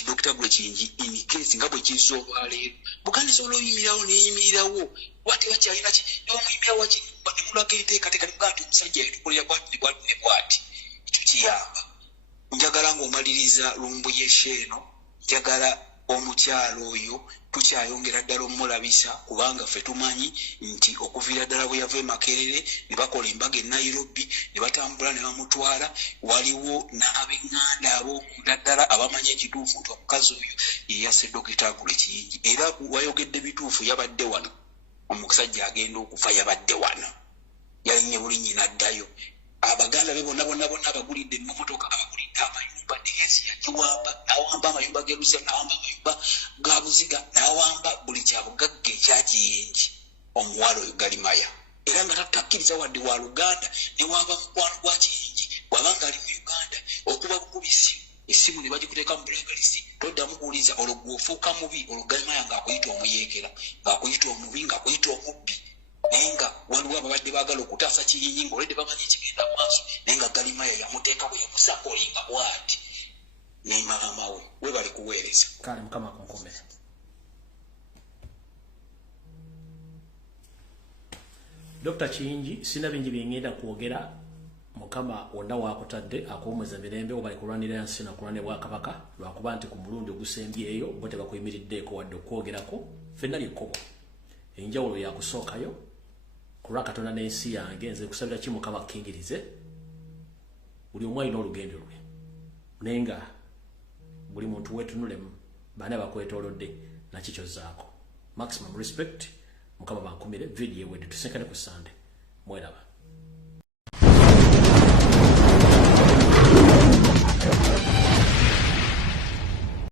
Dr. Agule Kiyingi in case nga bwe kiza olwaleero Buganda esobola oyimirirawo neyimirirawo wati wakyalina ki n'omuyimira waki nemulako enteekateeka nemugamba nti omusajja yatukolera bwati ne bwati tukiyamba njagala ng'omaliriza Lumbuye sheeno njagala omukyalo oyo tukyayongera ddala omulabisa kubanga ffe tumanyi nti okuviira ddala bwe yava e Makerere ne bakola embaga e Nairobi ne batambula ne bamutwala waliwo n'ab'eŋŋanda ab'okunda ddala abamanyi ekituufu nti omukazi oyo yeyasse Dr. Agule Kiyingi era wayogedde bituufu yabadde wano omusajja agenda okufa yabadde wano yalinye bulinyi n'addayo Abaganda be bonna abagulidde emmotoka abagulidde amayumba negesi yakiwamba n'awamba amayumba g'Erusiya n'awamba amayumba ga Buziga n'awamba buli kyabugagga ekya Kiyingi omuwala oyo Galimaya era nga tatakkiriza wadde wa Luganda ne waba mukwano gwa Kiyingi bw'abanga ali mu Uganda okuba bukubisi essimu ne bagikuteeka mu blacklist toddamu kuwuliza olwo gw'ofuuka mubi olwo Galimaya ng'akuyita omuyeekera ng'akuyita omubi ng'akuyita omubbi naye nga waliwo ababadde baagala okutaasa Kiyingi ng'olwedde bamanyi ekigenda mu maaso naye nga Galimaya yamuteeka bwe yamusaka olinga bw'ati ne maama we webali kuweereza kale mukama akunkomere Dr. Kiyingi sina bingi byengenda kwogera mukama wonna wakutadde akuwumwiza mirembe obali kulwanira yansi nakulwanira Bwakabaka lwakuba nti ku mulundi ogusembyeyo bo tebakuyimiriddeeko wadde okwogerako ffenna lyekkobo enjawulo yakusookayo kulwa Katonda n'ensi yange nze kusabira ki mukama akkingirize buli omu alina olugendo lwe naye nga buli muntu weetunulemu baana bakwetoolodde nakikyozaako maximum respect mukama bankumire vidiyo ewedde tusenkane ku Sande mweraba